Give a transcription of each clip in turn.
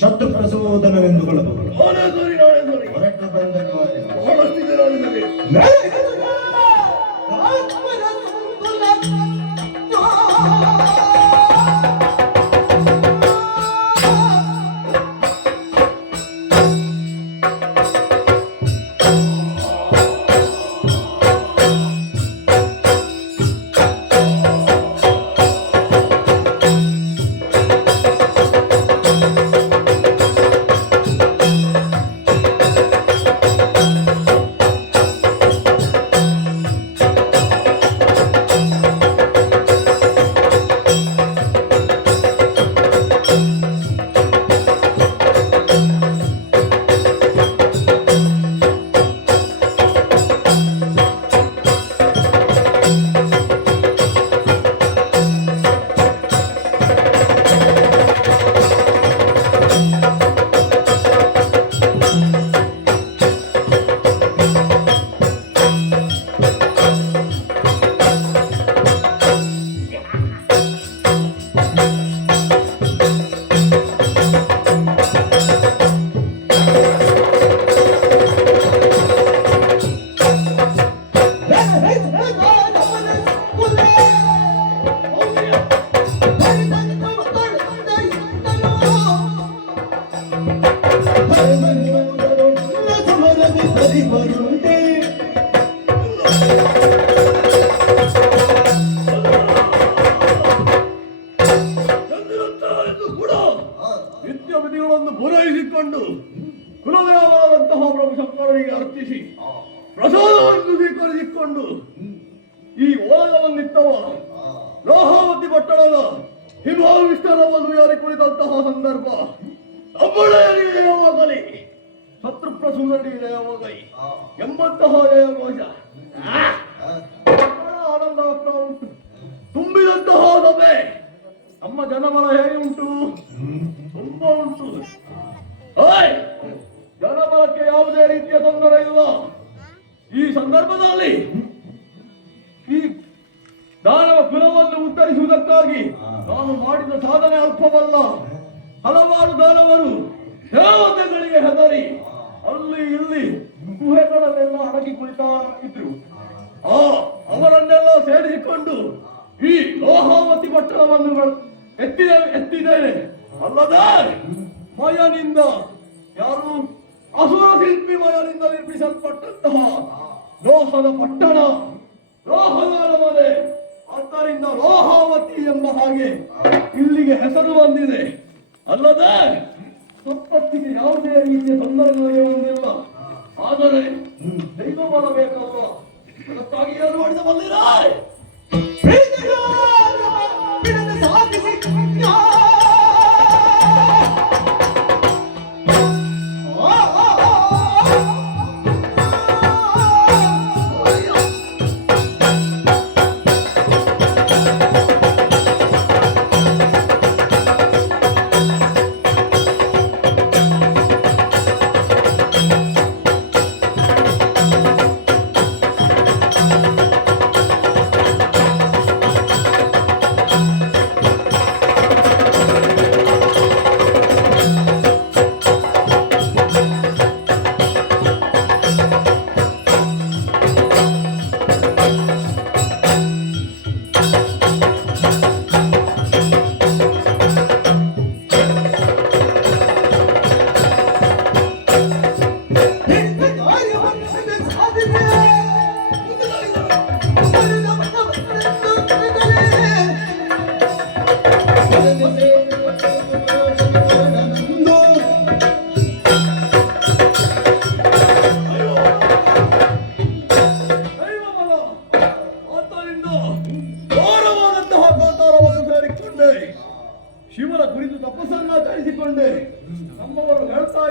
ಶತ್ರು ಪ್ರಸೋದನವೆಂದುಕೊಳ್ಳಬಹುದು. ಹೊರಟು ಬಂದ ಕಾರ್ಯ ವಿದ್ಯಾವಿಧಿಗಳನ್ನು ಪೂರೈಸಿಕೊಂಡು ಕುಲದೇವರಾದಂತಹ ಪ್ರಭು ಶಂಕರನಿಗೆ ಅರ್ಪಿಸಿ ಪ್ರಸಾದವನ್ನು ಸ್ವೀಕರಿಸಿಕೊಂಡು ಈ ಓಲವನ್ನಿತ್ತವ ಲೋಹಾವತಿ ಪಟ್ಟಣದ ಹಿಮಾವಿಷ್ಟರವನ್ನು ಯಾರಿ ಕುಳಿತಂತಹ ಸಂದರ್ಭ ಅಬ್ಬಳೆಯರಿಗೆಯಾಗಲಿ ಶತ್ರು ಪ್ರಸೂದರಿಗೆಯಾಗಲಿ ಎಂಬಂತಹ ಜಯಘೋಷ ಆನಂದ ಉಂಟು. ತುಂಬಿದಂತಹ ಸಭೆ ನಮ್ಮ ಜನಬಲ ಹೇಗೆ ಉಂಟು? ತುಂಬಾ ಉಂಟು. ಜನಬಲಕ್ಕೆ ಯಾವುದೇ ರೀತಿಯ ತೊಂದರೆ ಇಲ್ಲ. ಈ ಸಂದರ್ಭದಲ್ಲಿ ಈ ದಾನವ ಕುಲವನ್ನು ಉತ್ತರಿಸುವುದಕ್ಕಾಗಿ ನಾನು ಮಾಡಿದ ಸಾಧನೆ ಅಲ್ಪವಲ್ಲ. ಹಲವಾರು ದಾನವರು ದೇವತೆಗಳಿಗೆ ಹೆದರಿ ಅಲ್ಲಿ ಇಲ್ಲಿ ಗುಹೆಗಳಲ್ಲೆಲ್ಲ ಅಡಗಿ ಕುಳಿತಾ ಇದ್ರು. ಅವರನ್ನೆಲ್ಲ ಸೇರಿಸಿಕೊಂಡು ಈ ಲೋಹಾವತಿ ಪಟ್ಟಣವನ್ನು ಎತ್ತಿದ್ದೇನೆ. ಅಲ್ಲದೆ ಮಯನಿಂದ, ಯಾರು ಅಸುರ ಶಿಲ್ಪಿ ಮಯನಿಂದ ನಿರ್ಮಿಸಲ್ಪಟ್ಟಂತಹ ಲೋಹದ ಪಟ್ಟಣ, ಲೋಹದ ಅರಮನೆ, ಆದ್ದರಿಂದ ಲೋಹಾವತಿ ಎಂಬ ಹಾಗೆ ಇಲ್ಲಿಗೆ ಹೆಸರು ಬಂದಿದೆ. ಅಲ್ಲದೆ ಸಂಪತ್ತಿಗೆ ಯಾವುದೇ ರೀತಿಯ ತೊಂದರೆಗಳಿಗೆ ಹೊಂದಿಲ್ಲ. ಆದರೆ ದೈವ ಮಾಡಬೇಕಲ್ವ, ಅದಕ್ಕಾಗಿ ಏನು ಮಾಡಿದ ಬಂದಿರ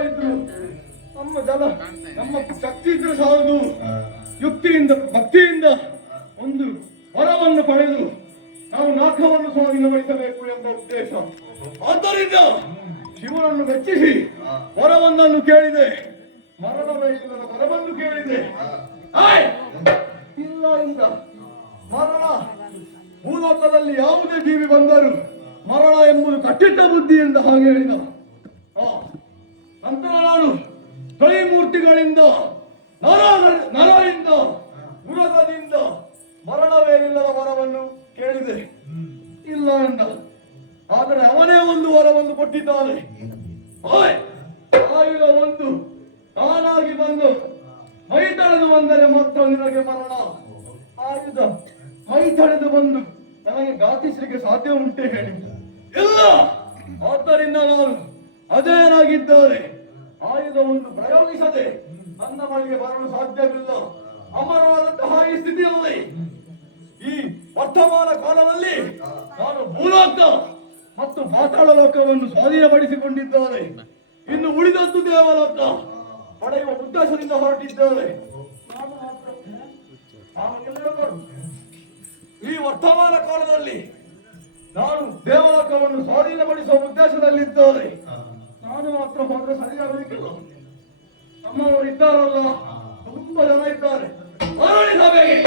ಇದ್ರು ನಮ್ಮ ಶಕ್ತಿ ಇದ್ರೆ ಸಾಲದು, ಯುಕ್ತಿಯಿಂದ ಭಕ್ತಿಯಿಂದ ಒಂದು ವರವನ್ನು ಪಡೆದು ನಾವು ನಾಕವನ್ನು ಸ್ವಾಧೀನಪಡಿಸಬೇಕು ಎಂಬ ಉದ್ದೇಶ. ಆದ್ದರಿಂದ ಶಿವನನ್ನು ಮೆಚ್ಚಿಸಿ ವರವೊಂದನ್ನು ಕೇಳಿದೆ, ಮರಣವಿಲ್ಲದ ವರವನ್ನು ಕೇಳಿದೆ. ಇಲ್ಲ ಇಂದ ಮರಣ ಭೂಲೋಕದಲ್ಲಿ ಯಾವುದೇ ಜೀವಿ ಬಂದರೂ ಮರಣ ಎಂಬುದು ಕಟ್ಟಿಟ್ಟ ಬುದ್ಧಿಯಿಂದ ಹಾಗೆ ಹೇಳಿದ. ನಂತರ ನಾನು ತ್ರೈಮೂರ್ತಿಗಳಿಂದ ನರದಿಂದ ಉರಗದಿಂದ ಮರಣವೇ ಇಲ್ಲದ ವರವನ್ನು ಕೇಳಿದೆ. ಇಲ್ಲ ಎಂದ. ಆದರೆ ಅವನೇ ಒಂದು ವರವನ್ನು ಕೊಟ್ಟಿದ್ದಾನೆ. ಆಯುಧ ಒಂದು ತಾನಾಗಿ ಬಂದು ಮೈ ತಳೆದು ಬಂದರೆ ಮಾತ್ರ ನಿನಗೆ ಮರಣ. ಆಯುಧ ಮೈ ತಳೆದು ಬಂದು ನನಗೆ ಘಾತಿಸಲಿಕ್ಕೆ ಸಾಧ್ಯ ಉಂಟೆ ಹೇಳಿ? ಇಲ್ಲ. ಆದ್ದರಿಂದ ನಾನು ಅಜೇಯನಾಗಿದ್ದಾರೆ. ಆಯುಧ ಒಂದು ಪ್ರಯೋಗಿಸದೆ ನನ್ನ ಬಳಿಗೆ ಬರಲು ಸಾಧ್ಯವಿಲ್ಲ. ಅಮರವಾದಂತಹ ಈ ಸ್ಥಿತಿಯಲ್ಲಿ ಈ ವರ್ತಮಾನ ಕಾಲದಲ್ಲಿ ನಾನು ಭೂಲೋಕ ಮತ್ತು ಪಾತಾಳ ಲೋಕವನ್ನು ಸ್ವಾಧೀನಪಡಿಸಿಕೊಂಡಿದ್ದಾರೆ. ಇನ್ನು ಉಳಿದದ್ದು ದೇವಲೋಕ ಪಡೆಯುವ ಉದ್ದೇಶದಿಂದ ಹೊರಟಿದ್ದಾರೆ. ಈ ವರ್ತಮಾನ ಕಾಲದಲ್ಲಿ ನಾನು ದೇವಲೋಕವನ್ನು ಸ್ವಾಧೀನಪಡಿಸುವ ಉದ್ದೇಶದಲ್ಲಿದ್ದಾರೆ. ನಾನು ಮಾತ್ರ ಹೋದ್ರೆ ಸರಿಯಾಗಲಿಕ್ಕಿಲ್ಲ. ನಮ್ಮವರು ಇದ್ದಾರಲ್ಲ, ತುಂಬಾ ಜನ ಇದ್ದಾರೆ. ಮರಳಿ ಸಭೆಗೆ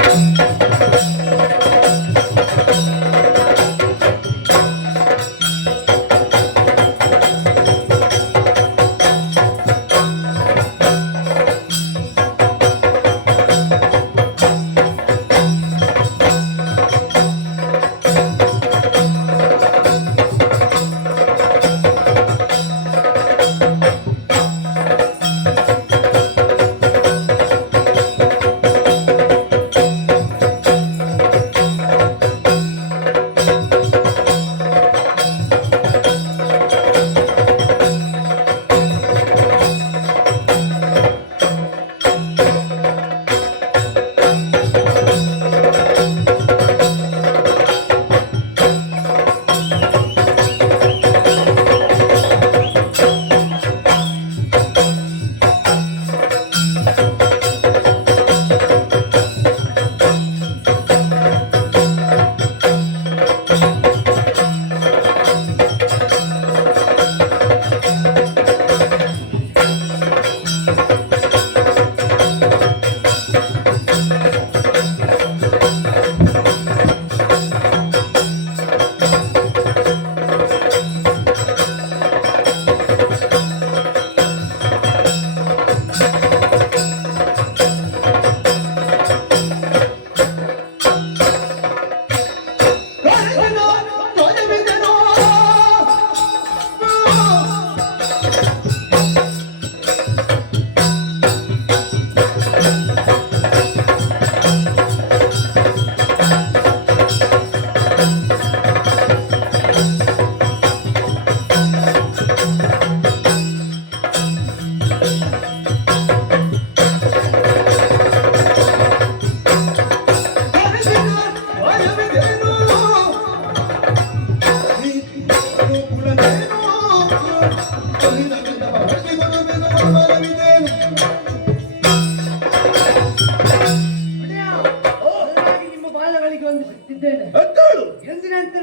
ಎಂದಿನಂತೆ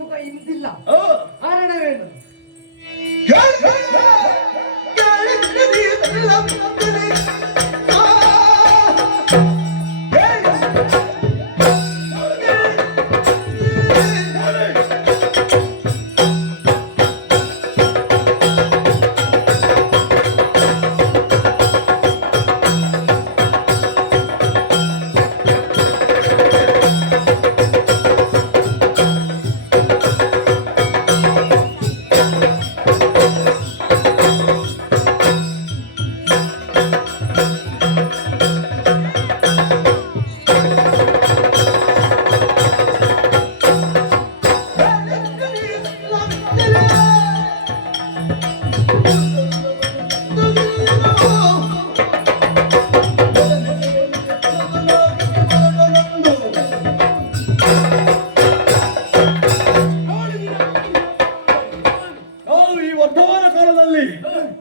ಮುಖ ಇಂದಿಲ್ಲ. ಕಾರಣವೇನು?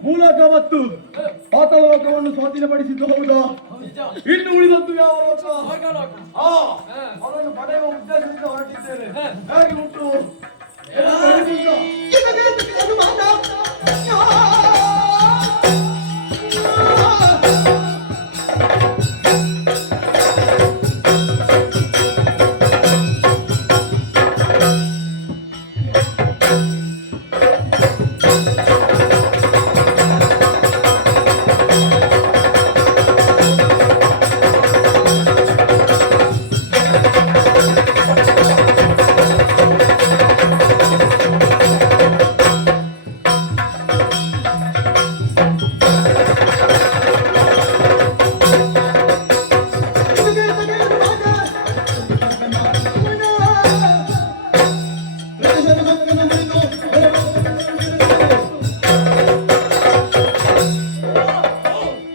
ಭೂಲೋಕ ಮತ್ತು ಪಾತಾಳ ಲೋಕವನ್ನು ಸ್ವಾಧೀನಪಡಿಸಿದ್ದು ಹೌದಾ? ಇನ್ನು ಉಳಿದದ್ದು ಯಾವ ಲೋಕ? ಅದನ್ನು ಪಡೆಯುವ ಉದ್ದೇಶದಿಂದ ಹೊರಟಿದ್ದೇನೆ. ಹೇಗೆ ಉಂಟು?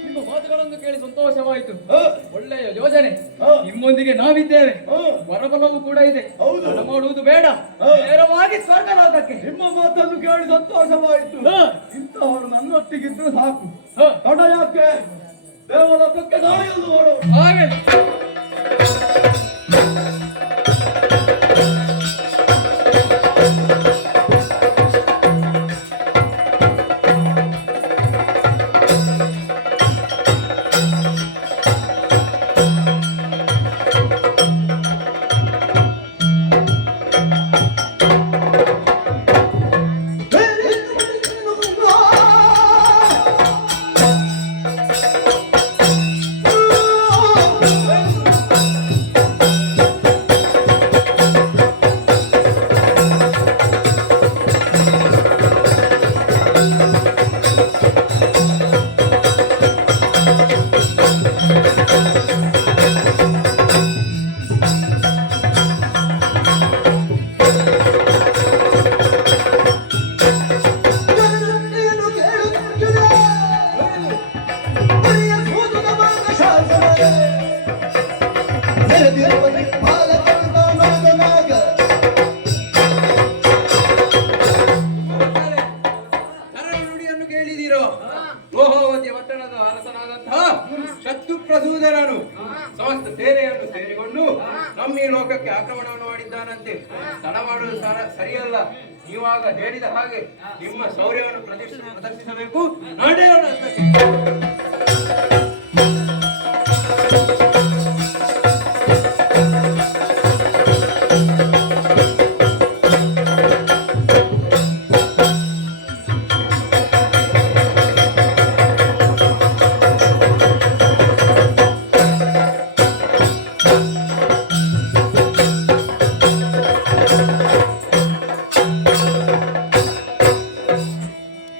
ನಿಮ್ಮ ಮಾತುಗಳನ್ನು ಕೇಳಿ ಸಂತೋಷವಾಯಿತು. ಒಳ್ಳೆಯ ಯೋಜನೆ. ನಿಮ್ಮೊಂದಿಗೆ ನಾವಿದ್ದೇವೆ. ವರಬಲವೂ ಕೂಡ ಇದೆ. ತಡ ಮಾಡುವುದು ಬೇಡ. ನೇರವಾಗಿ ಸ್ವರ್ಗ ಲೋಕಕ್ಕೆ. ನಿಮ್ಮ ಮಾತನ್ನು ಕೇಳಿ ಸಂತೋಷವಾಯಿತು. ಇಂತಹವರು ನನ್ನೊಟ್ಟಿಗಿದ್ರೆ ಸಾಕು. ತಡ ಯಾಕೆ? ದೇವಲೋಕಕ್ಕೆ ನಾಳೆಯೊಂದು ನೋಡು. ಹಾಗೆ ನುಡಿಯನ್ನು ಕೇಳಿದಿರೋ? ಗೋಹವತಿಯ ಪಟ್ಟಣದ ಅರಸನಾದಂತಹ ಶತ್ರು ಪ್ರಸೂದನನು ಸಮಸ್ತ ಸೇನೆಯನ್ನು ಸೇರಿಕೊಂಡು ನಮ್ಮ ಈ ಲೋಕಕ್ಕೆ ಆಕ್ರಮಣವನ್ನು ಮಾಡಿದ್ದಾನಂತೆ. ತಡ ಮಾಡುವುದು ಸರಿಯಲ್ಲ. ನೀವಾಗ ಹೇಳಿದ ಹಾಗೆ ನಿಮ್ಮ ಶೌರ್ಯವನ್ನು ಪ್ರದರ್ಶಿಸಬೇಕು. ನಡೆಯೋಣ.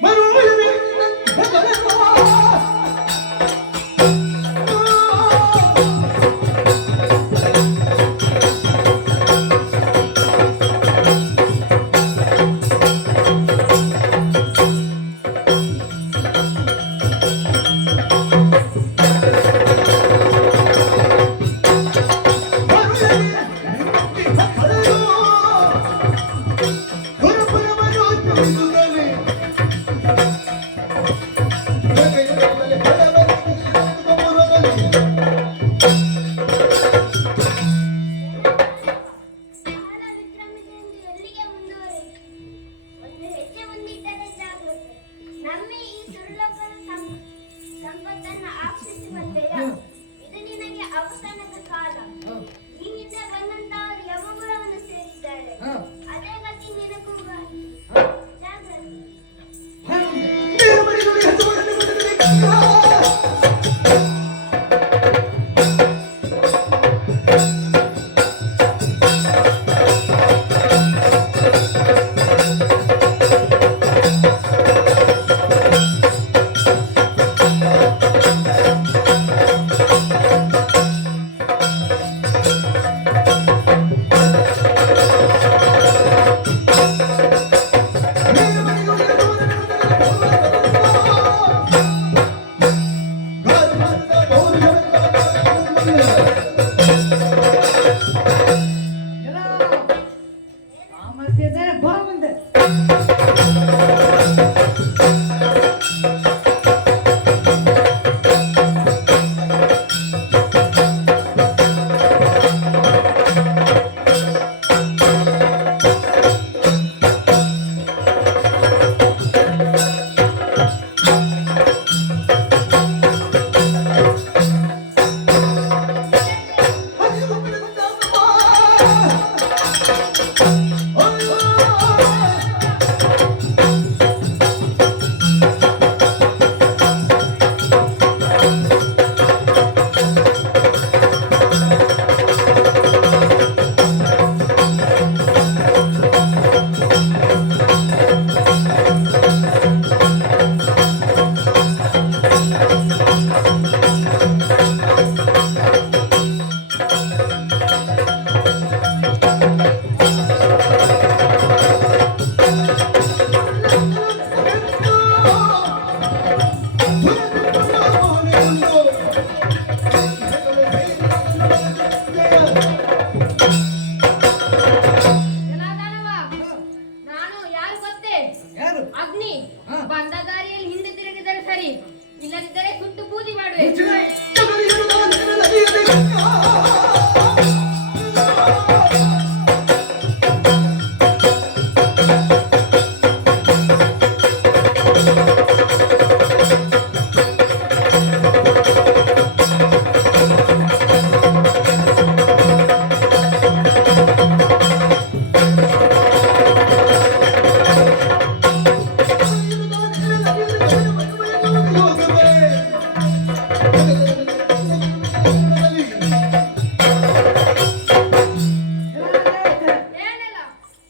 ಮರುಳು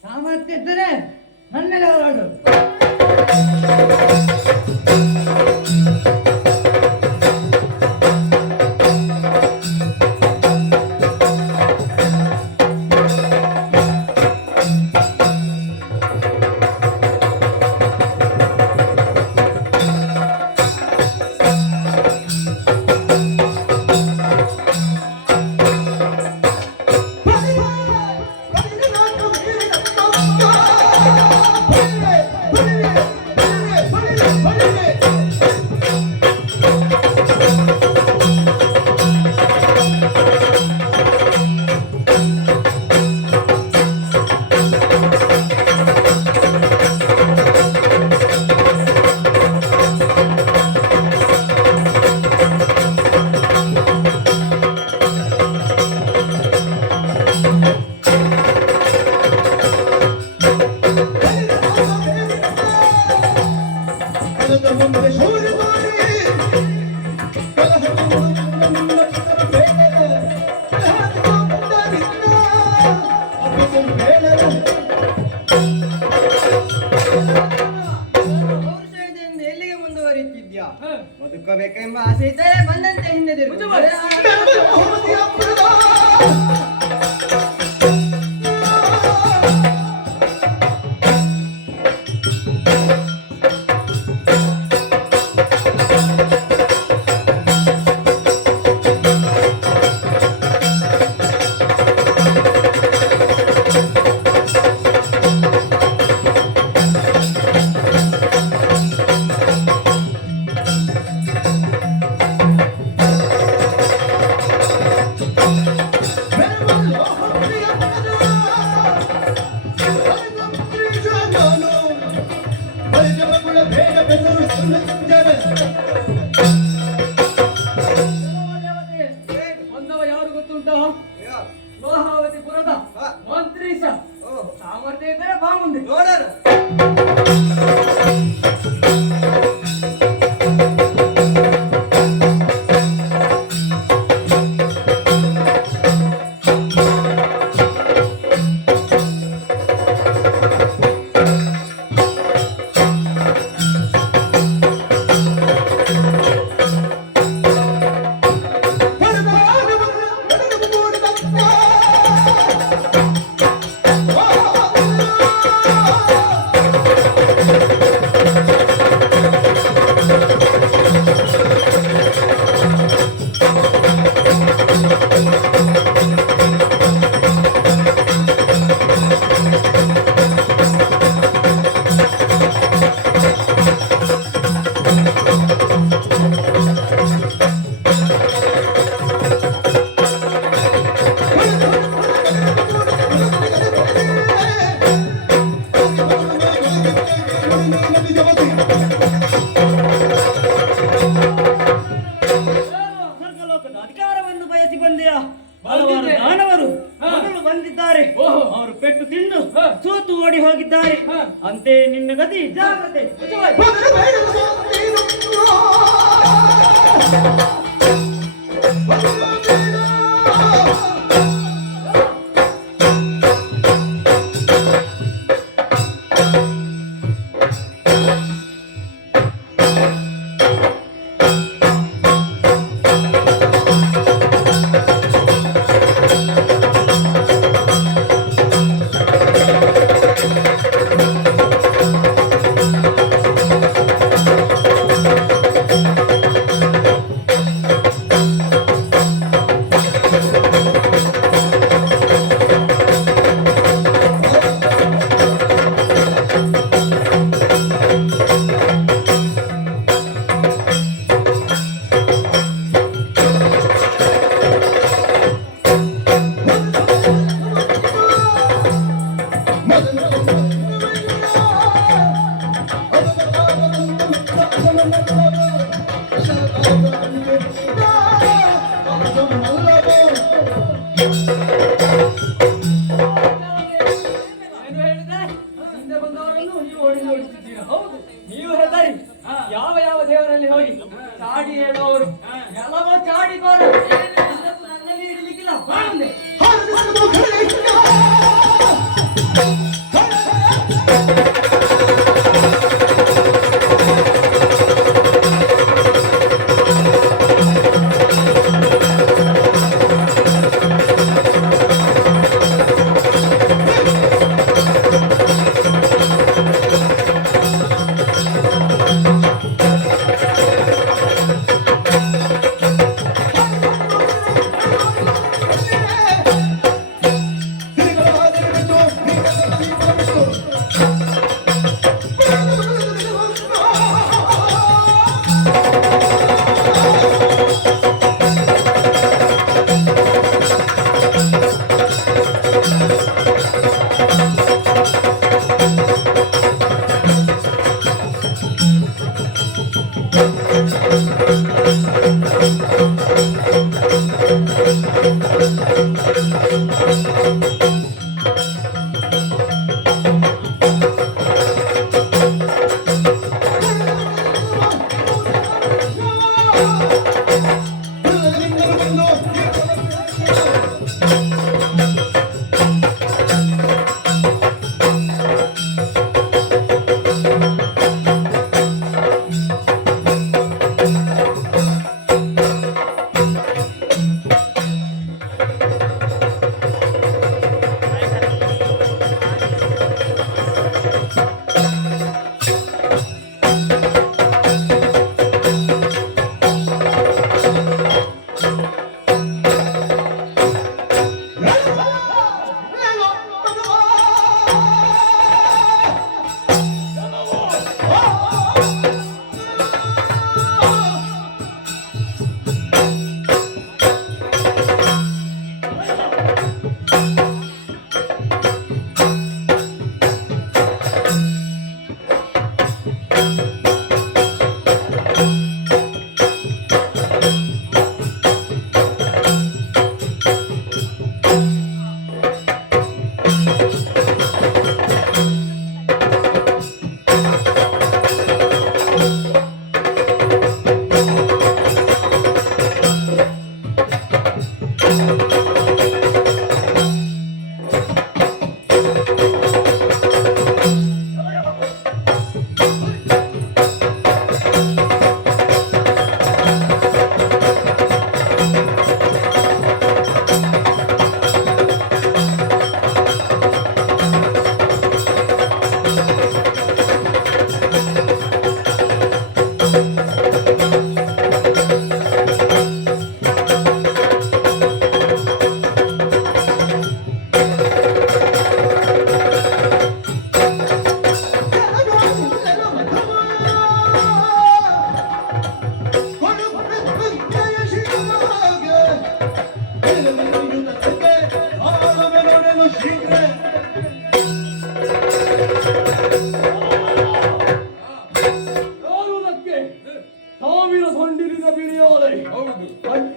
ಸಾಮರ್ಥ್ಯ ಇದ್ದರೆ ನನ್ನ ಮೇಲೆ ಹೋರಾಡು. ಪೌರುಷವಿದೆಯೆಂದು ಎಲ್ಲಿಗೆ ಮುಂದುವರಿಯುತ್ತಿದ್ಯಾ? ಬದುಕಬೇಕೆಂಬ ಆಸೆ ಇದ್ದರೆ ಬಂದಂತೆ ಹಿಂದೆ ತಿರುಗು. ಬಂದವ ಯಾರು ಗೊತ್ತುಂಟ? ಲೋಹಾವತಿ ಪುರದ ಮಂತ್ರೀಶ. ಸಾಮರ್ಥ್ಯ ಇದ್ದರೆ ಬಾ ಮುಂದೆ. ನೋಡೋಣ. ಸ್ವರ್ಗಲೋಕದ ಅಧಿಕಾರವನ್ನು ಬಯಸಿ ಬಂದೆಯಾ? ಹಲವಾರು ದಾನವರು ಮೊದಲು ಬಂದಿದ್ದಾರೆ. ಅವರು ಪೆಟ್ಟು ತಿಂದು ಸೋತು ಓಡಿ ಹೋಗಿದ್ದಾರೆ. ಅಂತೆ ನಿನ್ನ ಗತಿ ಜಾಗ್ರತೆ. ಏನು ಹೇಳಿದೆ? ಹಿಂದೆ ಬಂದವರನ್ನು ನೀವು ಹೊಡೆದು ಓಡಿಸಿದ್ದೀರಾ? ಹೌದು, ನೀವು ಹೆದರಿ ಯಾವ ಯಾವ ದೇವರಲ್ಲಿ ಹೋಗಿ ಚಾಡಿ ಹೇಳುವವರು ಎಲ್ಲವೋ ಚಾಡಿಕೋರ. ನನ್ನಲ್ಲಿ ಹಿಡಿಲಿಕ್ಕಿಲ್ಲ. ಬಾ ಮುಂದೆ.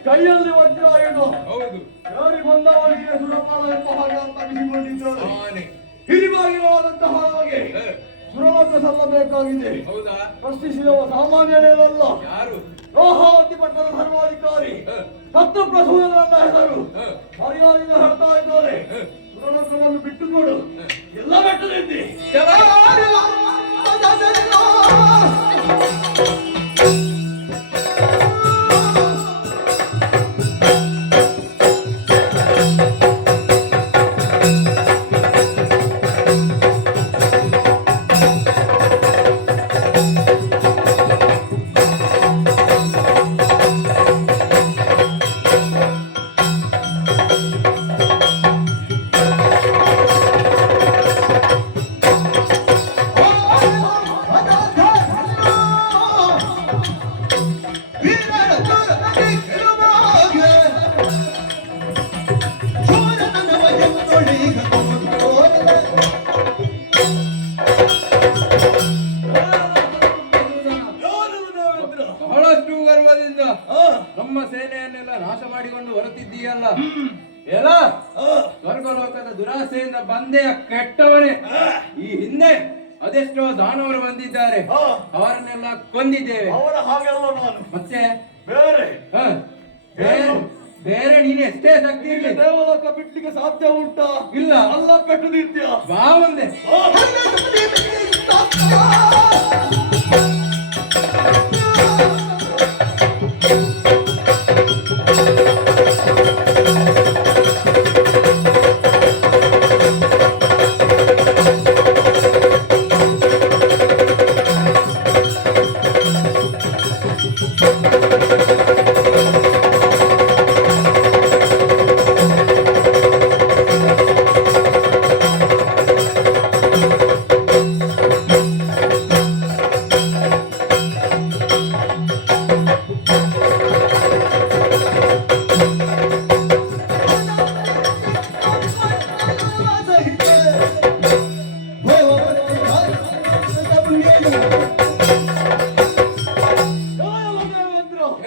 ಕೈಯಲ್ಲಿ ವಜ್ರಾಯುಧ ಹೌದು ಯಾರಿ ಬಂದವರಿಗೆ ಸುರಪಾಲ ಎಂಬ ಹಾಗೆ ಅರ್ಥವಿಸಿಕೊಂಡಿದ್ದಾರೆ. ಆನೆ ಹಿರಿಬಾಗಿಲಾದಂತಹ ಹಾಗೆ ಸುರಲೋಕ ಸಲ್ಲಬೇಕಾಗಿದೆ. ಹೌದಾ? ಪ್ರಶ್ನಿಸಿದವ ಸಾಮಾನ್ಯನೇನಲ್ಲ, ಯಾರು? ರೋಹಾವತಿ ಪಟ್ಟಣದ ಧರ್ಮಾಧಿಕಾರಿ ಸತ್ಯಪ್ರಸೂದನ ಹೆಸರು ಮರ್ಯಾದೆಯಿಂದ ಹೇಳ್ತಾ ಇದ್ದಾರೆ. ಸುರಲೋಕವನ್ನು ಬಿಟ್ಟುಕೊಡು, ಎಲ್ಲ ಬೆಟ್ಟದಿದ್ದಿ. ಗರ್ವದಿಂದ ನಮ್ಮ ಸೇನೆಯನ್ನೆಲ್ಲ ನಾಶ ಮಾಡಿಕೊಂಡು ಹೊರತಿದ್ದೀಯಲ್ಲ. ಎಲ್ಲ ಸ್ವರ್ಗಲೋಕದ ದುರಾಸೆಯಿಂದ ಬಂದೆಯ ಕೆಟ್ಟವನೇ. ಈ ಹಿಂದೆ ಅದೆಷ್ಟೋ ದಾನವರು ಬಂದಿದ್ದಾರೆ, ಅವರನ್ನೆಲ್ಲ ಕೊಂದಿದ್ದೇವೆ. ಅವರ ಹಾಗೆಲ್ಲ ನಾನು ಮತ್ತೆ ಬೇರೆ ಹ, ಬೇರೆ- ಬೇರೆ ನೀನು ಎಷ್ಟೇ ಶಕ್ತಿ ಇರಲಿ ದೇವಲೋಕ ಬಿಡ್ಲಿಕ್ಕೆ ಸಾಧ್ಯ ಉಂಟಾ? ಇಲ್ಲ. ಅಲ್ಲ ಪೆಟ್ಟು ನಿತ್ಯ ಬಾ ಒಂದೇ.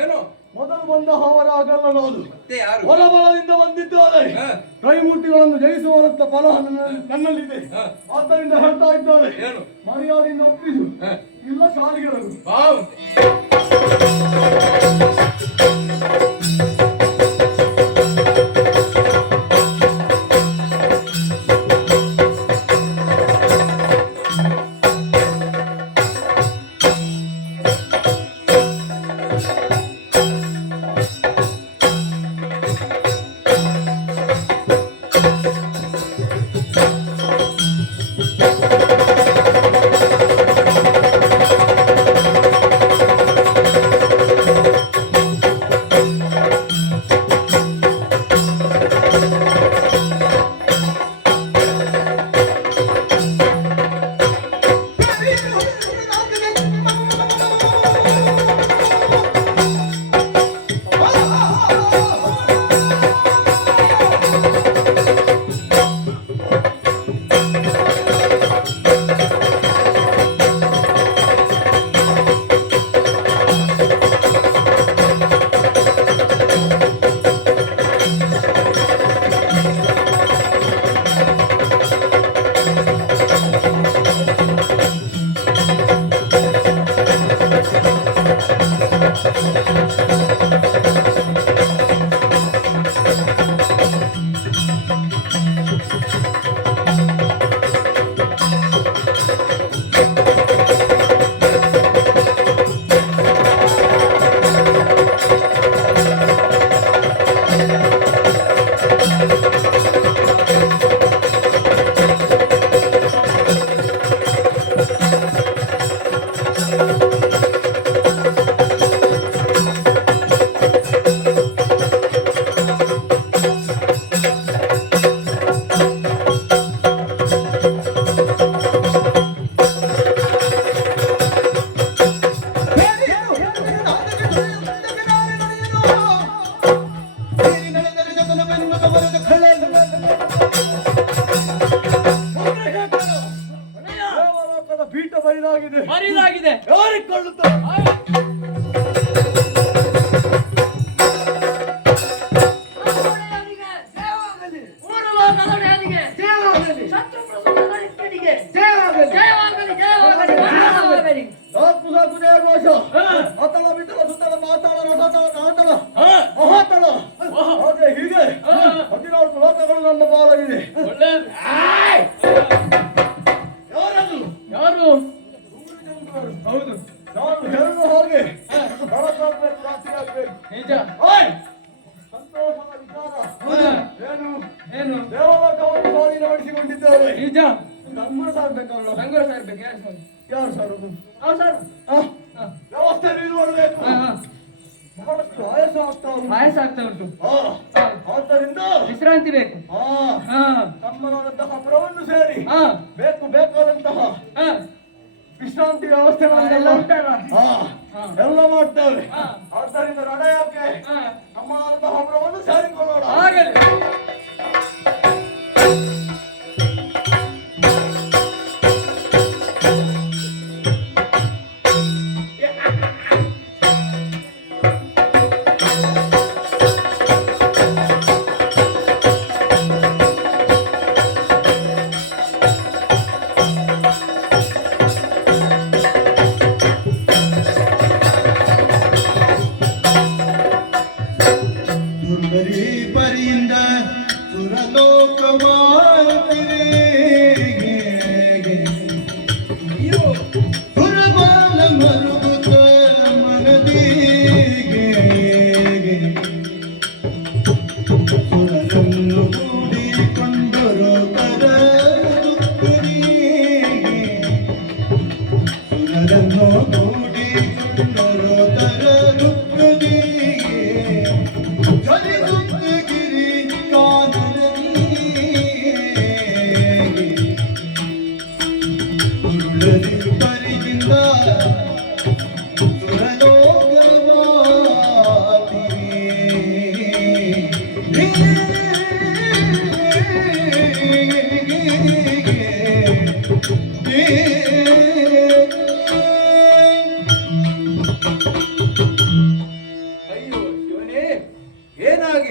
ಏನು ಮೊದಲು ಬಂದ ಅವರ ಆಗಲ್ಲ ನಾನು ಮತ್ತೆ ಯಾರು? ಹೊಲಬಲದಿಂದ ಬಂದಿದ್ದಾರೆ. ಹ. ಕೈಮೂರ್ತಿಗಳನ್ನು ಜಯಿಸುವಂತ ಫಲ ನನ್ನಲ್ಲಿದೆ. ಆದ್ದರಿಂದ ಹೇಳ್ತಾ ಇದ್ದಾರೆ, ಏನು? ಮರ್ಯಾದೆಯಿಂದ ಒಪ್ಪಿಸು, ಹ. ಇಲ್ಲ ಶಾಲೆಗೆ ಹೋಗು. ಬಾ ಒಂದೇ. ದೇವಲೋಕದ ಪೀಠ ಬರಿದಾಗಿದೆ. ಮರಿದಾಗಿದೆ. ಯಾರಿಗೆ ಕೊಳ್ಳುತ್ತಾರೆ? ಸಾಕು ಸಾಕು ಜಯ ಘೋಷ. ಅತಳ ಬಿತ್ತಳ ಸುತ್ತಲ ಮಾತಾಳ ರಸಾತಳ ಕಾಂತಳ ಮಹಾತಳ ಹಾಗೆ ಹೀಗೆ 14 ಲೋಕಗಳು ನನ್ನ ಪಾಲಾಗಿದೆ. ಒಳ್ಳೆಯದು. ಯಾರದು? ಯಾರು? ಹೌದು, ನಾನು ಹೇಳುವ ಹಾಗೆ ಬೆಳಕಾಗ್ಬೇಕು, ರಾತ್ರಿ ಆಗ್ಬೇಕು. ನಿಜ. ಓಯ್! ಸಂತೋಷದ ವಿಚಾರ ಏನು? ಏನು? ದೇವಲೋಕವನ್ನು ಸ್ವಾಧೀನಪಡಿಸಿಕೊಂಡಿದ್ದಾರೆ. ನಿಜ. ನಮ್ಮ ಸಾರ್ಬೇಕಲ್ಲ. ಸಂಗ್ರಹ ಸಾರ್ಬೇಕು. ಯಾರು ಸಾರ್? ಯಾರು ಸಾರುದು? ನಾವು ಸಾರ್. ವ್ಯವಸ್ಥೆ ನೀವು ಮಾಡಬೇಕು. ಬಹಳಷ್ಟು ಆಯಾಸ ಆಗ್ತಾ ಉಂಟು. ಆಯಾಸ ಆಗ್ತಾ ಉಂಟು. ಆದ್ದರಿಂದ ವಿಶ್ರಾಂತಿ ಬೇಕು. ನಮ್ಮದಾದಂತಹ ಪುರವನ್ನು ಸೇರಿ ಹಾ, ಬೇಕಾದಂತಹ ಹಾ, ವಿಶ್ರಾಂತಿ ವ್ಯವಸ್ಥೆಗಳನ್ನೆಲ್ಲ ಉಂಟಲ್ಲ? ಎಲ್ಲ ಮಾಡ್ತೇವೆ. ಆದ್ದರಿಂದ ನಡೆಯಕ್ಕೆ ನಮ್ಮದಾದಂತಹ ಪುರವನ್ನು ಸೇರಿಕೊಳ್ಳೋಣ. ಆಗಲಿ.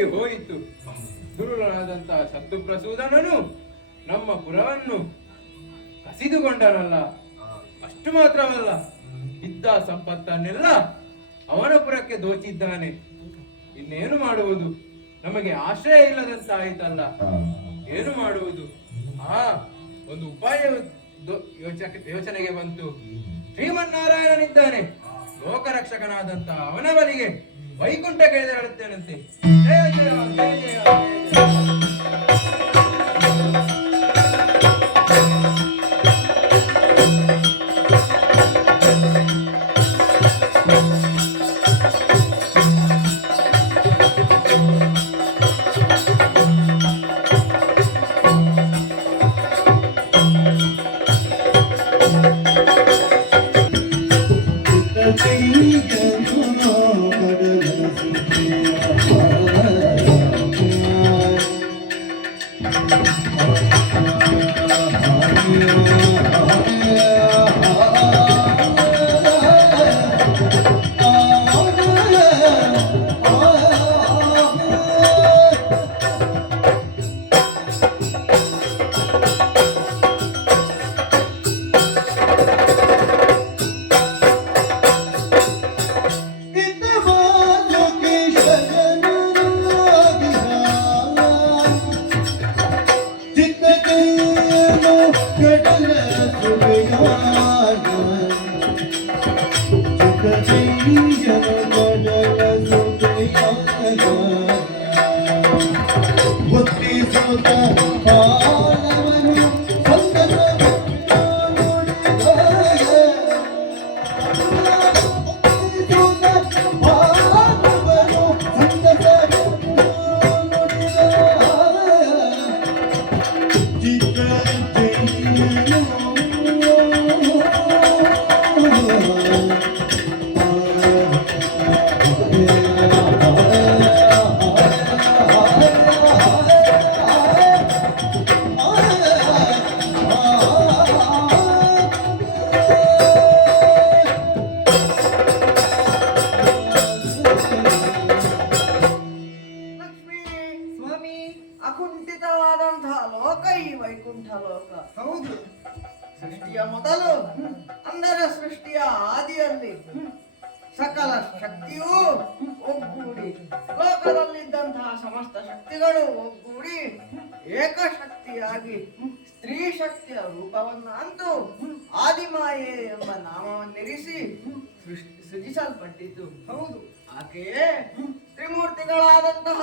ಹೋಗಿ ಹೋಯಿತು. ದುರುಳನಾದಂತಹ ಶತ್ರುಪ್ರಸೂದನನು ನಮ್ಮ ಪುರವನ್ನು ಕಸಿದುಕೊಂಡನಲ್ಲ. ಅಷ್ಟು ಮಾತ್ರವಲ್ಲ, ಇದ್ದ ಸಂಪತ್ತನ್ನೆಲ್ಲ ಅವನ ಪುರಕ್ಕೆ ದೋಚಿದ್ದಾನೆ. ಇನ್ನೇನು ಮಾಡುವುದು? ನಮಗೆ ಆಶ್ರಯ ಇಲ್ಲದಂತಾಯಿತಲ್ಲ. ಏನು ಮಾಡುವುದು? ಒಂದು ಉಪಾಯ ಯೋಚನೆಗೆ ಬಂತು. ಶ್ರೀಮನ್ನಾರಾಯಣನಿದ್ದಾನೆ, ಲೋಕರಕ್ಷಕನಾದಂತಹ ಅವನ ಬಳಿಗೆ ವೈಕುಂಠಕ್ಕೆ ಎದುರಾಡುತ್ತೇನಂತೆ. ಜಯ ಜಯ ಜಯ ಜಯ ಜಯ. ಅಕುಂಠಿತವಾದಂತಹ ಲೋಕ ಈ ವೈಕುಂಠ ಲೋಕ. ಹೌದು, ಸೃಷ್ಟಿಯ ಮೊದಲು ಅಂದರೆ ಸೃಷ್ಟಿಯ ಆದಿಯಲ್ಲಿ ಸಕಲ ಶಕ್ತಿಯೂ ಒಗ್ಗೂಡಿ ಲೋಕದಲ್ಲಿದ್ದಂತಹ ಸಮಸ್ತ ಶಕ್ತಿಗಳು ಒಗ್ಗೂಡಿ ಏಕಶಕ್ತಿಯಾಗಿ ಸ್ತ್ರೀ ಶಕ್ತಿಯ ರೂಪವನ್ನು ಅಂತೂ ಆದಿಮಾಯೆ ಎಂಬ ನಾಮವನ್ನಿರಿಸಿ ಸೃಜಿಸಲ್ಪಟ್ಟಿತು. ಹೌದು, ಆಕೆಯೇ ತ್ರಿಮೂರ್ತಿಗಳಾದಂತಹ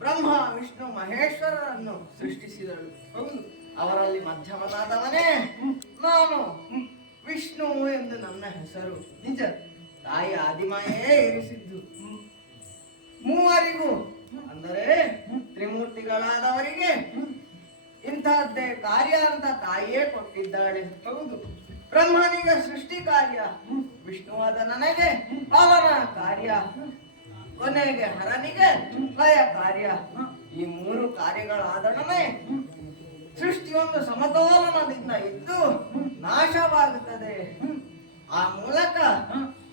ಬ್ರಹ್ಮ ವಿಷ್ಣು ಮಹೇಶ್ವರರನ್ನು ಸೃಷ್ಟಿಸಿದಳು. ಹೌದು, ಅವರಲ್ಲಿ ಮಧ್ಯಮನಾದವನೇ ನಾನು. ವಿಷ್ಣು ಎಂದು ನನ್ನ ಹೆಸರು. ನಿಜ, ತಾಯಿ ಆದಿಮಾಯೇ ಇರಿಸಿದ್ದು. ಮೂವರಿಗೂ ಅಂದರೆ ತ್ರಿಮೂರ್ತಿಗಳಾದವರಿಗೆ ಇಂತಹದ್ದೇ ಕಾರ್ಯ ಅಂತ ತಾಯಿಯೇ ಕೊಟ್ಟಿದ್ದಾಳೆ. ಹೌದು, ಬ್ರಹ್ಮನಿಗೆ ಸೃಷ್ಟಿ ಕಾರ್ಯ, ವಿಷ್ಣುವಾದ ನನಗೆ ಪಾಲನ ಕಾರ್ಯ, ಕೊನೆಗೆ ಹರನಿಗೆ ಲಯ ಕಾರ್ಯ. ಈ ಮೂರು ಕಾರ್ಯಗಳಾದೊಡನೆ ಸೃಷ್ಟಿಯೊಂದು ಸಮತೋಲನದಿಂದ ಇದ್ದು ನಾಶವಾಗುತ್ತದೆ. ಆ ಮೂಲಕ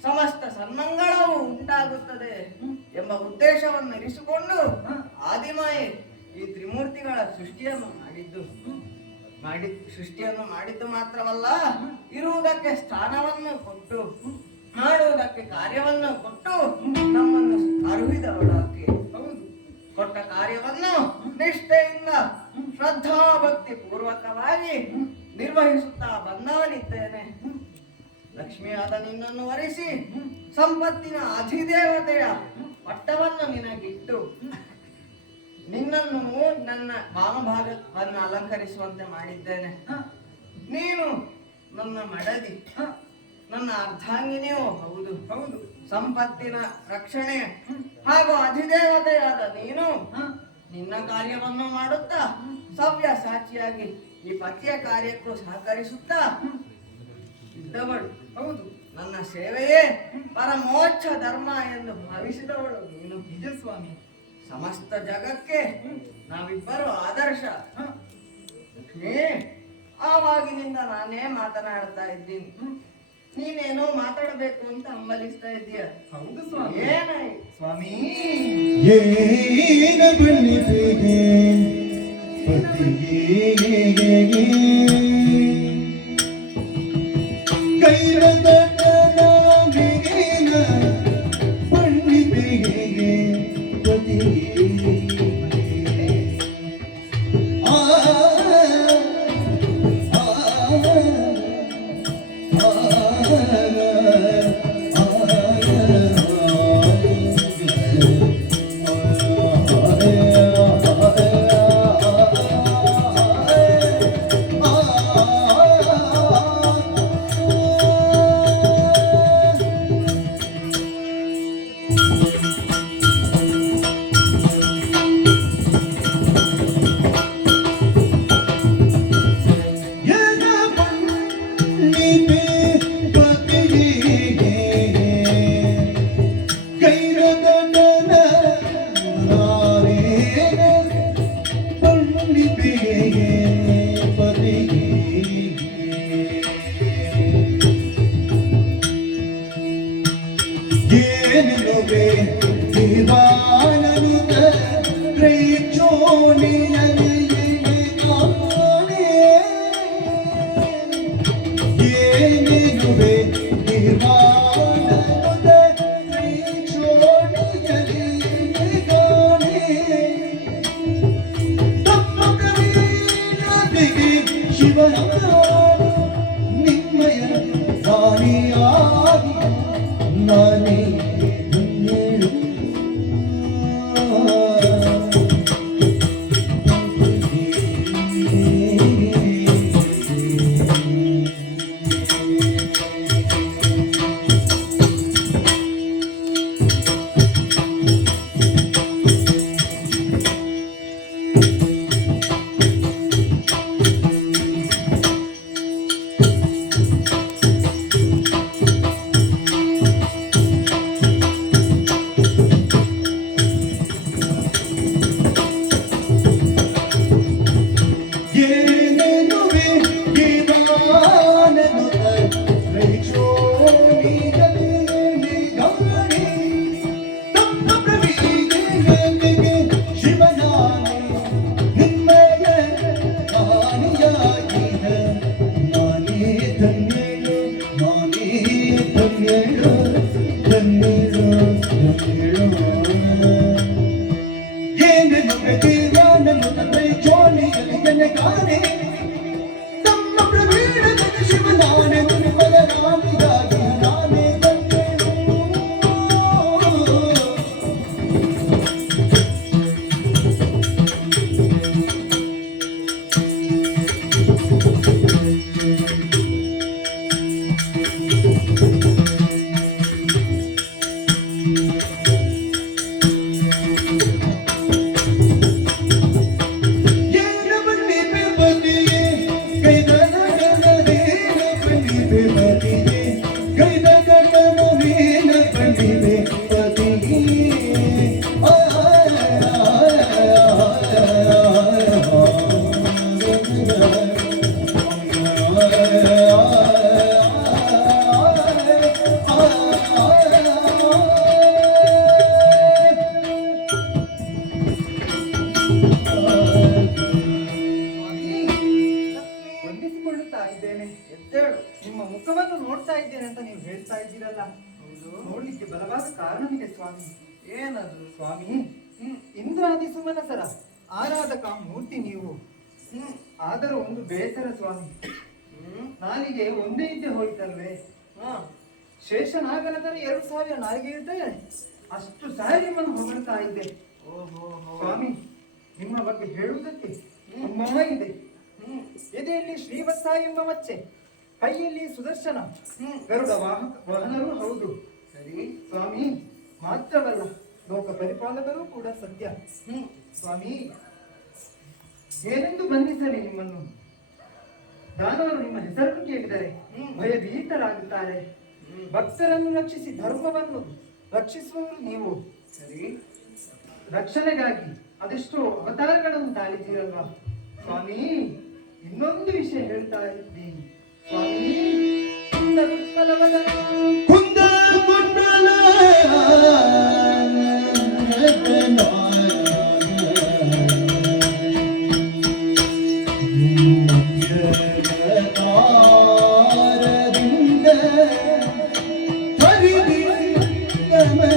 ಸಮಸ್ತ ಸನ್ಮಂಗಳವು ಉಂಟಾಗುತ್ತದೆ ಎಂಬ ಉದ್ದೇಶವನ್ನು ಇರಿಸಿಕೊಂಡು ಆದಿಮಾಯೆ ಈ ತ್ರಿಮೂರ್ತಿಗಳ ಸೃಷ್ಟಿಯನ್ನು ಮಾಡಿದ್ದು ಮಾತ್ರವಲ್ಲ, ಇರುವುದಕ್ಕೆ ಸ್ಥಾನವನ್ನು ಕೊಟ್ಟು ಮಾಡುವುದಕ್ಕೆ ಕಾರ್ಯವನ್ನು ಕೊಟ್ಟು ನಮ್ಮನ್ನು ಅರುಹಿದವಳಾಕೆ. ಹೌದು, ಕೊಟ್ಟ ಕಾರ್ಯವನ್ನು ನಿಷ್ಠೆಯಿಂದ ಶ್ರದ್ಧಾಭಕ್ತಿ ಪೂರ್ವಕವಾಗಿ ನಿರ್ವಹಿಸುತ್ತಾ ಬಂದವನಿದ್ದೇನೆ. ಲಕ್ಷ್ಮಿಯಾದ ನಿನ್ನನ್ನು ವರಿಸಿ ಸಂಪತ್ತಿನ ಅಧಿದೇವತೆಯ ಪಟ್ಟವನ್ನು ನಿನಗಿಟ್ಟು ನಿನ್ನನ್ನು ನನ್ನ ವಾಮಭಾಗವನ್ನು ಅಲಂಕರಿಸುವಂತೆ ಮಾಡಿದ್ದೇನೆ. ನೀನು ನನ್ನ ಮಡದಿ, ನನ್ನ ಅರ್ಧಾಂಗಿನಿಯೂ ಹೌದು. ಹೌದು, ಸಂಪತ್ತಿನ ರಕ್ಷಣೆ ಹಾಗೂ ಅಧಿದೇವತೆಯಾದ ನೀನು ನಿನ್ನ ಕಾರ್ಯವನ್ನು ಮಾಡುತ್ತಾ ಸವ್ಯ ಸಾಕ್ಷಿಯಾಗಿ ಈ ಪತಿಯ ಕಾರ್ಯಕ್ಕೂ ಸಹಕರಿಸುತ್ತಾ ಇದ್ದವಳು. ಹೌದು, ನನ್ನ ಸೇವೆಯೇ ಪರಮೋಚ್ಚ ಧರ್ಮ ಎಂದು ಭಾವಿಸಿದವಳು ನೀನು. ನಿಜ ಸ್ವಾಮಿ, ಸಮಸ್ತ ಜಗಕ್ಕೆ ನಾವಿಬ್ಬರು ಆದರ್ಶ. ಲಕ್ಷ್ಮೀ, ಆವಾಗಿನಿಂದ ನಾನೇ ಮಾತನಾಡ್ತಾ ಇದ್ದೀನಿ. ನೀನೇನೋ ಮಾತಾಡಬೇಕು ಅಂತ ಹಂಬಲಿಸ್ತಾ ಇದೀಯ. ಹೌದು ಸ್ವಾಮಿ. ಏನಾಯ್ತು ಸ್ವಾಮಿ ಏನ ಬಣ್ಣಿಸಿಗೆ ಪತಿಗೆ ಕೈರದ ನಾಮಿಗೇನ ಬಣ್ಣಿಸಿಗೆ ಪತಿಗೆ ಆ ನಿಮ್ಮಯ ರಾಣಿಯಾಗಿ ನಾನೇ ಧನ್ಯಳು. ವಂದಿಸಿಕೊಳ್ಳುತ್ತಾ ಇದ್ದೇನೆ. ಎದ್ದೇಳು. ನಿಮ್ಮ ಮುಖವನ್ನು ನೋಡ್ತಾ ಇದ್ದೇನೆ ಅಂತ ನೀವು ಹೇಳ್ತಾ ಇದ್ದೀರಲ್ಲ, ನೋಡ್ಲಿಕ್ಕೆ ಬಲವಾದ ಕಾರಣವಿದೆ ಸ್ವಾಮಿ. ಏನದು ಸ್ವಾಮಿ? ಇಂದ್ರಾದಿ ಸುಮನಸರ ಆರಾಧಕ ಮೂರ್ತಿ ನೀವು. ಆದರೂ ಒಂದು ಬೇಸರ ಸ್ವಾಮಿ, ನಾಲಿಗೆ ಒಂದೇ ಇದ್ದೆ ಹೋಯ್ತಲ್ವೇ? ಶೇಷನಾಗನ ತರ 2000 ನಾಲಿಗೆ ಇರ್ತದೆ, ಅಷ್ಟು ಸಾರಿ ನಿಮ್ಮನ್ನು ಹೊಗಳ್ತಾ ಇದ್ದೆ ಸ್ವಾಮಿ. ನಿಮ್ಮ ಬಗ್ಗೆ ಹೇಳುವುದಕ್ಕೆ ತುಂಬಾ ಇದೆ. ಎದೆಯಲ್ಲಿ ಶ್ರೀವತ್ಸ ಎಂಬ ಮಚ್ಚೆ, ಕೈಯಲ್ಲಿ ಸುದರ್ಶನ, ಗರುಡ ವಾಹನರೂ ಹೌದು. ಸರಿ ಸ್ವಾಮಿ, ಮಾತ್ರವಲ್ಲ ಲೋಕ ಪರಿಪಾಲಕರೂ ಕೂಡ ಸತ್ಯ. ಸ್ವಾಮಿ, ಏನೆಂದು ಬಂಧಿಸಲಿ ನಿಮ್ಮನ್ನು? ದಾನವರು ನಿಮ್ಮ ಹೆಸರನ್ನು ಕೇಳಿದರೆ ಭಯಭೀತರಾಗುತ್ತಾರೆ. ಭಕ್ತರನ್ನು ರಕ್ಷಿಸಿ ಧರ್ಮವನ್ನು ರಕ್ಷಿಸುವವರು ನೀವು. ಸರಿ, ರಕ್ಷಣೆಗಾಗಿ ಅದೆಷ್ಟೋ ಅವತಾರಗಳನ್ನು ತಾಳಿದ್ದೀರಲ್ವಾ ಸ್ವಾಮಿ. ಇನ್ನೊಂದು ವಿಷಯ ಹೇಳ್ತಾ ಇದ್ದೀನಿ ಸ್ವಾಮಿ. ಕುಂದಲ ಕುಂದ ಕುಂಡಲ ಮಧ್ಯದಾರದಿಂದ ಹರಿದಿ ಗಮನ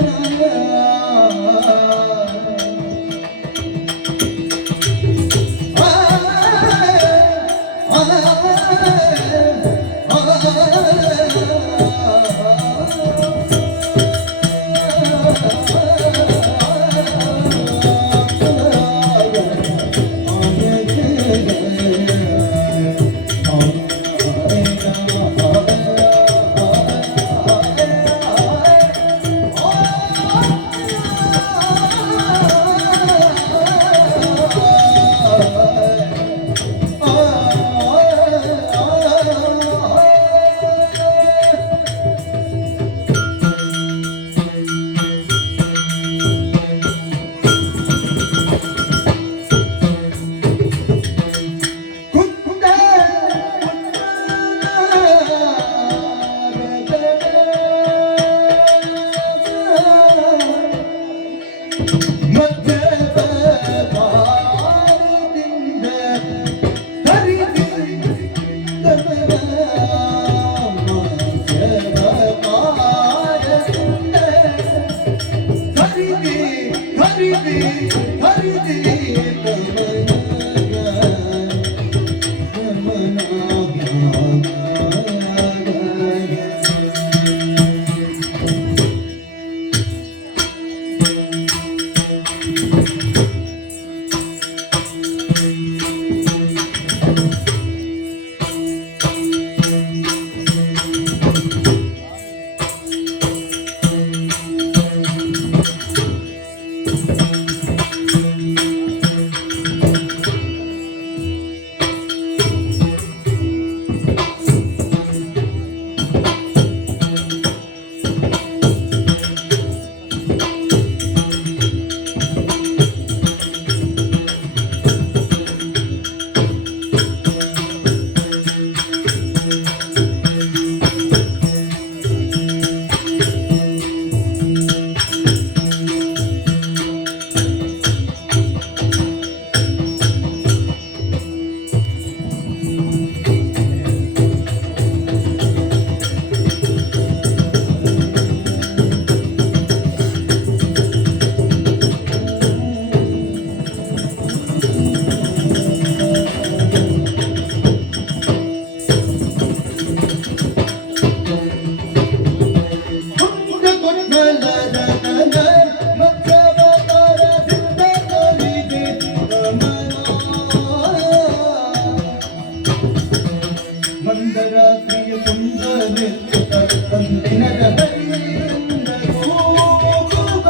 ಮಂದರಾತ್ರಿಯ ಸುಂದರ ಒಂದಿನದ ಹರಿಯಿಂದ ಹೋಗುವ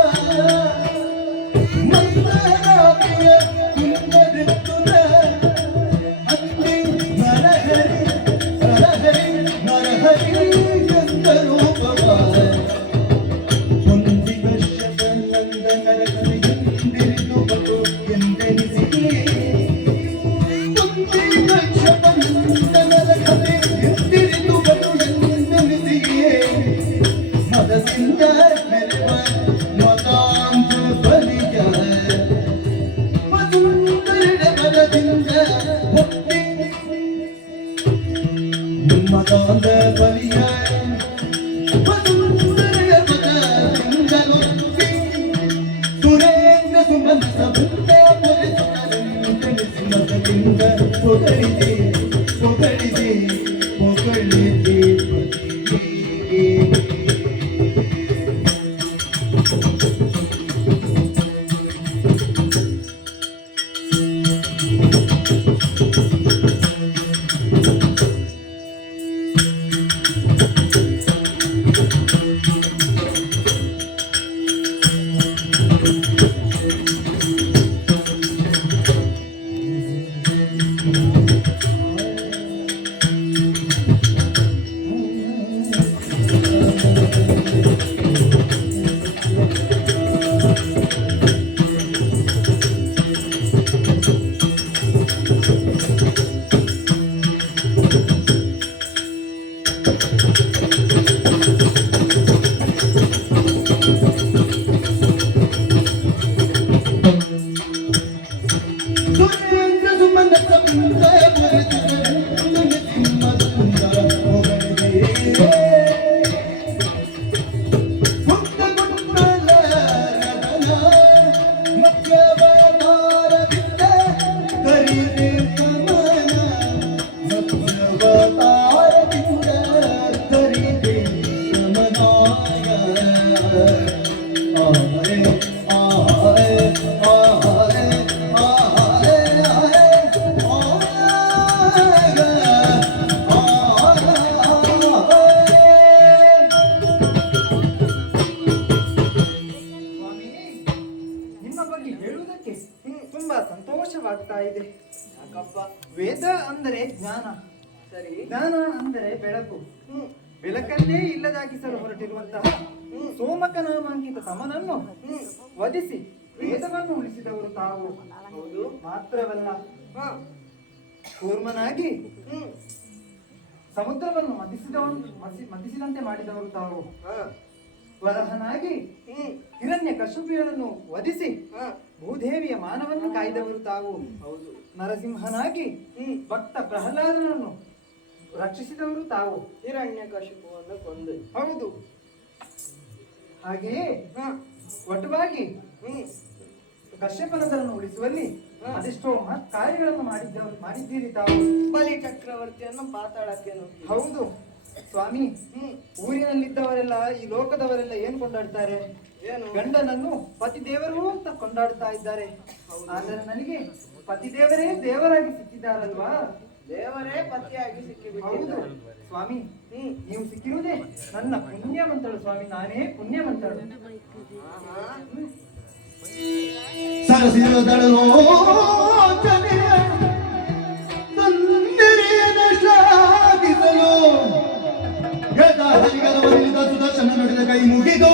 ಮಂದರಾತ್ರಿಯ ಕುಂದರೆತ್ತುದ ಹತ್ತಿ ನರಹರಿ ನರಹರಿ ನರಹರಿ ಎಂದ ರೂಪವ ಹೊಂದಿದ ಶತನಂದ ನರಹರಿ ಎಂದಿರಿದು ಬತು ಎಂದೆನಿಸಿಯೇ ಮತಾಂಧ ಬಲಿಯ ಸುರೇಂದ್ರ ಸುಮಂತ ಮತದಿಂದ ಹೊಗಳಿದೆ ಹೊಗಳಿದೆ ಹೊಗಳಿದೆ ಸ್ವಾಮಿ, ನಿಮ್ಮ ಬಗ್ಗೆ ಹೇಳುವುದಕ್ಕೆ ತುಂಬಾ ಸಂತೋಷವಾಗ್ತಾ ಇದೆ. ವೇದ ಅಂದರೆ ಜ್ಞಾನ, ಸರಿ. ಜ್ಞಾನ ಅಂದರೆ ಬೆಳಕು. ಬೆಳಕನ್ನೇ ಇಲ್ಲದಾಗಿಸಲು ಹೊರಟಿರುವಂತಹ ಸೋಮಕ ನಾಮಾಂಕಿತ ಸಮನನ್ನು ವಧಿಸಿ ವೇದವನ್ನು ಉಳಿಸಿದವರು ತಾವು. ಹೌದು. ಮಾತ್ರವಲ್ಲ, ಕೂರ್ಮನಾಗಿ ಸಮುದ್ರವನ್ನು ಮದಿಸಿದಂತೆ ಮಾಡಿದವರು ತಾವು. ವರಹನಾಗಿ ಹಿರಣ್ಯ ಕಶುಪಿಯನ್ನು ವಧಿಸಿ ಭೂದೇವಿಯ ಮಾನವನ್ನು ಕಾಯ್ದವರು ತಾವು. ಹೌದು. ನರಸಿಂಹನಾಗಿ ಭಕ್ತ ಪ್ರಹ್ಲಾದನನ್ನು ರಕ್ಷಿಸಿದವರು ತಾವು. ಹಿರಣ್ಯಕಶಿಪುವನ್ನು ಕೊಂದು. ಹೌದು. ಹಾಗೆಯೇ ಒಟುವಾಗಿ ಕಶ್ಯಪನದರನ್ನು ಉಳಿಸುವಲ್ಲಿ ಅದೆಷ್ಟೋ ಕಾರ್ಯಗಳನ್ನು ಮಾಡಿದ್ದೀರಿ ತಾವು. ಬಲಿ ಚಕ್ರವರ್ತಿಯನ್ನು ಪಾತಾಳಕ್ಕೆ ನುಗ್ಗಿ. ಹೌದು ಸ್ವಾಮಿ, ಊರಿನಲ್ಲಿದ್ದವರೆಲ್ಲ ಈ ಲೋಕದವರೆಲ್ಲ ಏನ್ ಕೊಂಡಾಡ್ತಾರೆ? ಏನು? ಗಂಡನನ್ನು ಪತಿದೇವರು ಅಂತ ಕೊಂಡಾಡ್ತಾ ಇದ್ದಾರೆ. ಆದರೆ ನನಗೆ ಪತಿದೇವರೇ ದೇವರಾಗಿ ಸಿಕ್ಕಿದ್ದಾರಲ್ವಾ? ದೇವರೇ ಪತಿಯಾಗಿ ಹೌದು ಸಿಕ್ಕಿಬಿಟ್ಟಿದ್ದಾರೆ. ಸ್ವಾಮಿ, ನೀವು ಸಿಕ್ಕಿರುವುದೇ ನನ್ನ ಪುಣ್ಯವಂತಳು ಸ್ವಾಮಿ, ನಾನೇ ಪುಣ್ಯವಂತಳು. ಸರಸಿರದಳೋ ಶ್ಲಾಘಿಸಲು ಗದ ಹರಿಗರವರಿದ ಸುದರ್ಶನ ನುಡಿದ ಕೈ ಮುಗಿದು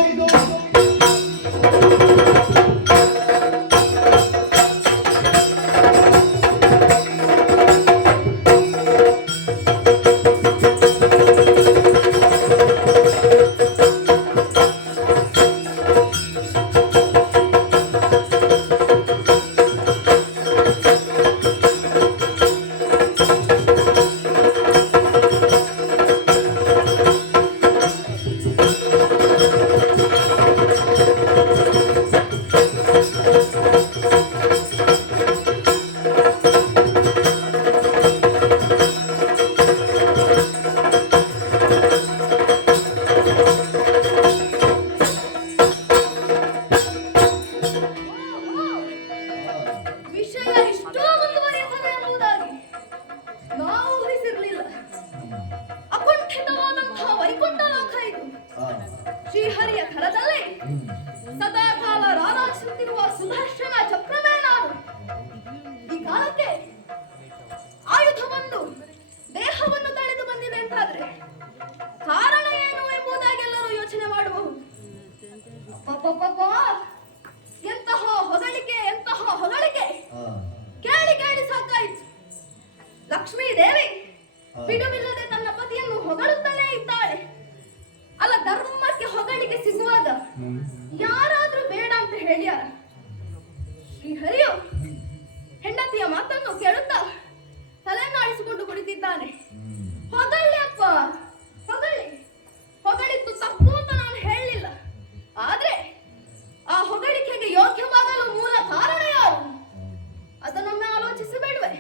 ವಿಷಯ ಇಷ್ಟೋ ಮುಂದುವರಿಯುತ್ತದೆ ಎಂಬುದಾಗಿ ನಾವು ಊಹಿಸಿರಲಿಲ್ಲ. ಅಕುಂಠಿತವಾದಂತಹ ವೈಕುಂಠನಾಥ ಇದು. ಶ್ರೀಹರಿಯ ಥರದಲ್ಲಿ ಸದಾಕಾಲ ರಾರಾಜಿಸುತ್ತಿರುವ ಸುದರ್ಶನ ಚಕ್ರವೇ ನಾನು. ಈ ಕಾಲಕ್ಕೆ ಆಯುಧವೊಂದು ದೇಹವನ್ನು ತಳೆದು ಬಂದಿದೆ ಅಂತಾದ್ರೆ ಕಾರಣ ಏನು ಎಂಬುದಾಗಿ ಎಲ್ಲರೂ ಯೋಚನೆ ಮಾಡಬಹುದು. ಅಪ್ಪಪ್ಪಪ್ಪ, ಎಂತಹ ಹೊಗಳಿಕೆ, ಎಂತಹ ಹೊಗಳಿಕೆ! ಕೇಳಿ ಕೇಳಿ ಸಾಕಾಯ್ತು. ಲಕ್ಷ್ಮೀ ದೇವಿ ಬಿಡುವಿಲ್ಲದೆ ತನ್ನ ಪತಿಯನ್ನು ಹೊಗಳುತ್ತಲೇ ಇದ್ದಾಳೆ. ಅಲ್ಲ, ಧರ್ಮಕ್ಕೆ ಹೊಗಳಿಕೆ ಸಿಗುವಾಗ ಯಾರಾದ್ರೂ ಬೇಡ ಅಂತ ಹೇಳ್ಯಾರ? ಶ್ರೀಹರಿಯು ಹೆಂಡತಿಯ ಮಾತನ್ನು ಕೇಳುತ್ತಾ ತಲೆನಾಡಿಸಿಕೊಂಡು ಕುಳಿತಿದ್ದಾನೆ. ಹೊಗಳಿ ಅಪ್ಪ, ಹೊಗಳಿ. ಹೊಗಳಿದ್ದು ತಪ್ಪು ಅಂತ ನಾನು ಹೇಳಲಿಲ್ಲ. ಆದ್ರೆ ಆ ಹೊಗಳಿಕೆಗೆ ಯೋಗ್ಯವಾಗಲು ಮೂಲ ಕಾರಣ ಯಾರು? ಅದನ್ನೊಮ್ಮೆ ಆಲೋಚಿಸಬೇಡುವೆ?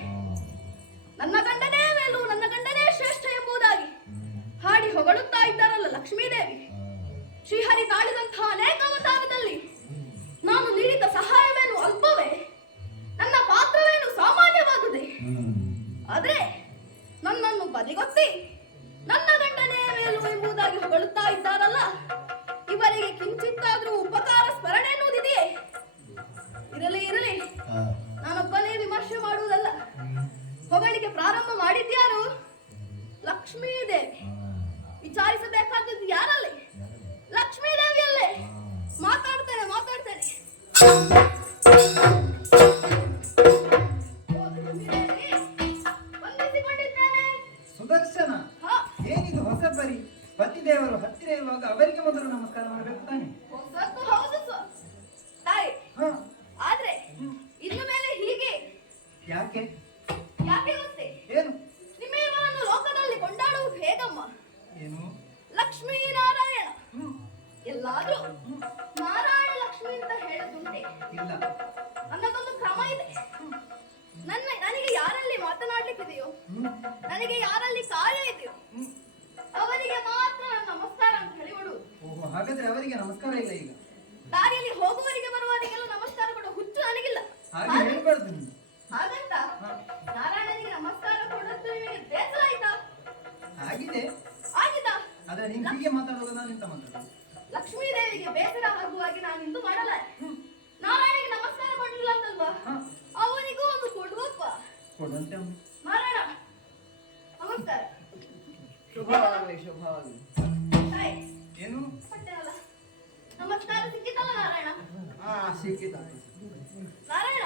ನನ್ನ ಗಂಡನೇ ಮೇಲು, ನನ್ನ ಗಂಡನೇ ಶ್ರೇಷ್ಠ ಎಂಬುದಾಗಿ ಹಾಡಿ ಹೊಗಳುತ್ತಾ ಇದ್ದಾರಲ್ಲ ಲಕ್ಷ್ಮೀದೇವಿ. ಶ್ರೀಹರಿ ತಾಳಿದಂತಹ ಅನೇಕ ಅವತಾರದಲ್ಲಿ ನಾನು ನೀಡಿದ ಸಹಾಯವೇನು ಅಲ್ಪವೇ? ನನ್ನ ಪಾತ್ರವೇನು ಸಾಮಾನ್ಯವಾದುದೇ? ಆದ್ರೆ ನನ್ನನ್ನು ಬದಿಗೊತ್ತಿ ನನ್ನ ಗಂಡನೇ ಮೇಲು ಎಂಬುದಾಗಿ ಹೊಗಳುತ್ತಾ ಇದ್ದಾರಲ್ಲ, ಇವರಿಗೆ ಕಿಂಚಿತ್ತಾದ್ರೂ ಉಪಕಾರ ಸ್ಮರಣೆ ಎನ್ನುವುದಿದೆಯೇ? ಇರಲಿ ಇರಲಿ, ನಾನೊಬ್ಬನೇ ವಿಮರ್ಶೆ ಮಾಡುವುದಲ್ಲ. ಹೊಗಳಿಕೆ ಪ್ರಾರಂಭ ಮಾಡಿದ್ಯಾರು? ಲಕ್ಷ್ಮೀದೇವಿ. ವಿಚಾರಿಸಬೇಕಾದದ್ದು ಯಾರಲ್ಲಿ? ಲಕ್ಷ್ಮೀದೇವಿಯಲ್ಲೇ. ಮಾತಾಡ್ತೇನೆ. ಸುದರ್ಶನ, ಏನಿದು ಹೊಸ ಪರಿ? ಪತಿದೇವರು ಹತ್ತಿರ ಇರುವಾಗ ಅವರಿಗೆ ಮೊದಲು ನಮಸ್ಕಾರ ಮಾಡಬೇಕು ತಾನೆ? ಹೌದು ತಾಯಿ. ಆದ್ರೆ ಇನ್ನು ಮೇಲೆ ಹೀಗೆ ಯಾಕೆ? ಯಾಕೆ ಗೊತ್ತೇ? ಏನು? ನಿಮ್ಮೆಲ್ಲರನ್ನು ಲೋಕದಲ್ಲಿ ಕೊಂಡಾಡುವುದು ಹೇಗಮ್ಮ? ಏನು? ಲಕ್ಷ್ಮೀ ನಾರಾಯಣ. ಎಲ್ಲಾದ್ರೂ ನಾರಾಯಣ ಲಕ್ಷ್ಮಿ ಅಂತ ಹೇಳೋದುಂಟೆ? ಇಲ್ಲ. ಅನ್ನೋದೊಂದು ಕ್ರಮ ಇದೆ. ನನಗೆ ಯಾರಲ್ಲಿ ಮಾತನಾಡ್ಲಿಕ್ಕಿದೆಯೋ, ನನಗೆ ಯಾರಲ್ಲಿ ಕಾರ್ಯ ಇದೆಯೋ ಅವರಿಗೆ ಮಾತ್ರ ನಾನು ನಮಸ್ಕಾರ ಅಂತ ಹೇಳಿ ಕೊಡುವುದು. ಓಹೋ, ಹಾಗಾದ್ರೆ ಅವರಿಗೆ ನಮಸ್ಕಾರ ಇಲ್ಲ ಈಗ? ದಾರಿಯಲ್ಲಿ ಹೋಗುವವರಿಗೆ ಬರುವವರಿಗೆಲ್ಲ ನಮಸ್ಕಾರ ಕೊಡೋ ಹುಚ್ಚು ನನಗಿಲ್ಲ. ಹಾಗೆ ಹೇಳ್ಬಾರ್ದು ನೀನು. ಹಾಗಂತ ನಾರಾಯಣನಿಗೆ ನಮಸ್ಕಾರ ಕೊಡೋದು ನಿಮಗೆ ಬೇಸರ ಆಯ್ತಾ? ಆಗಿದೆ. ಆಗಿದಾ? ಆದ್ರೆ ನೀನು ಹೀಗೆ ಮಾತಾಡೋದು, ನಾನು ಎಂತ ಮಾತಾಡೋದು? ಲಕ್ಷ್ಮೀ ದೇವಿಗೆ ಬೇಸರ ಆಗುವ ಹಾಗೆ ನಾನು ಇಂದು ಮಾಡಲ್ಲ. ನಾರಾಯಣಿಗೆ ನಮಸ್ಕಾರ ಮಾಡಲಿಲ್ಲ ಅಂತಲ್ವಾ, ಅವನಿಗೂ ಒಂದು ಕೊಡುವಪ್ಪ. ಕೊಡುವಂತೆ ಅವನು. ನಾರಾಯಣ ನಮಸ್ಕಾರ. ಶುಭವಾಗಲಿ ಶುಭವಾಗಲಿ. ಹಾಯ್. ಏನು? ಕೊಟ್ಟೆನಲ್ಲ. ನಮಸ್ಕಾರ ಸಿಕ್ಕಿತಲ್ಲ ನಾರಾಯಣ? ಹಾ ಸಿಕ್ಕಿತ. ನಾರಾಯಣ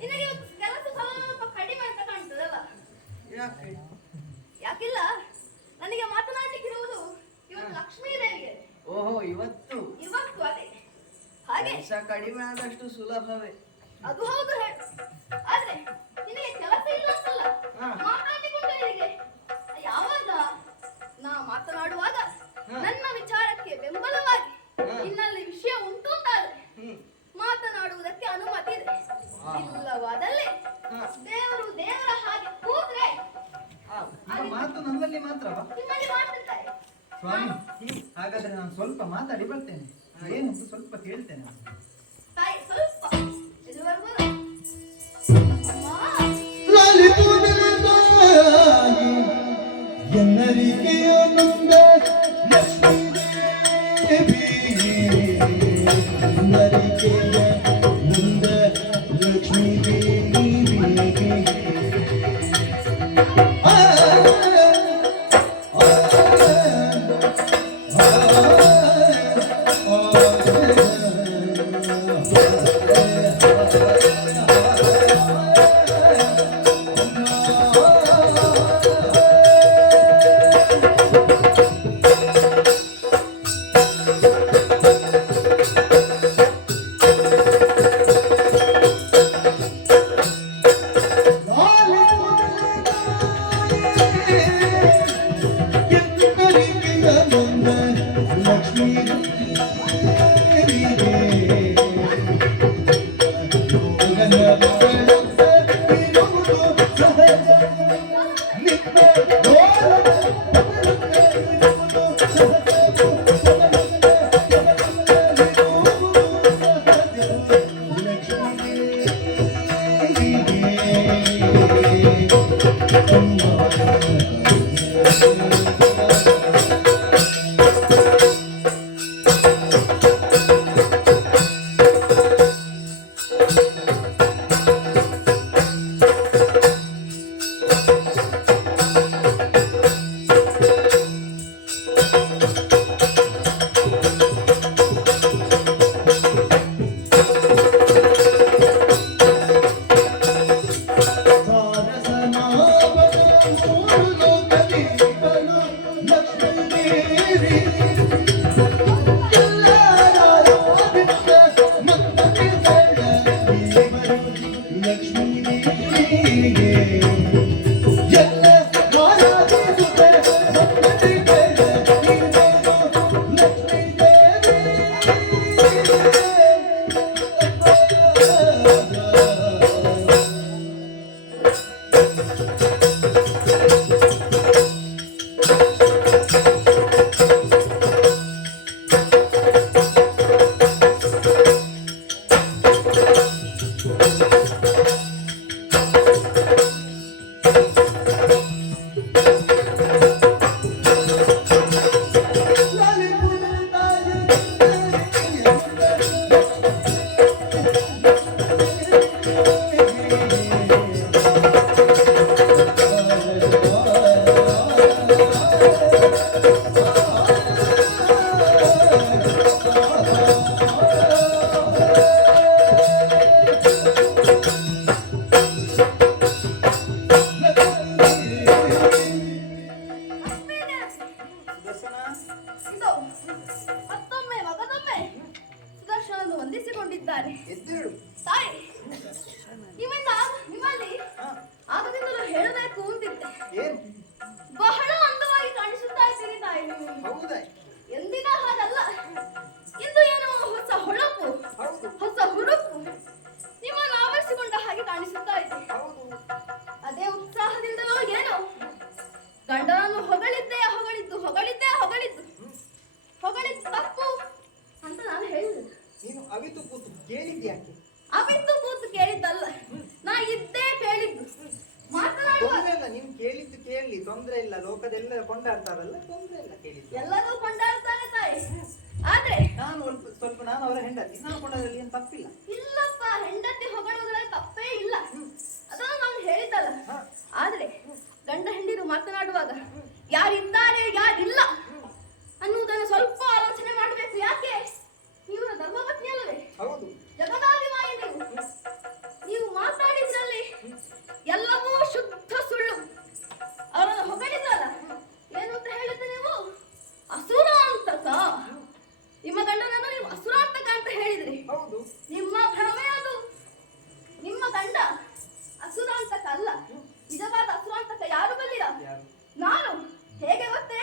ನಿನಗೆ ಇವತ್ತು ಕೆಲಸ ಸ್ವಲ್ಪ ಕಡಿಮೆ ಅಂತ ಕಾಣ್ತದಲ್ಲ? ಯಾಕೆ? ಯಾಕಿಲ್ಲ, ನನಗೆ ಮಾತನಾಡಲಿಕ್ಕಿರುವುದು ಇವತ್ತು ಲಕ್ಷ್ಮೀ ದೇವಿಗೆ. ಓಹೋ, ಇವತ್ತು ಇವತ್ತು ಅದೇ ಹಾಗೆ. ಕೆಲಸ ಕಡಿಮೆ ಆದಷ್ಟು ಸುಲಭವೇ. ಅದು ಹೌದು ಹೇಳು. ಆದ್ರೆ ನಿನಗೆ ಕೆಲಸ ಇಲ್ಲ ಅಂತಲ್ಲ, ಮಾತಾಡಿಕೊಂಡು ನಿನಗೆ ಯಾವಾಗ ನಾ ಮಾತನಾಡುವಾಗ ನನ್ನ ವಿಚಾರಕ್ಕೆ ಬೆಂಬಲವಾಗಿ ನಿನ್ನಲ್ಲಿ ವಿಷಯ ಉಂಟು ಅಂತಾದ್ರೆ ಮಾತನಾಡುವುದಕ್ಕೆ ಅನುಮತಿ ಇದೆ. ಇಲ್ಲವಾದಲ್ಲಿ ದೇವರು ದೇವರ ಹಾಗೆ ಕೂತ್ರೆ ಈಗ ಮಾತು ನನ್ನಲ್ಲಿ ಮಾತ್ರವಾ? ನಿಮ್ಮಲ್ಲಿ ಮಾತಿರ್ತಾರೆ. ಸ್ವಾಮಿ, ಹಾಗಾದ್ರೆ ನಾನು ಸ್ವಲ್ಪ ಮಾತಾಡಿ ಬರ್ತೇನೆ. ಏನು ಅಂತ ಸ್ವಲ್ಪ ಕೇಳ್ತೇನೆ. ತಾಯಿ ಸ್ವಲ್ಪ ಇದುವರೆಗೂ ಲಾಲಿಪುರದಾಯಿ ಎನ್ನರಿಕೆಯ ನೊಂದ ಲಕ್ಷ್ಮೀ ದೇವಿ, ಎನ್ನರಿಕೆಯ ನೊಂದ ಲಕ್ಷ್ಮೀ ದೇವಿ. ಇದು ಮತ್ತೊಮ್ಮೆ ಮಗದೊಮ್ಮೆ ಸುದರ್ಶನನ್ನು ವಂದಿಸಿಕೊಂಡಿದ್ದಾನೆ. ಎದ್ದೇಳು. ತಾಯಿ ನಿಮ್ಮಲ್ಲಿ ಆಗದಿಂದಲೂ ಹೇಳಬೇಕು ಅಂತಿದ್ದೆ. ಏನು? ಬಹಳ ಅಂದವಾಗಿ ಕಾಣಿಸುತ್ತಾ ಇದ್ದೀರಿ ತಾಯಿ ನೀವು. ಹೌದಾ? ಎಂದಿನ ಹಾಗಲ್ಲ, ಇಂದು ಏನೋ ಹೊಸ ಹೊಳಪು, ಹೊಸ ಹುರುಪು ನಿಮ್ಮನ್ನು ಆವರಿಸಿಕೊಂಡ ಹಾಗೆ ಕಾಣಿಸುತ್ತಾ ಇದೆ. ಅದೇ ಉತ್ಸಾಹದಿಂದಲೋ ಏನೋ ಗಂಡನನ್ನು ಹೊಗಳಿದ್ದು ಹೊಗಳಿದ್ದು ತಪ್ಪು ಅಂತ ನಾನು ಹೇಳಿದೆ. ಕೂತು ಕೇಳಿದ್ಯಾಕೆ? ಅವಿತ್ತು ಕೂತು ಕೇಳಿದ್ದಲ್ಲ, ನಾ ಇದ್ದೇ ಕೇಳಿದ್ದು. ಮಾತನಾಡುವ ತೊಂದ್ರೆ ಇಲ್ಲ, ನೀವು ಕೇಳಿದ್ದು ಕೇಳಲಿ, ತೊಂದ್ರೆ ಇಲ್ಲ. ಲೋಕದೆಲ್ಲ ಕೊಂಡಾಡ್ತಾರಲ್ಲ, ತೊಂದ್ರೆ ಇಲ್ಲ ಕೇಳಿದ್ದು. ಎಲ್ಲರೂ ಕೊಂಡಾಡ್ತಾರೆ ತಾಯಿ. ಆದ್ರೆ ನಾನು ಸ್ವಲ್ಪ ನಾನು ಅವರ ಹೆಂಡತಿ, ನಾನು ಕೊಂಡದ್ರಲ್ಲಿ ಏನು ತಪ್ಪಿಲ್ಲ. ಇಲ್ಲಪ್ಪ, ಹೆಂಡತಿ ಹೊಗಳುವುದರಲ್ಲಿ ತಪ್ಪೇ ಇಲ್ಲ, ಅದನ್ನು ನಾನು ಹೇಳಿದ್ದಲ್ಲ. ಆದ್ರೆ ಗಂಡ ಹೆಂಡಿರು ಮಾತನಾಡುವಾಗ ಯಾರಿದ್ದಾರೆ ಯಾರಿಲ್ಲ ಅನ್ನುವುದನ್ನು ಸ್ವಲ್ಪ ಆಲೋಚನೆ ಮಾಡಬೇಕು. ಯಾಕೆ? ನೀವು ಧರ್ಮಪತ್ನಿ ಅಲ್ಲವೇ? ಹೌದು. ಜಗದಾದಿಮಾಯಿ ನೀವು ಮಾತಾಡಿದ್ರಲ್ಲಿ ಎಲ್ಲವೂ ಶುದ್ಧ ಸುಳ್ಳು. ಅವರನ್ನು ಹೊಗಳಿದ್ರಲ್ಲ, ಏನು ಅಂತ ಹೇಳಿದ್ರೆ ನೀವು ಅಸುರಾಂತಕ. ನಿಮ್ಮ ಗಂಡನನ್ನು ನೀವು ಅಸುರಾಂತಕ ಅಂತ ಹೇಳಿದ್ರಿ. ಹೌದು. ನಿಮ್ಮ ಭ್ರಮೆ ಅದು. ನಿಮ್ಮ ಗಂಡ ಅಸುರಾಂತಕ ಅಲ್ಲ, ನಿಜವಾದ ಅಸುರಾಂತಕ ಯಾರು ಬಲ್ಲಿರ? ನಾನು. ಹೇಗೆ ಗೊತ್ತೇ?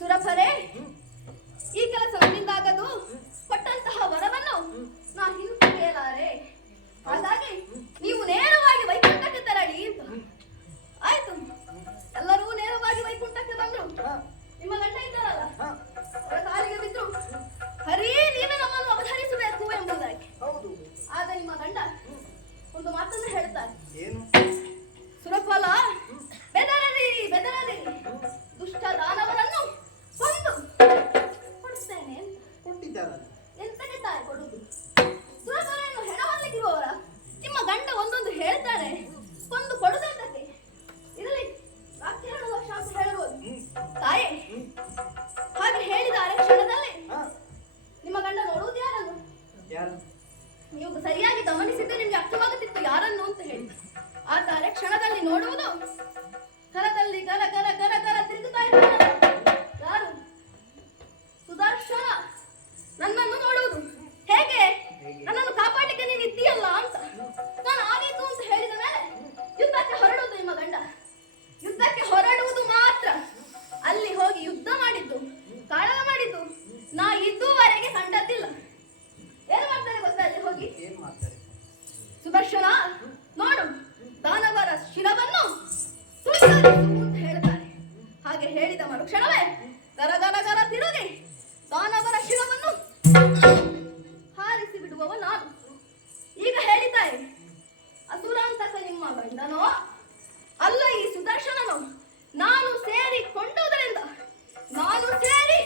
ಸುರಭರೆ, ಈ ಕೆಲಸ ನನ್ನಿಂದಾಗದು. ವಿಚಾರ? ಎಂತಕ್ಕೆ ತಾಯಿ ಕೊಡುದು? ಸುರಸರೇನು ಹೆಣ ಹೊರಲಿಕ್ಕಿರುವವರ? ನಿಮ್ಮ ಗಂಡ ಒಂದೊಂದು ಹೇಳ್ತಾರೆ, ಒಂದು ಕೊಡುದಂತಕ್ಕೆ. ಇರಲಿ, ವಾಕ್ಯ ಹೇಳುವ ಶಾಸ್ತ್ರ ಹೇಳಬಹುದು. ತಾಯಿ ಹಾಗೆ ಹೇಳಿದ್ದಾರೆ ಕ್ಷಣದಲ್ಲಿ ನಿಮ್ಮ ಗಂಡ ನೋಡುವುದು ಯಾರನ್ನು? ಯಾರು? ನೀವು ಸರಿಯಾಗಿ ಗಮನಿಸಿದ್ರೆ ನಿಮ್ಗೆ ಅರ್ಥವಾಗುತ್ತಿತ್ತು ಯಾರನ್ನು ಅಂತ ಹೇಳಿ. ಆದರೆ ಕ್ಷಣದಲ್ಲಿ ನೋಡುವುದು ಕರದಲ್ಲಿ ಗರ ಗರ ಗರ ಗರ ತಿರುಗುತ್ತಾ ಇದ್ದಾರಲ್ಲ, ಯಾರು? ಸುದರ್ಶನ. ನನ್ನನ್ನು ನೋಡುವುದು ಹೇಗೆ? ನನ್ನನ್ನು ಕಾಪಾಡಲಿಕ್ಕೆ ನೀನು ಇದ್ದೀಯಲ್ಲ ಅಂತ. ನಾನು ಆಗೇತು ಅಂತ ಹೇಳಿದ ಮೇಲೆ ಯುದ್ಧಕ್ಕೆ ಹೊರಡುವುದು ನಿಮ್ಮ ಗಂಡ. ಯುದ್ಧಕ್ಕೆ ಹೊರಡುವುದು ಮಾತ್ರ. ಅಲ್ಲಿ ಹೋಗಿ ಯುದ್ಧ ಮಾಡಿದ್ದು, ಕಾಳಗ ಮಾಡಿದ್ದು ನಾ ಇದುವರೆಗೆ ಕಂಡದ್ದಿಲ್ಲ. ಏನು ಮಾಡ್ತಾರೆ ಗೊತ್ತಾ ಅಲ್ಲಿ ಹೋಗಿ? ಏನ್ ಮಾಡ್ತಾರೆ? ಸುದರ್ಶನ ನೋಡು, ದಾನವರ ಶಿರವನ್ನು ತುಳಿಸು ಅಂತ ಹೇಳ್ತಾರೆ. ಹಾಗೆ ಹೇಳಿದ ಮರುಕ್ಷಣವೇ ಗರ ಗರ ಗರ ತಿರುಗಿ ದಾನವರ ಶಿರವನ್ನು ಹಾರಿಸಿ ಬಿಡುವವ ನಾನು. ಈಗ ಹೇಳಿದ್ದಾರೆ ಅಸುರಾಂತಕ ನಿಮ್ಮ ಗಂಡನೋ ಅಲ್ಲ ಈ ಸುದರ್ಶನನೋ, ನಾನು ಸೇರಿಕೊಂಡುವುದರಿಂದ ನಾನು ಸೇರಿ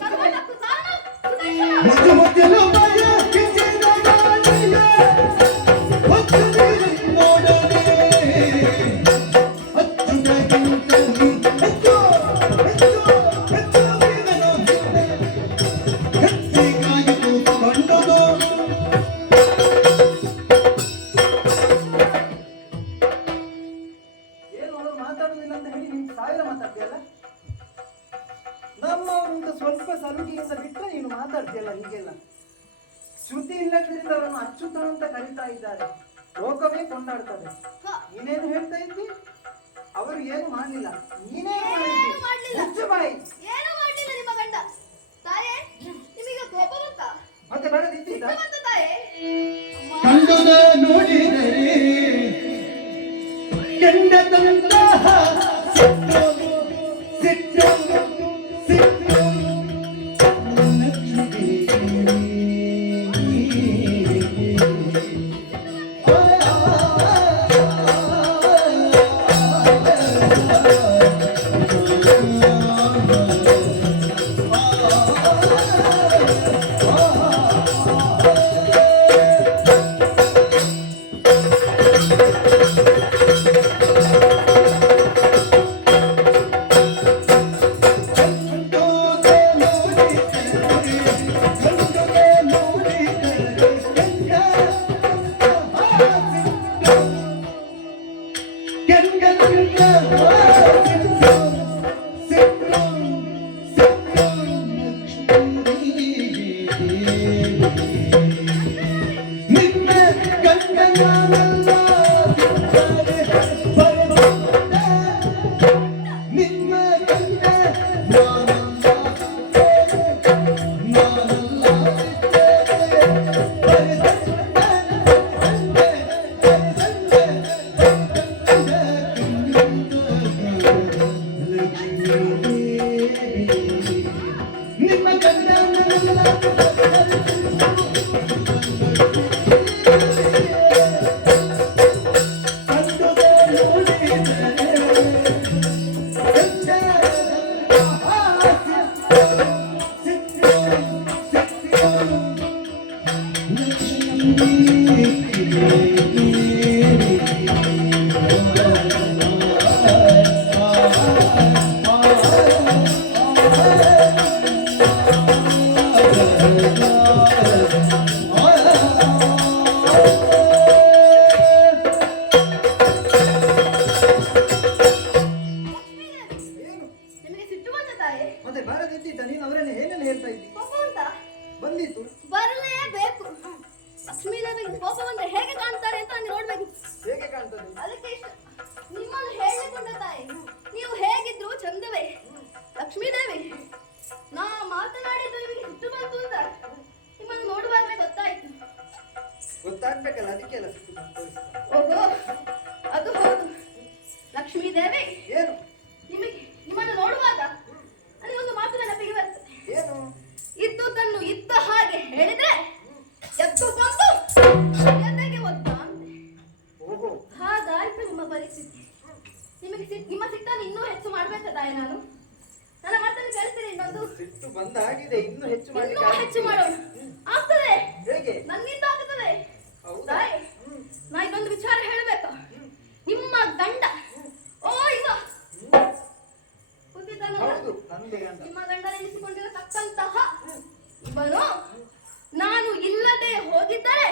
ಸರ್ವದಕ್ಕೂ ಕಾರಣ ಸುದರ್ಶನ. ಮಧ್ಯ ಮಧ್ಯಲೋ ಮಾಯ ಕಿಂಚಿದ ಗಾಳಿಯ ಹೊತ್ತು ನೋಡದೆ ಅಚ್ಚುತಕ್ಕಿಂತ ಹೆಚ್ಚು ಗಟ್ಟಿಗಾಯಿತು ಕಂಡದು. ಏನು ಅವರು ಮಾತಾಡುದಿಲ್ಲ ಅಂತ ಹೇಳಿ ನೀನು ಸಾವಿರ ಮಾತಾಡ್ತೀಯಲ್ಲ? ನಮ್ಮವರು ಅಂತ ಸ್ವಲ್ಪ ಸಲುಗೆಯಿಂದ ಬಿಟ್ಟರೆ ನೀನು ಮಾತಾಡ್ತೀಯಲ್ಲ ಹೀಗೆಲ್ಲ. ಶ್ರುತಿ ಇಲ್ಲದ್ರಿಂದ ಅವರನ್ನು ಅಚ್ಚುತ ಅಂತ ಕರೀತಾ ಇದ್ದಾರೆ, ಲೋಕವೇ ಕೊಂಡಾಡ್ತದೆ. ನೀನೇನು ಹೇಳ್ತಾ ಇದ್ದಿ? ಅವರು ಏನು ಮಾಡಲಿಲ್ಲ, ನೀನೇ ಏನು ಮಾಡ್ಲಿಲ್ಲ. ಮುಚ್ಚು ಬಾಯಿ. ಏನು ಮಾಡಲಿಲ್ಲ ನಿಮ್ಮ ಗಂಡ. ತಾಯೇ, ನಿಮಗೆ ಕೋಪ ಬಂತಾ? ಮತ್ತೆ ಬೆಳೆದಿದ್ದ ಸಿಟ್ಟು ಬಂತ ತಾಯೇ? ಕಂಡುದ ನೋಡಿದರೆ ಕೆಂಡದಂತಹ ಸಿಟ್ಟು ಸಿಟ್ಟು ಸಿಟ್ಟು ನಿಮಗೆ ಸಿಟ್ಟು ಬಂತ ತಾಯೇ? ಮತ್ತೆ ಬಾರದಿದ್ದ ನೀನು ಅವರನ್ನು ಏನೇನು ಹೇಳ್ತಾ ಇದ್ದಿ? ಕೋಪ ಉಂಟ? ಬಂದಿತ್ತು. ಬರಲೇಬೇಕು. ಲಕ್ಷ್ಮೀದೇವಿಗೆ ಕೋಪ ಬಂದ್ರೆ ಹೇಗೆ ಕಾಣ್ತಾರೆ ಅಂತ ನಾನು ನೋಡ್ಬೇಕು. ಹೇಗೆ ಕಾಣ್ತದೆ? ಅದಕ್ಕೆ ಇಷ್ಟ ನಿಮ್ಮನ್ನು ಹೇಳಿಕೊಂಡ ತಾಯಿ, ನೀವು ಹೇಗಿದ್ರು ಚಂದವೇ. ಲಕ್ಷ್ಮೀದೇವಿ, ನಾ ಮಾತನಾಡಿದ್ದು ನಿಮಗೆ ಸಿಟ್ಟು ಬಂತು ಅಂತ ನಿಮ್ಮನ್ನು ನೋಡುವಾಗಲೇ ಗೊತ್ತಾಯ್ತು. ಗೊತ್ತಾಗ್ಬೇಕಲ್ಲ, ಅದಕ್ಕೆಲ್ಲ ಸಿಟ್ಟು ತೋರಿಸ್ತಾ. ಓಹೋ, ಅದು ಹೌದು. ಲಕ್ಷ್ಮೀದೇವಿ, ಏನು ನಿಮ್ಮನ್ನು ನೋಡುವಾಗ ನನಗೆ ಒಂದು ಮಾತು ನೆನಪಿಗೆ ಬರ್ತದೆ. ಏನು? ಇದ್ದುದನ್ನು ಇದ್ದ ಹಾಗೆ ಹೇಳಿದ್ರೆ ಎದ್ದು ಬಂದು ಎದೆಗೆ ಒದ್ದ ಅಂತೆ. ಓಹೋ, ಹಾಗಾಯ್ತು ನಿಮ್ಮ ಪರಿಸ್ಥಿತಿ. ನಿಮ್ಮ ಸಿಟ್ಟನ್ನು ಇನ್ನೂ ಹೆಚ್ಚು ಮಾಡ್ಬೇಕಾ ತಾಯಿ? ನಾನು ನನ್ನ ಮಾತನ್ನು ಕೇಳ್ತೀನಿ ಇನ್ನೊಂದು. ಸಿಟ್ಟು ಬಂದಾಗಿದೆ. ಇನ್ನೂ ಹೆಚ್ಚು ಇನ್ನೂ ಮಾಡಿ ಹೆಚ್ಚು ಮಾಡೋಣ. ಆಗ್ತದೆ, ಹೇಗೆ? ನನ್ನಿಂದ ಆಗ್ತದೆ. ಹೌದಾ? ತಾಯಿ, ನಾ ಇನ್ನೊಂದು ವಿಚಾರ ಹೇಳ್ಬೇಕು. ನಿಮ್ಮ ಗಂಡ, ಓ ಇವ ಕೂತಿದ್ದಾನಲ್ಲ, ಹೌದು, ನಂದೇ ಗಂಡ. ನಿಮ್ಮ ಗಂಡ ನೆನೆಸಿಕೊಂಡಿರತಕ್ಕಂತಹ ಇವನು ನಾನು ಇಲ್ಲದೆ ಹೋಗಿದ್ದರೆ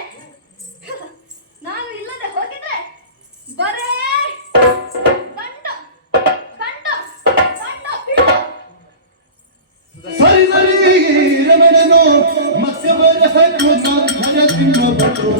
ಬರೇ ಗಂಡ ಗಂಡ ಗಂಡ ಬಿಡು. ಸರಿ ಸರಿ ರಮಣನೋ ಮತ್ಸ್ಯವರ ಹರ ತಿನ್ನು ಬಟರು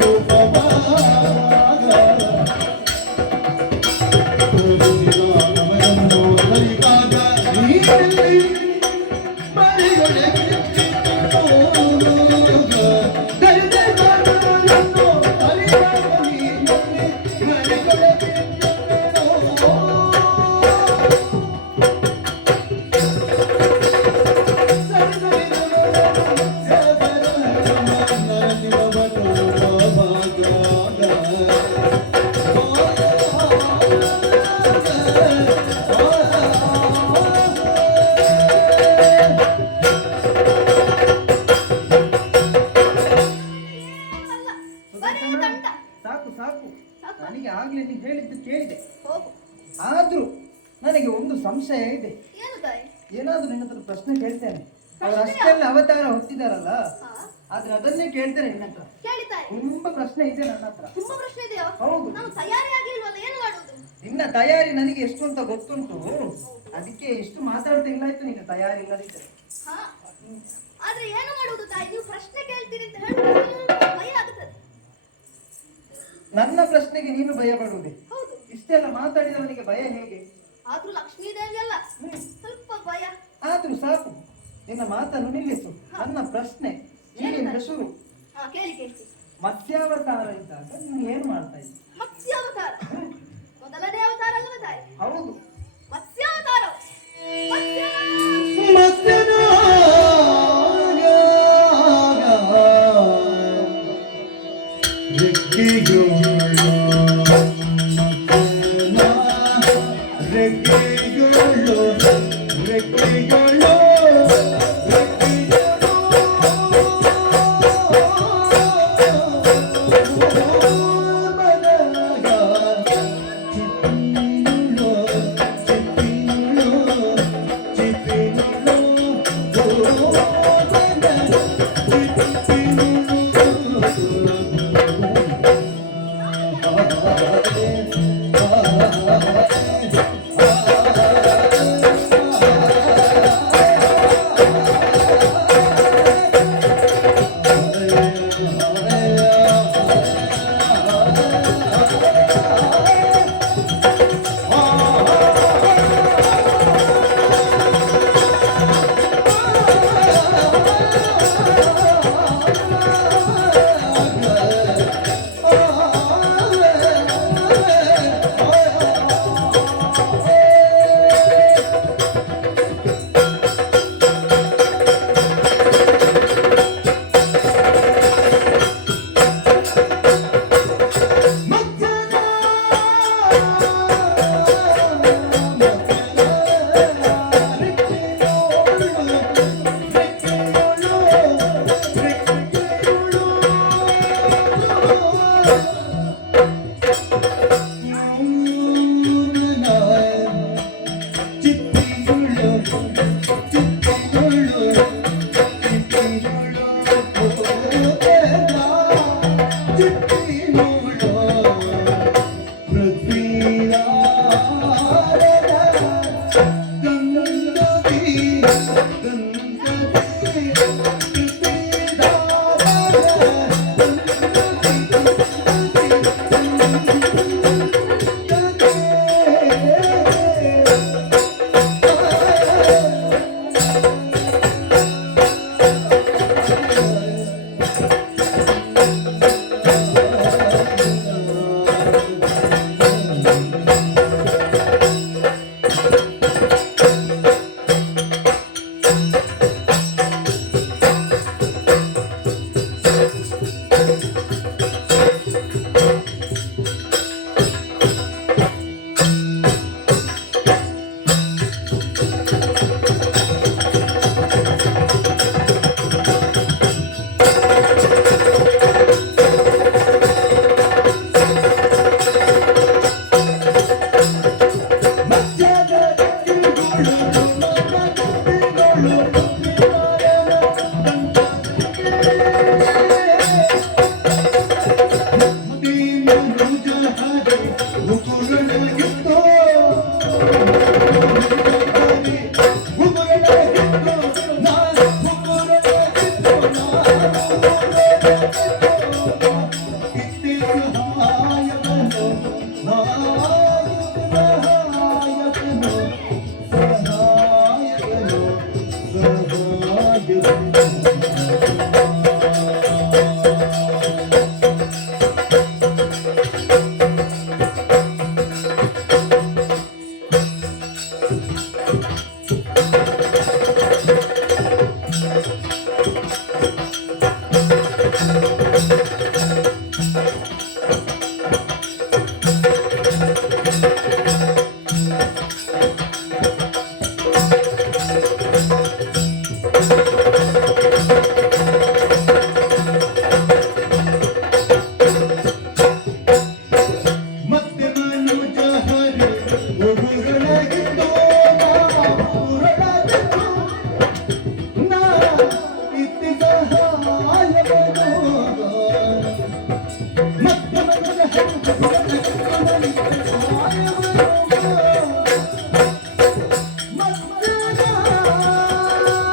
ಸಾಕು ಸಾಕು, ನನಗೆ ಆಗ್ಲೇ ನೀನು ಹೇಳಿದ್ದು ಕೇಳಿದೆ. ಹೋಗು. ಆದ್ರೂ ನನಗೆ ಒಂದು ಸಂಶಯ ಇದೆ. ಏನು ತಾಯಿ? ಏನಾದ್ರೂ ನಿನ್ನ ಹತ್ರ ಪ್ರಶ್ನೆ ಕೇಳ್ತೇನೆ. ಅವ್ರು ಅಷ್ಟೆಲ್ಲ ಅವತಾರ ಹೊತ್ತಿದಾರಲ್ಲ, ಆದ್ರೆ ಅದನ್ನೇ ಕೇಳ್ತೇನೆ ನಿನ್ನ ಹತ್ರ. ಕೇಳಿ ತಾಯಿ. ತುಂಬಾ ಪ್ರಶ್ನೆ ಇದೆ ನನ್ನ ಹತ್ರ. ತುಂಬಾ ಪ್ರಶ್ನೆ ಇದೆಯಾ? ಹೌದು. ನಾವು ತಯಾರಿಯಾಗಿಲ್ವಲ್ಲ, ಏನು ಮಾಡುವುದು? ನಿನ್ನ ತಯಾರಿ ನನಗೆ ಎಷ್ಟು ಅಂತ ಗೊತ್ತುಂಟು, ಅದಕ್ಕೆ ಎಷ್ಟು ಮಾತಾಡ್ತಾ ಇಲ್ಲ ಆಯ್ತು ನಿನ್ನ ತಯಾರಿ ಇಲ್ಲದಿದ್ದರೆ. ಹಾ, ಆದ್ರೆ ಏನು ಮಾಡುವುದು ತಾಯಿ? ನೀವು ಪ್ರಶ್ನೆ ಕೇಳ್ತೀರಿ ಅಂತ ಹೇಳಿದ್ರೆ ಸ್ವಲ್ಪ ಭಯ ಆಗುತ್ತದೆ. ನನ್ನ ಪ್ರಶ್ನೆಗೆ ನೀನು ಭಯ ಪಡುವುದೇ? ಹೌದು. ಇಷ್ಟೆಲ್ಲ ಮಾತಾಡಿದವನಿಗೆ ಭಯ ಹೇಗೆ? ಆದ್ರೂ ಲಕ್ಷ್ಮೀದೇವಿ ಅಲ್ಲ, ಸ್ವಲ್ಪ ಭಯ. ಆದ್ರೂ ಸಾಕು, ನಿನ್ನ ಮಾತನ್ನು ನಿಲ್ಲಿಸು. ನನ್ನ ಪ್ರಶ್ನೆ ಈಗಿಂದ ಶುರು. ಹಾ, ಕೇಳಿ ಕೇಳ್ತೀನಿ. ಮತ್ಸ್ಯಾವತಾರ ಇದ್ದಾಗ ನೀನು ಏನು ಮಾಡ್ತಾ ಇದ್ದಿ? ಮತ್ಸ್ಯಾವತಾರ ಮೊದಲನೇ ಅವತಾರ ಅಲ್ಲವ ತಾಯಿ? ಹೌದು. ಮತ್ಸ್ಯಾವತಾರ ಮತ್ತೆ ಮನುಜ ಹರಿ ಉಗುರಳಾಗಿದ್ದೋ ಉಗುರಳಾಗಿದ್ದೋ ನಾ ಇತ್ತಿದ ಹಾಯವನೋ ಮತ್ತೆ ಮನುಜ ಹರಿ ಉಗುರಳಾಗಿದ್ದೋ ನಾ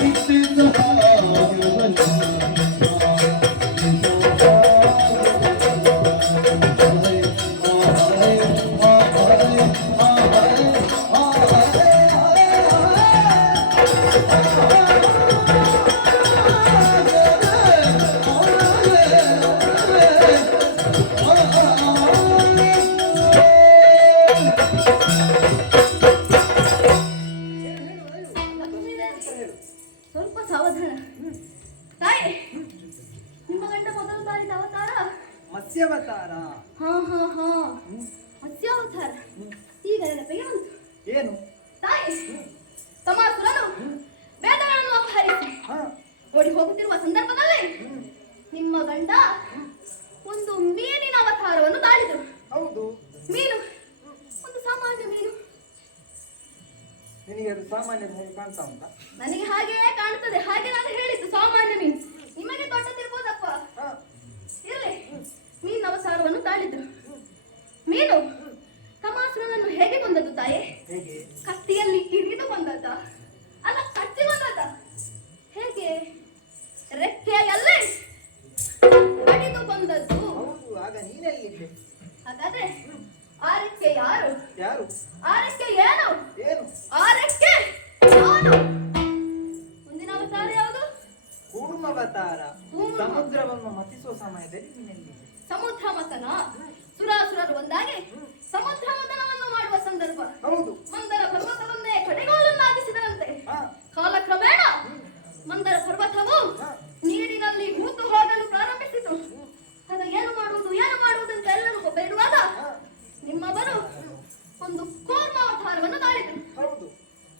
ಇತ್ತಿದ ಹಾಯವನೋ ಸ್ವಲ್ಪ ಸಾವಧಾನ. ತಾಯಿ, ನಿಮ್ಮ ಗಂಡ ಮೊದಲು ತಾರಿದ ಅವತಾರ ಮತ್ಸ್ಯಾವತಾರ. ಹಾ ಮತ್ಸ್ಯಾವತಾರ. ಈಗ ನೆನಪಿಗೆ ಬಂತು. ಏನು ತಾಯಿ, ತಮಾಸುರನು ವೇದಗಳನ್ನು ಅಪಹರಿಸಿ ಓಡಿ ಹೋಗುತ್ತಿರುವ ಸಂದರ್ಭದಲ್ಲಿ ನಿಮ್ಮ ಗಂಡ ಒಂದು ಮೀನಿನ ಅವತಾರವನ್ನು ತಾಳಿದರು. ಹೌದು. ಮೀನು ಒಂದು ಸಾಮಾನ್ಯ ಮೀನು. ನಿನಗೆ ಅದು ಸಾಮಾನ್ಯ ಮೀನು ಕಾಣ್ತಾ ಉಂಟಾ? ನನಗೆ ಹಾಗೆಯೇ ಕಾಣುತ್ತದೆ. ಹಾಗೆ ನಾನು ಹೇಳಿದ್ದು ಸಾಮಾನ್ಯ ಮೀನು. ನಿಮಗೆ ದೊಡ್ಡದಿರ್ಬೋದಪ್ಪ. ಇರಲಿ, ಮೀನಿನ ಅವತಾರವನ್ನು ತಾಳಿದ್ರು. ಮೀನು ತಮಾಸುರನನ್ನು ಹೇಗೆ ಕೊಂದದ್ದು ತಾಯೇ? ಹೇಗೆ? ಕತ್ತಿಯಲ್ಲಿ ಇರಿದು ಕೊಂದದ್ದ? ಅಲ್ಲ, ಕಚ್ಚಿ ಕೊಂದದ್ದ? ಹೇಗೆ? ರೆಕ್ಕೆಯಲ್ಲೇ ಕಡಿದು ಕೊಂದದ್ದು. ಹೌದು. ಆಗ ನೀನೆಲ್ಲಿದ್ದೆ? ಹಾಗಾದ್ರೆ ಆ ರೆಕ್ಕೆ ಯಾರು? ಯಾರು? ಆ ರೆಕ್ಕೆ ಏನು? ಏನು? ಆ ರೆಕ್ಕೆ ನಾನು. ಮುಂದಿನ ಅವತಾರ ಯಾವುದು? ಕೂರ್ಮಾವತಾರ. ಸಮುದ್ರವನ್ನು ಮತಿಸುವ ಸಮಯದಲ್ಲಿ ನೀನೆಲ್ಲಿದ್ದೆ? ಸಮುದ್ರ ಮಥನ. ಸುರಾಸುರರು ಒಂದಾಗಿ ಸಮುದ್ರ ಮಥನವನ್ನು ಮಾಡುವ ಸಂದರ್ಭ. ಹೌದು. ಮಂದರ ಪರ್ವತವನ್ನೇ ಕಡೆಗೋಲನ್ನಾಗಿಸಿದರಂತೆ. ಕಾಲಕ್ರಮೇಣ ಮಂದರ ಪರ್ವತವು ನೀರಿನಲ್ಲಿ ಹೂತು ಹೋಗಲು ಪ್ರಾರಂಭಿಸಿತು. ಆಗ ಏನು ಮಾಡುವುದು ಅಂತ ಎಲ್ಲರೂ ಬೇಡುವಾಗ ನಿಮ್ಮವರು ಒಂದು ಕೂರ್ಮಾವತಾರವನ್ನು ತಾಳಿದರು. ಹೌದು.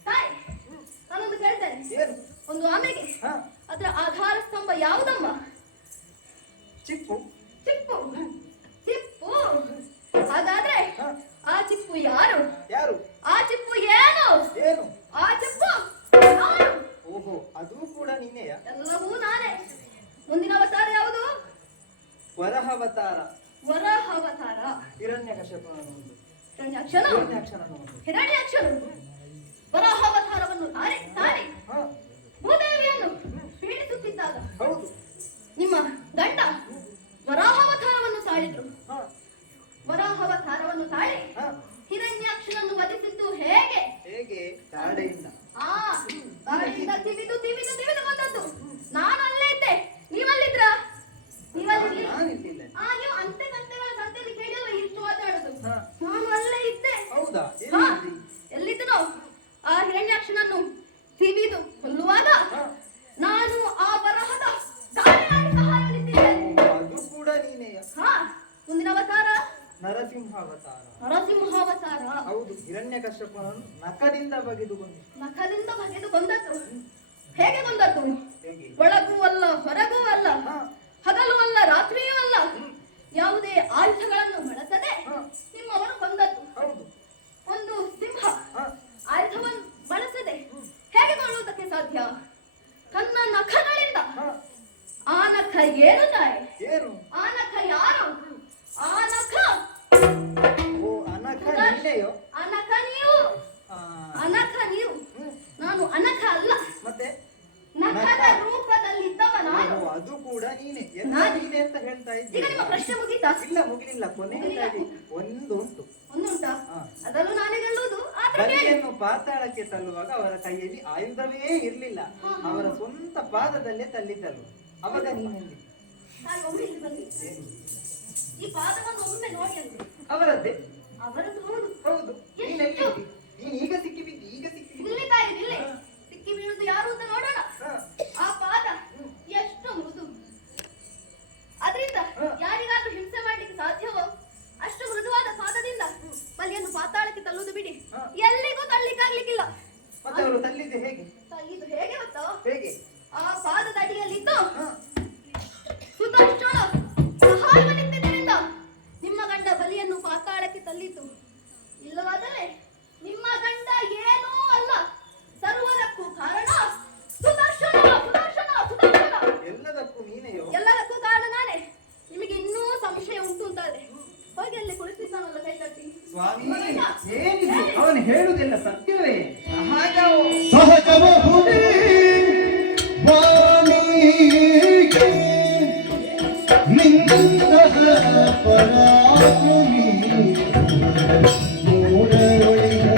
ತಾಯಿ, ನಾನೊಂದು ಕೇಳ್ತೇನೆ. ಏನು? ಒಂದು ಆಮೆಗೆ ಅದರ ಆಧಾರ ಸ್ತಂಭ ಯಾವುದಮ್ಮ? ಚಿಪ್ಪು. ಚಿಪ್ಪು. ಹಾಗಾದ್ರೆ ಆ ಚಿಪ್ಪು ಯಾರು? ಯಾರು? ಆ ಚಿಪ್ಪು ಏನು? ಏನು? ಆ ಚಿಪ್ಪು ನಾನು. ಓಹೋ, ಅದು ಕೂಡ ನೀನೆಯಾ? ಎಲ್ಲವೂ ನಾನೇ. ಮುಂದಿನ ಅವತಾರ ಯಾವುದು? ವರಹಾವತಾರ. ವರಾಹಾವತಾರ. ಹಿರಣ್ಯಕಶ್ಯಪನನ್ನು ಒಂದು. ಹಿರಣ್ಯಾಕ್ಷನು ವರಾಹಾವತಾರವನ್ನು ತಾಳಿ ಭೂದೇವಿಯನ್ನು ಪೀಡಿಸುತ್ತಿದ್ದಾಗ ಹೌದು. ನಿಮ್ಮ ಗಂಡ ವರಾಹಾವತಾರವನ್ನು ತಾಳಿದ್ರು. ಶಾಪವನ್ನು ತಾಳಿ ಹ, ಹಿರಣ್ಯಾಕ್ಷನನ್ನು ವಧಿಸಿದ್ದು ಹೇಗೆ? ಹೇಗೆ? ದಾಡೆಯಿಂದ. ಆ ದಾಳಿಯಿಂದ ತಿವಿದು ತಿವಿದು ತಿವಿದು ಬಂದದ್ದು. ನಾನು ಅಲ್ಲೇ ಇದ್ದೆ, ನೀವಲ್ಲಿದ್ರ? ನೀವಲ್ಲಿ ನಾನಿರ್ಲಿಲ್ಲ. ನೀವು ಅಂತೆ ಕಂತೆಗಳ ಸಂತೆಯಲ್ಲಿ ಕೇಳಿಲ್ಲ ಇಷ್ಟು ಮಾತಾಡುದು. ಹ. ನಾನು ಅಲ್ಲೇ ಇದ್ದೆ. ಹೌದಾ? ಹಾ, ಎಲ್ಲಿದ್ದಿ? ಎಲ್ಲಿದ್ದನೋ ಆ ಹಿರಣ್ಯಾಕ್ಷನನ್ನು ತಿವಿದು ಕೊಲ್ಲುವಾಗ ನಾನು ಆ ಬರಹದ ಗಾಳಿಯಾಗಿ ಸಹಾಯವಿದ್ದಿದ್ದೆ. ಅದು ಕೂಡ ನೀನೇ. ಹಾ, ಮುಂದಿನ ಅವತಾರ ನರಸಿಂಹಾವತಾರ. ನರಸಿಂಹಾವತಾರ. ಹೌದು, ಹಿರಣ್ಯಕಶ್ಯಪನನ್ನು ನಖದಿಂದ ಬಗೆದುಕೊಂಡು. ನಖದಿಂದ ಬಗೆದು ಕೊಂದದ್ದು. ಹೇಗೆ ಕೊಂದದ್ದು? ಹೇಗೆ? ಒಳಗೂ ಅಲ್ಲ ಹೊರಗೂ ಅಲ್ಲ, ಹ, ಹಗಲು ಅಲ್ಲ ರಾತ್ರಿಯೂ ಅಲ್ಲ, ಯಾವುದೇ ಆಯುಧಗಳನ್ನು ಬಳಸದೆ ನಿಮ್ಮವರು ಕೊಂದದ್ದು. ಹೌದು. ಒಂದು ಸಿಂಹ ಹ, ಆಯುಧವನ್ನು ಬಳಸದೆ ಹೇಗೆ ಕೊಳ್ಳುವುದಕ್ಕೆ ಸಾಧ್ಯ? ತನ್ನ ನಖಗಳಿಂದ. ಹ, ಆ ನಖ ಏನು ತಾಯಿ? ಏನು? ಆ ನಖ ಯಾರು? ಆ ನಖ ಓ, ಅನಖ ನೀನೆಯೋ? ಅನಖ ನೀವು. ಆ, ಅನಖ ನೀವು, ನಾನು ಅನಖ ಅಲ್ಲ. ಮತ್ತೆ? ನಖದ ರೂಪದಲ್ಲಿದ್ದವ ನಾನು. ಓ, ಅದು ಕೂಡ ನೀನೆ. ಎಲ್ಲ ನಾನು. ನೀನೆ ಅಂತ ಹೇಳ್ತಾ ಈಗ ಇದ್ದೀನಿ. ನಿಮ್ಮ ಪ್ರಶ್ನೆ ಮುಗೀತಾ? ಇಲ್ಲ, ಮುಗಿಲಿಲ್ಲ. ಕೊನೆಯದಾಗಿ ಒಂದು ಉಂಟು. ಒಂದುಂಟಾ? ಹಾ. ಅದನ್ನು ನಾನೇ ಗೆಲ್ಲುವುದು. ಆದ್ರೆ ಕೇಳಿ. ಬಲಿಯನ್ನು ಪಾತಾಳಕ್ಕೆ ತಳ್ಳುವಾಗ ಅವರ ಕೈಯಲ್ಲಿ ಆಯುಧವೇ ಇರಲಿಲ್ಲ, ಅವರ ಸ್ವಂತ ಪಾದದಲ್ಲೇ ತಳ್ಳಿದ್ದಳು. ಅವಾಗ ನೀನೆಲ್ಲಿ? ನಾನು ಒಮ್ಮೆ ಇಲ್ಲಿ ಬನ್ನಿ. ಈ ಪಾದವನ್ನು ಒಮ್ಮೆ ನೋಡಿ ಅಂದ್ರು. ಅವರದ್ದೇ. ಅವರದ್ದು ಹೌದು. ಹೌದು. ನೀನೆಲ್ಲಿ ಇದ್ದಿ? ನೀನು ಈಗ ಸಿಕ್ಕಿಬಿದ್ದಿ, ಈಗ ಸಿಕ್ಕಿಬಿದ್ದಿ. ಇಲ್ಲಿ ತಾಯಿ ಇಲ್ಲಿ ಸಿಕ್ಕಿ ಬೀಳುದು ಯಾರು ಅಂತ ನೋಡೋಣ. ಹ, ಆ ಪಾದ ಎಷ್ಟು ಮೃದು. ಅದರಿಂದ ಯಾರಿಗಾದ್ರೂ ಹಿಂಸೆ ಮಾಡ್ಲಿಕ್ಕೆ ಸಾಧ್ಯವೋ ಅಷ್ಟು ಮೃದುವಾದ ಪಾದದಿಂದ ಬಲಿಯನ್ನು ಪಾತಾಳಕ್ಕೆ ತಳ್ಳುವುದು ಬಿಡಿ, ಎಲ್ಲಿಗೂ ತಳ್ಳಿಕ್ಕಾಗ್ಲಿಕ್ಕಿಲ್ಲ. ಮತ್ತೆ ಅವರು ತಳ್ಳಿದ್ದು ಹೇಗೆ? ಇದು ಹೇಗೆ ಗೊತ್ತೋ? ಹೇಗೆ? ಆ ಪಾದದ ಅಡಿಯಲ್ಲಿದ್ದು ಹ, ಸುದರ್ಶನ ಸಹಾಯವಿದ್ದುದರಿಂದ ನಿಮ್ಮ ಗಂಡ ಬಲಿಯನ್ನು ಪಾತಾಳಕ್ಕೆ ತಳ್ಳಿತು. ಇಲ್ಲವಾದರೆ ನಿಮ್ಮ ಗಂಡ ಏನೂ ಅಲ್ಲ, ಸರ್ವದಕ್ಕೂ ಕಾರಣ ಸುದರ್ಶನ ಸುದರ್ಶನ ಸುದರ್ಶನ. ಎಲ್ಲದಕ್ಕೂ ನೀನೆಯೋ? ಎಲ್ಲದಕ್ಕೂ ಕಾರಣ ನಾನೇ. ನಿಮಗೆ ಇನ್ನೂ ಸಂಶಯ ಉಂಟು ಅಂತಾದ್ರೆ ಹೋಗಿ ಅಲ್ಲಿ ಕುಳಿತಿದ್ದಾನಲ್ಲ ಕೈ ಕಟ್ಟಿ. ಸ್ವಾಮಿ, ಏನಿದೆ? ಅವನು ಹೇಳುವುದೆಲ್ಲ ಸತ್ಯವೇ? ಸಹಜಬಹುದೇ ವಾಣಿಗೆ ನಿನ್ನಂತಹ ಪರಾಕ್ರಮಿ ಮೂಡರೊಳಿಗೆ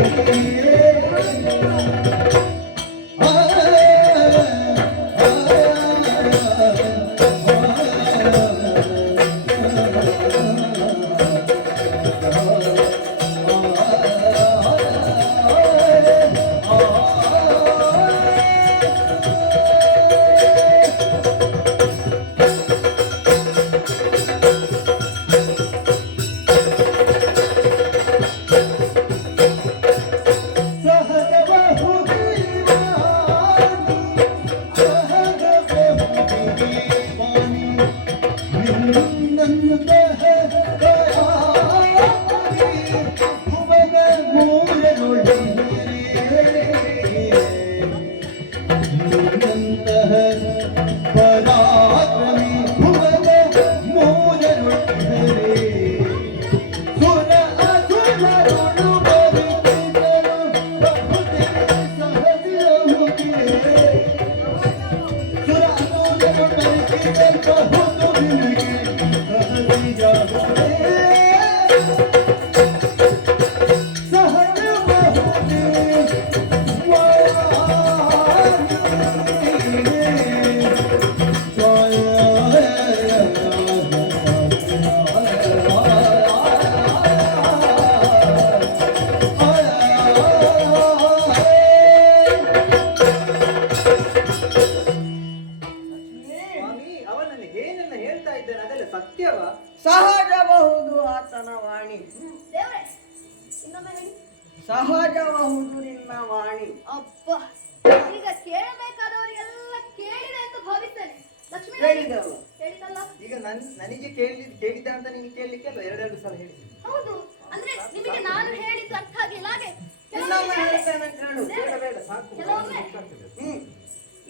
ಸಹಜಬಹುದು ಆತನ ವಾಣಿ. ದೇವ್ರೆ ಇನ್ನೊಮ್ಮೆ ಹೇಳಿ. ಸಹಜಬಹುದು ನಿನ್ನ ವಾಣಿ. ಅಪ್ಪ, ಈಗ ಕೇಳಬೇಕಾದವರಿಗೆಲ್ಲ ಕೇಳಿದೆ ಎಂದು ಭಾವಿಸ್ತೇನೆ. ಲಕ್ಷ್ಮೀ ಕೇಳಿದಲ್ಲ. ಕೇಳಿದಲ್ಲ? ಈಗ ನನಗೆ ಕೇಳಿದ್ದ ಅಂತ ನಿನಗೆ ಕೇಳಲಿಕ್ಕೆ ಅಲ್ಲ, ಎರಡೆರಡು ಸಲ ಹೇಳಿ. ಹೌದು, ಅಂದ್ರೆ ನಿಮಗೆ ನಾನು ಹೇಳಿದ್ದು ಅರ್ಥ ಆಗಿಲ್ಲ ಹಾಗೆ. ಇನ್ನೊಮ್ಮೆ ಹೇಳ್ತೇನೆ ಕೇಳು. ಬೇಡ ಬೇಡ, ಸಾಕು. ಕೆಲವೊಮ್ಮೆ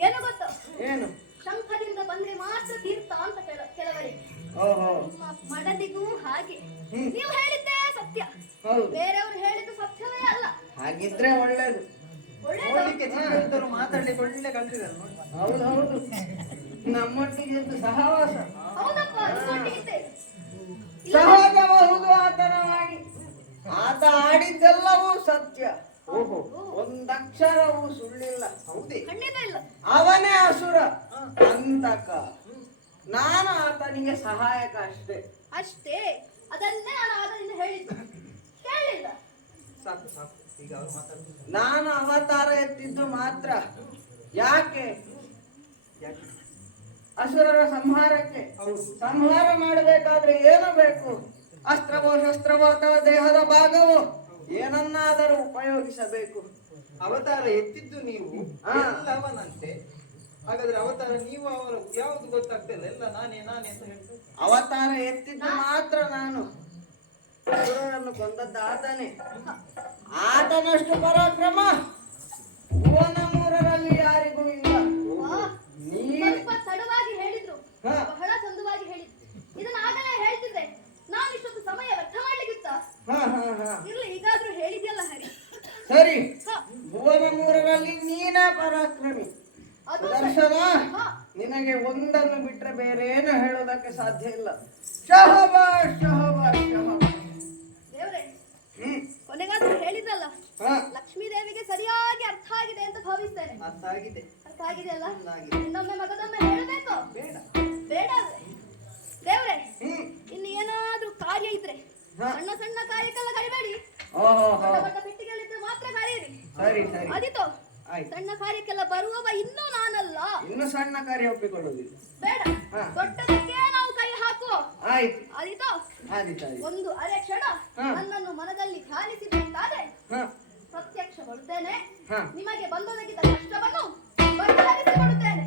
ಏನು ಗೊತ್ತು, ಏನು? ಶಂಖದಿಂದ ಬಂದ್ರೆ ಮಾತ್ರ ತೀರ್ಥ ಅಂತ ಕೆಲವರಿಗೆ. ಓಹೋ, ನಿಮ್ಮ ಮಡದಿಗೂ ಹಾಗೆ. ನೀವು ಹೇಳಿದ್ದೇ ಸತ್ಯ, ಹೌದು. ಬೇರೆಯವರು ಹೇಳಿದ್ದು ಸತ್ಯವೇ ಅಲ್ಲ. ಹಾಗಿದ್ರೆ ಒಳ್ಳೇದು. ಒಳ್ಳೆಯದು. ನೋಡ್ಲಿಕ್ಕೆ ಜೀವಂತರು ಮಾತಾಡ್ಲಿಕ್ಕೆ ಒಳ್ಳೆ ಕಲ್ತಿದ್ದಾರೆ ನೋಡಿ. ಹೌದು ಹೌದು, ನಮ್ಮೊಟ್ಟಿಗೆ ಇದ್ದು ಸಹವಾಸ. ಹೌದಪ್ಪ, ನಿಮ್ಮೊಟ್ಟಿಗಿದ್ದೆ. ಸಹಜಬಹುದು ಆತನ ವಾಣಿ. ಹೇಳಿದ್ದೆಲ್ಲವೂ ಸತ್ಯ. ಓಹೋ, ಒಂದಕ್ಷರವೂ ಸುಳ್ಳಿಲ್ಲ. ಹೌದೇ? ಖಂಡಿತ ಇಲ್ಲ. ಅವನೇ ಅಸುರ ಅಂತಕ, ನಾನು ಆತನಿಗೆ ಸಹಾಯಕ ಅಷ್ಟೇ. ಅಷ್ಟೇ, ಅದನ್ನೇ ನಾನು ಆಗಲಿಂದ ಹೇಳಿದ್ದು. ಕೇಳಿಲ್ಲ. ಸಾಕು ಸಾಕು, ಈಗ ಅವ್ರು ಮಾತಾಡ್ತಾರೆ. ನಾನು ಅವತಾರ ಎತ್ತಿದ್ದು ಮಾತ್ರ. ಯಾಕೆ? ಯಾಕೆ? ಅಸುರರ ಸಂಹಾರಕ್ಕೆ. ಸಂಹಾರ ಮಾಡಬೇಕಾದ್ರೆ ಏನು ಬೇಕು? ಅಸ್ತ್ರವೋ ಶಸ್ತ್ರವೋ ಅಥವಾ ದೇಹದ ಭಾಗವೋ ಏನನ್ನಾದರೂ ಉಪಯೋಗಿಸಬೇಕು. ಅವತಾರ ಎತ್ತಿದ್ದು ನೀವು ಎಲ್ಲವನಂತೆ. ಹಾಗಾದ್ರೆ ಅವತಾರ ನೀವು ಅವರು ಯಾವುದು ಗೊತ್ತಾಗ್ತಿಲ್ಲ, ಎಲ್ಲ ನಾನೇ ನಾನೇ ಅಂತ ಹೇಳ್ತಾರೆ. ಅವತಾರ ಎತ್ತಿದ್ದು ಮಾತ್ರ ನಾನು. ಅಸುರರನ್ನು ಕೊಂದದ್ದು ಆತನೇ. ಆತನಷ್ಟು ಪರಾಕ್ರಮ ಭುವನ ಮೂರರಲ್ಲಿ ಯಾರಿಗೂ ಇಲ್ಲ. ಸ್ವಲ್ಪ ತಡವಾಗಿ ಹೇಳಿದ್ರು, ಹಾ. ಬಹಳ ಚಂದವಾಗಿ ಹೇಳಿದ್ರು. ಇದನ್ನ ಆಗಲೇ ಹೇಳ್ತಿದ್ದೆ. ನಾನು ಇಷ್ಟೊಂದು ಸಮಯ ವ್ಯರ್ಥ ಮಾಡ್ಲಿಕ್ಕಿತ್ತ? ಹ ಹ ಹ. ಇರ್ಲಿ, ಈಗಾದ್ರೂ ಹೇಳಿದ್ಯಲ್ಲ ಹರಿ. ಸರಿ, ಹ, ಭುವನ ಮೂರರಲ್ಲಿ ನೀನೇ ಪರಾಕ್ರಮಿ. ಅದು ದರ್ಶನ, ಹ. ನಿನಗೆ ಒಂದನ್ನು ಬಿಟ್ರೆ ಬೇರೆ ಏನು ಹೇಳೋದಕ್ಕೆ ಸಾಧ್ಯ ಇಲ್ಲ. ಶಹಬಾಷ್ ಶಹಬಾಷ್ ಶಹಬಾಷ್. ದೇವ್ರೆ, ಹ್ಮ್. ಕೊನೆಗಾದ್ರೂ ಹೇಳಿದ್ರಲ್ಲ, ಹ. ಲಕ್ಷ್ಮೀ ದೇವಿಗೆ ಸರಿಯಾಗಿ ಅರ್ಥ ಆಗಿದೆ ಅಂತ ಭಾವಿಸ್ತೇನೆ. ಅರ್ಥ ಆಗಿದೆ. ಅರ್ಥ ಆಗಿದೆಯಲ್ಲ? ಆಗಿದೆ. ಇನ್ನೊಮ್ಮೆ ಮಗದೊಮ್ಮೆ ಹೇಳಬೇಕು? ಬೇಡ. ಬೇಡ ಅಂದ್ರೆ ದೇವ್ರೆ, ಹ್ಮ್. ಇನ್ನು ಏನಾದ್ರೂ ಕಾರ್ಯ ಇದ್ರೆ ಹ. ಸಣ್ಣ ಸಣ್ಣ ಕಾರ್ಯಕ್ಕೆಲ್ಲ ಕರಿಬೇಡಿ. ಓಹೋ ಹೋ. ದೊಡ್ಡ ದೊಡ್ಡ ಪೆಟ್ಟಿಗೆಗಳಿದ್ರೆ ಮಾತ್ರ ಕರೆಯಿರಿ. ಸರಿ ಸರಿ, ಅದಿತು. ಆಯ್ತು. ಸಣ್ಣ ಕಾರ್ಯಕ್ಕೆಲ್ಲ ಬರುವವ ಇನ್ನೂ ನಾನಲ್ಲ. ಇನ್ನು ಸಣ್ಣ ಕಾರ್ಯ ಒಪ್ಪಿಕೊಳ್ಳುವುದಿಲ್ಲ. ಬೇಡ, ಹ. ದೊಡ್ಡದಕ್ಕೆ ನಾವು ಕೈ ಹಾಕುವ. ಆಯ್ತು ಅದಿತು. ಆದಿತ್ತು ಆಯ್ತು. ಒಂದು ಅರೆ ಕ್ಷಣ ಹ. ನನ್ನನ್ನು ಮನದಲ್ಲಿ ಧ್ಯಾನಿಸಿದಂತಾದ್ರೆ ಹ ಪ್ರತ್ಯಕ್ಷ ಬರುತ್ತೇನೆ. ಹ. ನಿಮಗೆ ಬಂದೊದಗಿದ ಕಷ್ಟವನ್ನು ಪರಿಹರಿಸಿಕೊಡುತ್ತೇನೆ.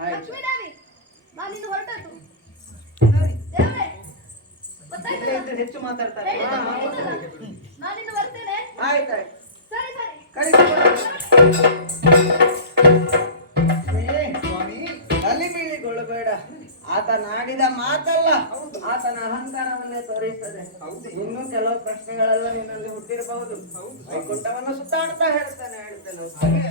ಆಯ್ತು. ಲಕ್ಷ್ಮೀ ದೇವಿ, ನಾನಿಂದು ಹೊರಟದ್ದು. ಸರಿ. ದೇವ್ರೆ, ಇಲ್ಲೇ ಗೊತ್ತಾಯ್ತಲ್ಲ? ಇದ್ರೆ ಹೆಚ್ಚು ಮಾತಾಡ್ತಾರೆ. ಹೇಳಿದ್ದಲ್ಲ, ಹೇಳಿದ್ದಲ್ಲ. ನಾನಿನ್ನು ಬರ್ತೇನೆ. ಆಯ್ತಾಯ್ತು. ಸರಿ ಸರಿ. ಸ್ವಾಮಿ, ಗಲಿಬಿಲಿಗೊಳ್ಳಬೇಡ. ಆತ ನಾಡಿದ ಮಾತಲ್ಲ, ಆತನ ಅಹಂಕಾರವನ್ನೇ ತೋರಿಸ್ತದೆ. ಹೌದು. ಇನ್ನೂ ಕೆಲವು ಪ್ರಶ್ನೆಗಳೆಲ್ಲ ನಿನ್ನಲ್ಲಿ ಹುಟ್ಟಿರಬಹುದು. ವೈಕುಂಠವನ್ನು ಸುತ್ತಾಡ್ತಾ ಹೇಳ್ತೇನೆ. ಹಾಗೆ.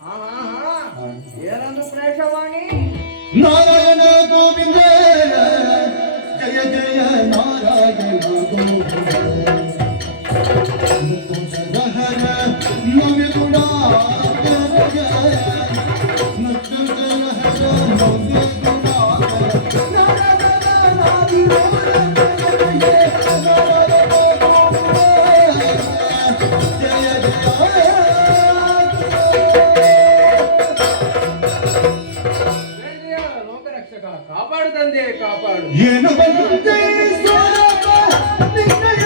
ಹಾ ಹಾ ಹಾ, ಏನೊಂದು ಪ್ರೇಷವಾಣಿ. ನಾರಾಯಣ ಗೋವಿಂದ ಜಯ ಜಯ ನಾರಾಯಣ ಗೋವಿಂದ ಹರ ನವ್ಯ ಗುಣಾಕರ ನೃತ್ಯ ಹರ ನವ್ಯ ಗುಣಾಕರ ಲೋಕರಕ್ಷಕ ಕಾಪಾಡು ತಂದೆ, ಕಾಪಾಡು. ಏನು ಬಂದೆ ಸ್ವರೂಪ ನಿನ್ನಯ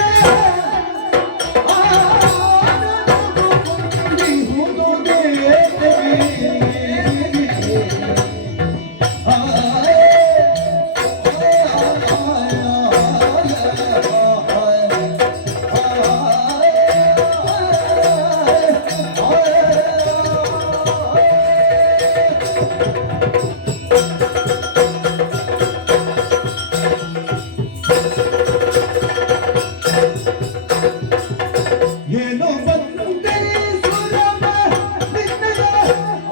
ಏನೋ ಬಂದೆ ಸ್ವರೂಪ ನಿನ್ನಯ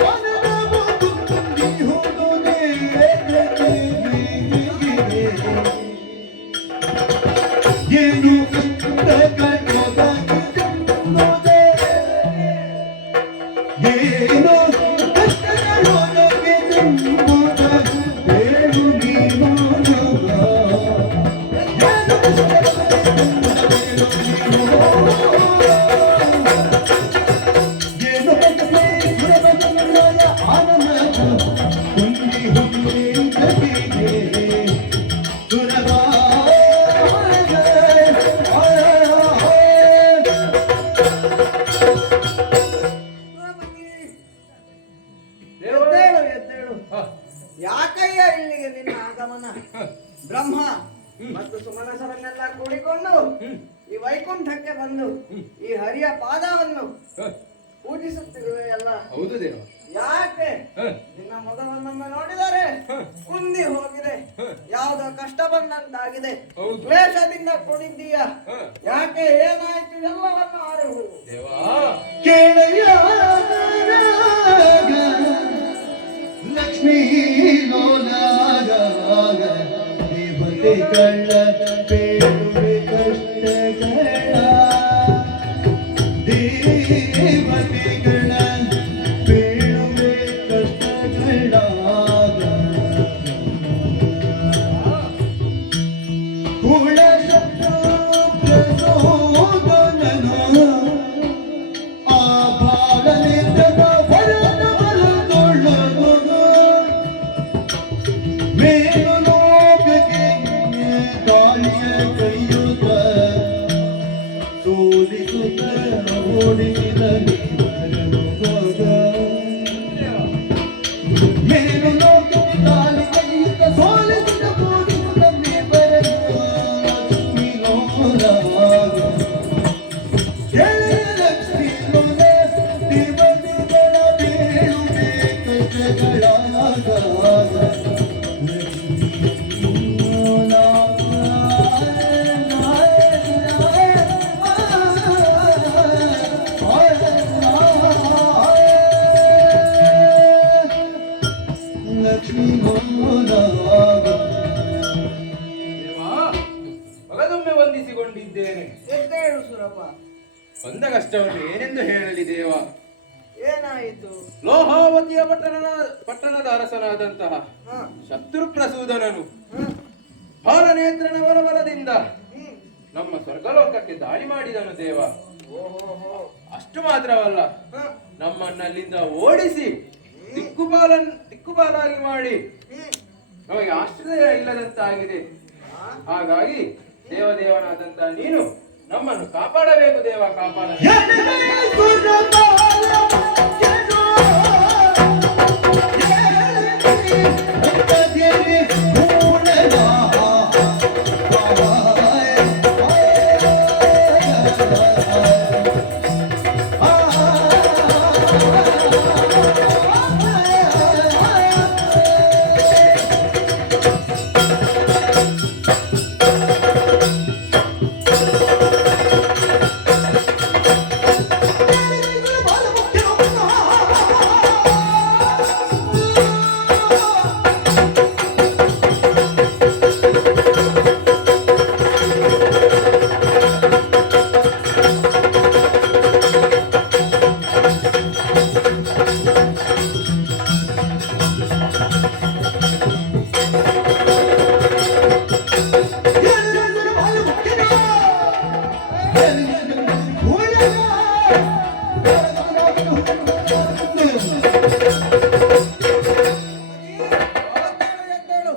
ಆನಂದವು ತುಂಬಿ ಹೋಗುವುದೇ ಏನು ಕಂಡ ಕಣ್ಣೋದೆ ಏನೋ ಕಷ್ಟಗಳೊಳಗೆ ತುಂಬುದ ಏನು ನೀನು ಎದ್ದೇಳು ಎದ್ದೇಳು. ಯಾಕಯ್ಯ ಇಲ್ಲಿಗೆ ನಿನ್ನ ಆಗಮನ? ಬ್ರಹ್ಮ ಮತ್ತು ಸುಮನಸರನ್ನೆಲ್ಲ ಕೂಡಿಕೊಂಡು ಈ ವೈಕುಂಠಕ್ಕೆ ಬಂದು ಈ ಹರಿಯ ಪಾದವನ್ನು ಪೂಜಿಸುತ್ತಿರುವೆ ಅಲ್ಲ. ಹೌದು ದೇವ. ಯಾಕೆ ನಿನ್ನ ಮೊದಲನ್ನೊಮ್ಮೆ ನೋಡಿದರೆ ಕುಂದಿ ಹೋಗಿದೆ, ಯಾವುದೋ ಕಷ್ಟ ಬಂದಂತಾಗಿದೆ, ಕ್ಲೇಶದಿಂದ ಕುಡಿದೀಯ. ಯಾಕೆ ಏನಾಯ್ತು ಎಲ್ಲವನ್ನು ಅರಿವು. ಕೇಳಯ್ಯ ಲಕ್ಷ್ಮೀ ಲೋಲಾಗ ದೇವತೆ ಕಳ್ಳ ಬೇಡುವೆ ಕಷ್ಟಗಳ ದೇವತೆಗಳ ಬೇಡುವೆ ಕಷ್ಟಗಳಾಗ ಕುಳ ಶತ್ರು ಪ್ರಸೋದನನು ಆ ಭಾಗನೇತ್ರದ ವರದ ಬಲಗೊಳ್ಳುವುದು ಮೇಲು ಲೋಕಕ್ಕೆ ಗಾಳಿಯ ಕೈಯುತ್ತ ಸೋಲಿಸುತ್ತ ಓಡಿದ ಮೇಲು ಲೋಕಕ್ಕೆ ಗಾಳಿ ಕೈಯುತ್ತ ಸೋಲಿಸುತ್ತ ಓಡಿಸುತ್ತ ಮೇ ಬರಲು ಲಕ್ಷ್ಮೀ ಲೋಕರಾಗ ಲಕ್ಷ್ಮೀ ಲೋಕ ದೇವತೆಗಳ ಬೇಡುವೆ ಕಷ್ಟಗಳಾಗ ಲಕ್ಷ್ಮೀ ಲೋಲಾಗ ಮಗದೊಮ್ಮೆ ವಂದಿಸಿಕೊಂಡಿದ್ದೇನೆ. ಎದ್ದೇಳು ಸುರಪ್ಪ. ಬಂದ ಕಷ್ಟವನ್ನು ಏನೆಂದು ಹೇಳಲಿ ದೇವ. ಏನಾಯಿತು? ಲೋಹಾವತಿಯ ಪಟ್ಟಣದ ಅರಸನಾದಂತಹ ಹ, ಶತ್ರುಪ್ರಸೂದನನು ಹ, ಬಾಲನೇತ್ರನ ಬಲದಿಂದ ಹ್ಮ್. ನಮ್ಮ ಸ್ವರ್ಗಲೋಕಕ್ಕೆ ದಾಳಿ ಮಾಡಿದನು ದೇವ. ಓಹೋಹೋ. ಅಷ್ಟು ಮಾತ್ರವಲ್ಲ, ಹ, ನಮ್ಮನ್ನಲ್ಲಿಂದ ಓಡಿಸಿ ದಿಕ್ಕುಪಾಲಾಗಿ ಮಾಡಿ ಹ್ಮ್. ನಮಗೆ ಆಶ್ರಯ ಇಲ್ಲದಂತಾಗಿದೆ. ಹಾಗಾಗಿ ದೇವದೇವನಾದಂತ ನೀನು ನಮ್ಮನ್ನು ಕಾಪಾಡಬೇಕು ದೇವ, ಕಾಪಾಡಬೇಕು. ಎದ್ದೇಳು.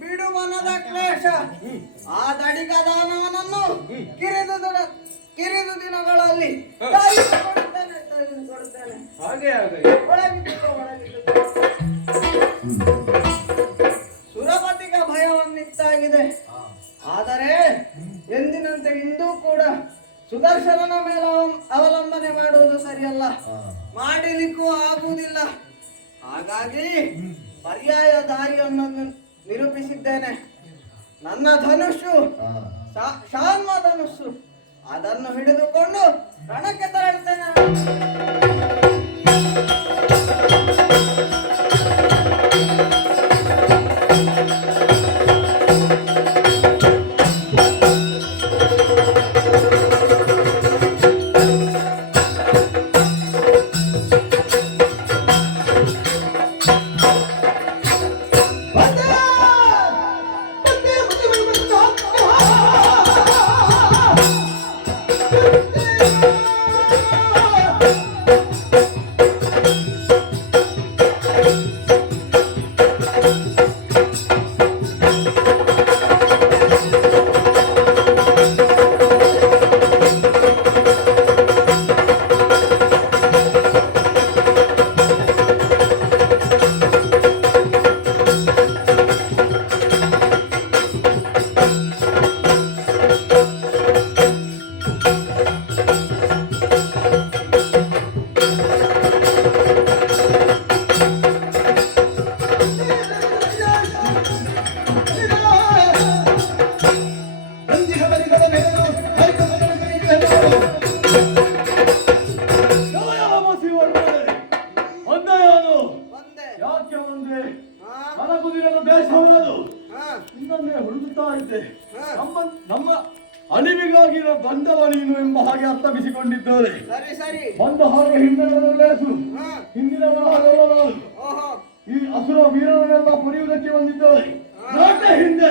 ಬಿಡು ಮನದ ಕ್ಲೇಶ. ಆ ದಡಿಗದಾನವನನ್ನು ಕಿರಿದು ದಿನಗಳಲ್ಲಿ ಕೊಡುತ್ತೇನೆ. ಹಾಗೆ ಆಗಲಿ. ಸುರಪತಿಗೆ ಭಯವನ್ನಿತ್ತಾಗಿದೆ. ಆದರೆ ಎಂದಿನಂತೆ ಇಂದೂ ಕೂಡ ಸುದರ್ಶನನ ಮೇಲೆ ಅವಲಂಬನೆ ಮಾಡುವುದು ಸರಿಯಲ್ಲ, ಮಾಡಲಿಕ್ಕೂ ಆಗುವುದಿಲ್ಲ. ಹಾಗಾಗಿ ಪರ್ಯಾಯ ದಾರಿಯನ್ನು ನಿರೂಪಿಸಿದ್ದೇನೆ. ನನ್ನ ಧನುಷು ಶಾನ್ಮ ಧನುಸ್ಸು, ಅದನ್ನು ಹಿಡಿದುಕೊಂಡು ರಣಕ್ಕೆ ತೆರಳುತ್ತೇನೆ. ಹುಡುಕುತ್ತಾ ಇದ್ದೆ. ನಮ್ಮ ಅಳಿವಿಗಾಗಿ ಬಂದವ ನೀನು ಎಂಬ ಹಾಗೆ ಅರ್ಥಮಿಸಿಕೊಂಡಿದ್ದಾರೆ. ಸರಿ ಸರಿ. ಬಂದ ಹಾಗೆ ಹಿಂದಿನ ಲೇಸು, ಹಿಂದಿನ ಓಹೋ, ಈ ಅಸುರ ವೀರರನ್ನೆಲ್ಲ ಪಡೆಯುವುದಕ್ಕೆ ಬಂದಿದ್ದಾರೆ. ನಾಟ ಹಿಂದೆ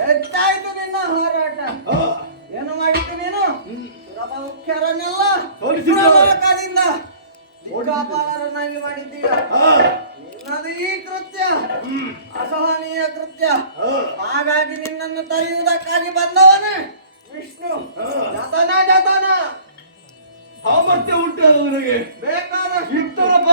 ಹೆಚ್ಚಾಯ್ತು ನಿನ್ನ ಹೋರಾಟ. ಏನು ಮಾಡಿದ್ದು ನೀನು? ಸುರಭ ಮುಖ್ಯರನ್ನೆಲ್ಲ ಸುರಲೋಕದಿಂದ ದಿಕ್ಕಾಪಾಲರನ್ನಾಗಿ ಮಾಡಿದ್ದೀಯ. ನಿನ್ನದು ಈ ಕೃತ್ಯ ಅಸಹನೀಯ ಕೃತ್ಯ. ಹಾಗಾಗಿ ನಿನ್ನನ್ನು ತಡೆಯುವುದಕ್ಕಾಗಿ ಬಂದವನೇ ವಿಷ್ಣು. ಜತನ ಜತನ ಸಾಮರ್ಥ್ಯ ಉಂಟಲ್ಲ ನನಗೆ, ಬೇಕಾದಷ್ಟು ಇತ್ತರಪ್ಪ.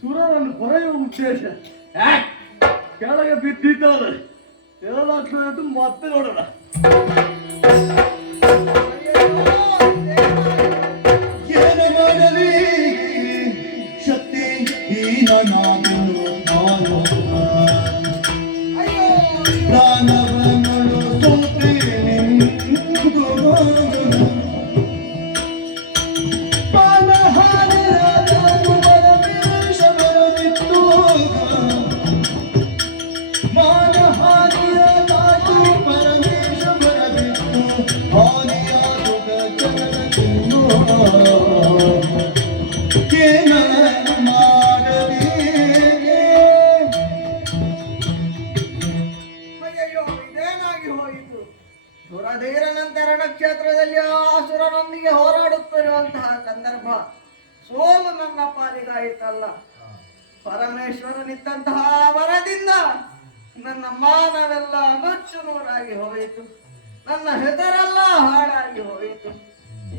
ಸುರನನ್ನು ಕೊರೆಯುವ ಉದ್ದೇಶ ಕೆಳಗೆ ಬಿದ್ದಿದ್ದಾರೆ. ಏನಾಗ್ತದೆ ಅಂತ ಮತ್ತೆ ನೋಡೋಣ. ಏನು ಮಾಡಲಿ ಶಕ್ತಿ ಹೀನನಾದನು ನಾನು. ಪ್ರಾಣವನ್ನಳು ಸೋತೆ ನಿಂದು ಪ್ರಾಣಹಾನಿಯಾದನು ಪರಮೇಶ ಬರವಿತ್ತು. ಮಾನಹಾನಿಯಾದಾತು ಪರಮೇಶ ಬರವಿತ್ತು. ಹಾನಿಯಾದುದ ಜಗತ್ತಿನ್ನು ಏನ ಮಾಡಲಿ. ಅಯ್ಯಯ್ಯೋ, ಇದೇನಾಗಿ ಹೋಯಿತು? ಸುರಧೀರನಂತರ ನಕ್ಷತ್ರದಲ್ಲಿ ಆಸುರನೊಂದಿಗೆ ಹೋರಾಡುತ್ತಿರುವಂತಹ ಸಂದರ್ಭ ಸೋಲು ನನ್ನ ಪಾಲಿಗಾಯಿತಲ್ಲ. ಪರಮೇಶ್ವರನಿದ್ದಂತಹ ವರದಿಂದ ನನ್ನ ಮಾನವೆಲ್ಲ ನುಚ್ಚು ನೂರಾಗಿ ಹೋಯಿತು. ನನ್ನ ಹೆಸರೆಲ್ಲ ಹಾಳಾಗಿ ಹೋಯಿತು.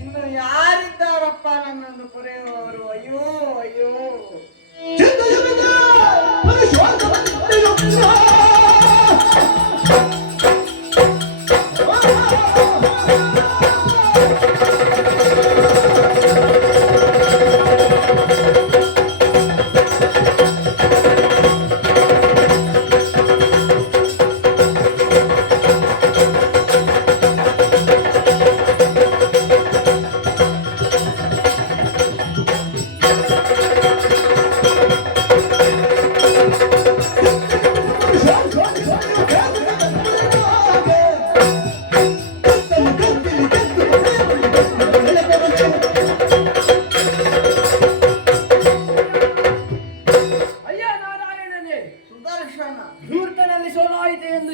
ಇನ್ನು ಯಾರಿದ್ದಾರಪ್ಪ ನನ್ನನ್ನು ಪೊರೆಯುವವರು? ಅಯ್ಯೋ ಅಯ್ಯೋ. ಅಯ್ಯ ನಾರಾಯಣನೇ, ಸುದರ್ಶನ, ಧೂರ್ತನಲ್ಲಿ ಸೋಲಾಯಿತು ಎಂದು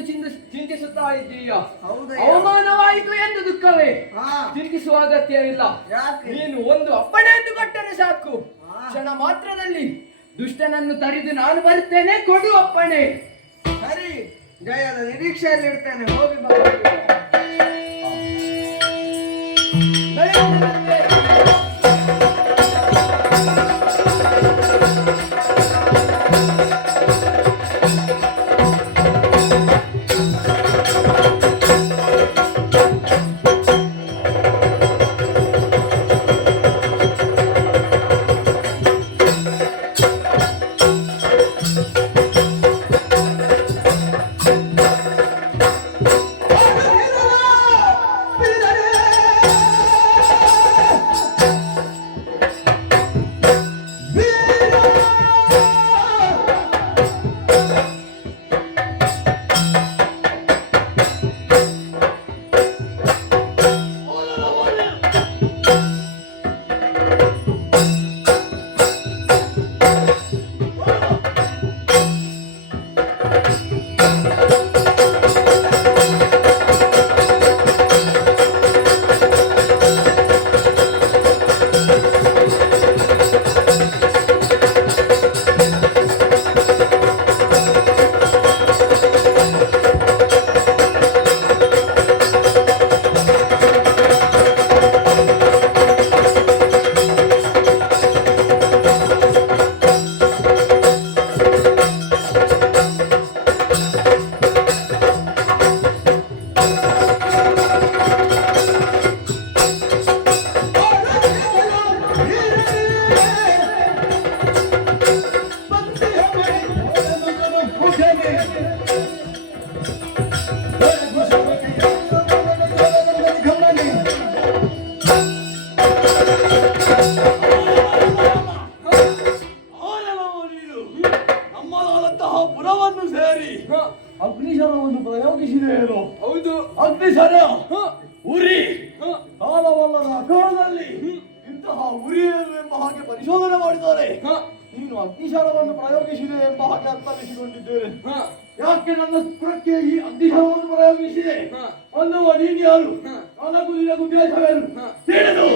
ಚಿಂತಿಸುತ್ತಾ ಇದ್ದೀಯ. ಹೌದಯ್ಯ. ಅವಮಾನವಾಯಿತು ಎಂದು ದುಃಖವೇ. ಹಾ. ಚಿಂತಿಸುವ ಅಗತ್ಯವಿಲ್ಲ. ಯಾಕೆ? ನೀನು ಒಂದು ಅಪ್ಪಣೆಯನ್ನು ಕೊಟ್ಟರೆ ಸಾಕು. ಕ್ಷಣ ಮಾತ್ರದಲ್ಲಿ ದುಷ್ಟನನ್ನು ತರಿದು ನಾನು ಬರುತ್ತೇನೆ. ಕೊಡು ಅಪ್ಪಣೆ. ಸರಿ, ಜಯದ ನಿರೀಕ್ಷೆಯಲ್ಲಿರ್ತೇನೆ. ಹೋಗಿ ಬಾ. ನಡೆಯುವುದಂತೆ. ¡Vamos! ಕಾಲವಲ್ಲದ ಕಾಲದಲ್ಲಿ ಇಂತಹ ಉರಿಯೇನು ಎಂಬ ಹಾಗೆ ಪರಿಶೋಧನೆ ಮಾಡಿದ್ದಾರೆ. ನೀನು ಅಗ್ನಿಶಾಲವನ್ನು ಪ್ರಯೋಗಿಸಿದೆ ಎಂಬ ಹಾಗೆ ಅರ್ಥೈಸಿಕೊಂಡಿದ್ದೇನೆ. ಯಾಕೆ ನನ್ನ ಕುಲಕ್ಕೆ ಈ ಅಗ್ನಿಶಾಲವನ್ನು ಪ್ರಯೋಗಿಸಿದೆ ಅನ್ನುವ ನೀನು ಯಾರು? ನನಗೂ ನಿನಗೂ ದೇಶವೇನು ತಿಳಿದು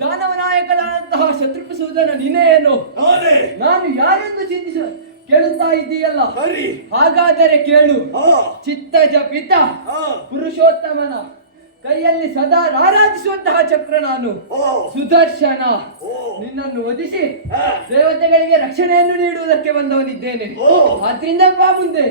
ದಾನವನಾಯಕನಾದಂತಹ ಶತ್ರುಘ್ನ ನೀನೇ ಏನು? ನಾನು ಯಾರೆಂದು ಚಿಂತಿಸ ಕೇಳುತ್ತಾ ಇದ್ದೀಯಲ್ಲ, ಹಾಗಾದರೆ ಕೇಳು. ಚಿತ್ತಜ ಪಿತ ಪುರುಷೋತ್ತಮನ ಕೈಯಲ್ಲಿ ಸದಾ ಆರಾಧಿಸುವಂತಹ ಚಕ್ರ ನಾನು ಸುದರ್ಶನ. ನಿನ್ನನ್ನು ವಧಿಸಿ ದೇವತೆಗಳಿಗೆ ರಕ್ಷಣೆಯನ್ನು ನೀಡುವುದಕ್ಕೆ ಬಂದವನಿದ್ದೇನೆ. ಆದ್ರಿಂದ ಬಾ ಮುಂದೆ.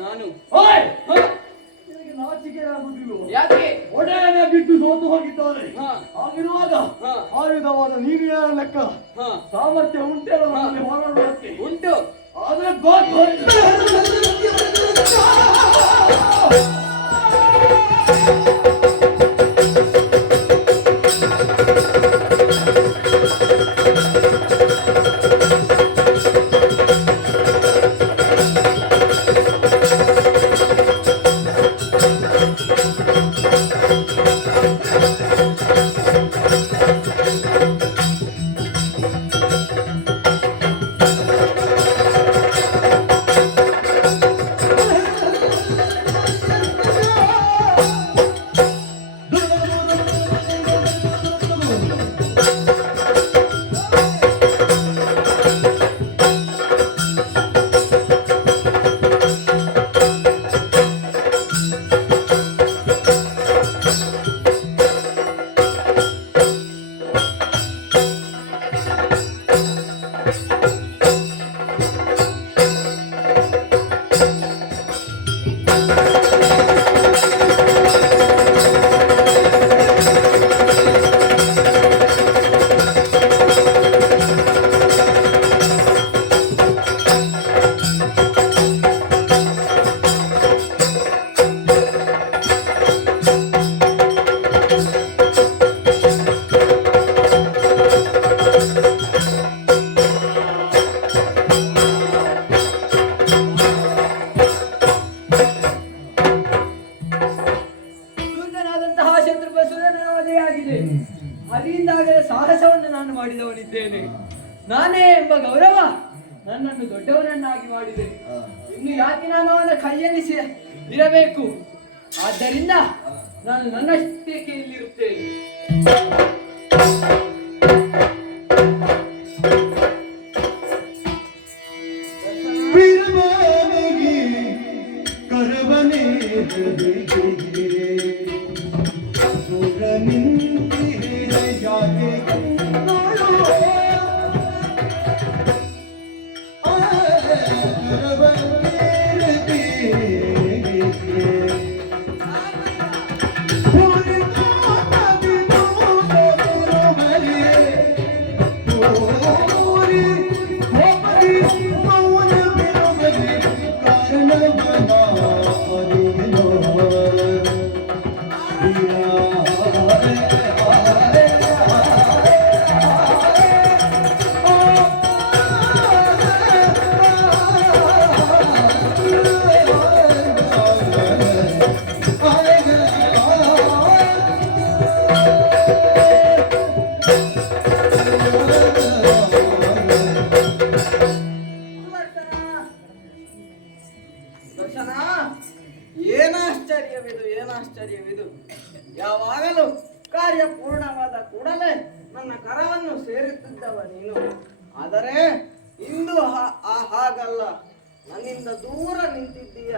ನಾನು ನಾಚಿಕೆ ಆಗುದಿಲ್ಲ. ಯಾಕೆ? ಒಡೆಯನೇ ಬಿದ್ದು ಸೋತು ಹೋಗಿದ್ದಾರೆ. ಆಗಿರುವಾಗ ಆಯುಧವಾದ ನೀನು ಯಾರ ಲೆಕ್ಕ? ಸಾಮರ್ಥ್ಯ ಉಂಟೇನೋ ನನ್ನಲ್ಲಿ ಹೋರಾಡುವುದಕ್ಕೆ? ಉಂಟು. ಆದ್ರೆ ಅಲ್ಲಿಂದಾಗಲೇ ಸಾಹಸವನ್ನು ನಾನು ಮಾಡಿದವನಿದ್ದೇನೆ. ನಾನೇ ಎಂಬ ಗೌರವ ನನ್ನನ್ನು ದೊಡ್ಡವನನ್ನಾಗಿ ಮಾಡಿದೆ. ಇನ್ನು ಯಾಕೆ ನಾನು ಅವನ ಕೈಯಲ್ಲಿ ಇರಬೇಕು? ಆದ್ದರಿಂದ ನಾನು ನನ್ನಷ್ಟಕ್ಕೆ ಇಲ್ಲಿರುತ್ತೇನೆ. करवने ಕೂಡಲೇ ನನ್ನ ಕರವನ್ನು ಸೇರುತ್ತಿದ್ದವ ನೀನು. ಆದರೆ ಇಂದು ಹಾಗಲ್ಲ, ನನ್ನಿಂದ ದೂರ ನಿಂತಿದ್ದೀಯ,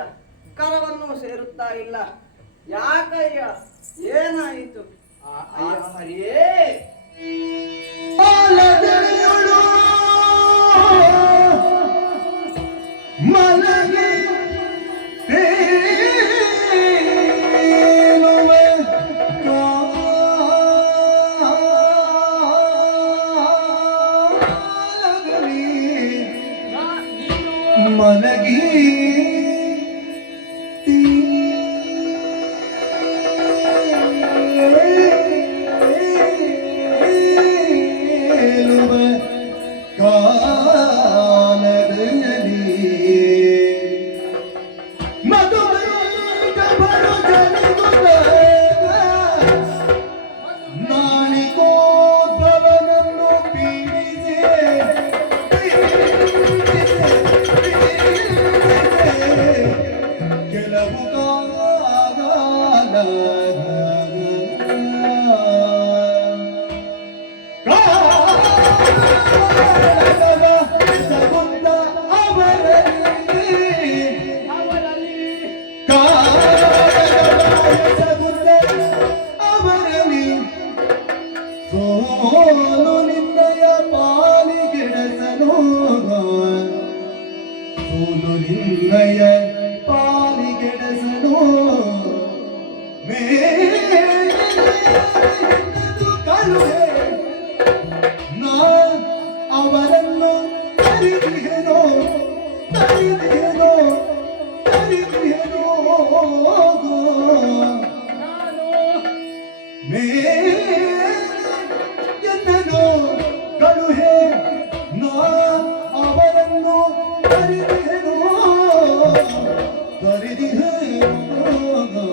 ಕರವನ್ನು ಸೇರುತ್ತಾ ಇಲ್ಲ. ಯಾಕಯ್ಯ, ಏನಾಯಿತು? ಅಯ್ಯ ಹರಿಯೇ, ಪಾಲದೆಳೆಯಳು ಮಲಗಿ ತೇಲುವ ಕಾಲದಲ್ಲಿ ಮಲಗಿ ತೇಲುವ ಕಾಲದಲ್ಲಿ ಮಧುಮೈಕ ಬರುತ್ತಲಿಗುತ್ತಾಗ ನಾಳಿಕೋದ್ಭವನನ್ನು ಪೀಡಿಸಿ ಕೆಲವು ಸಗುಂದ ಅವರಲ್ಲಿ ಸೋಲು ನಿನ್ನಯ ಪಾಲಿಗೆಡಸಲು ಸೋಲು ನಿನ್ನಯ ಪಾಲಿಗೆಡಸಲು ಕಳುವೆ ನಾ ಅವರನ್ನು ತರಿದಿಯೇನೋ ತರಿದಿಯೇನೋ ತರಿದಿಯೇನೋ ಎಂದನು ಕಳುಹೆ ನಾ ಅವರನ್ನು ತರಿದಿಯೇನೋ ತರಿದಿಯೇನೋ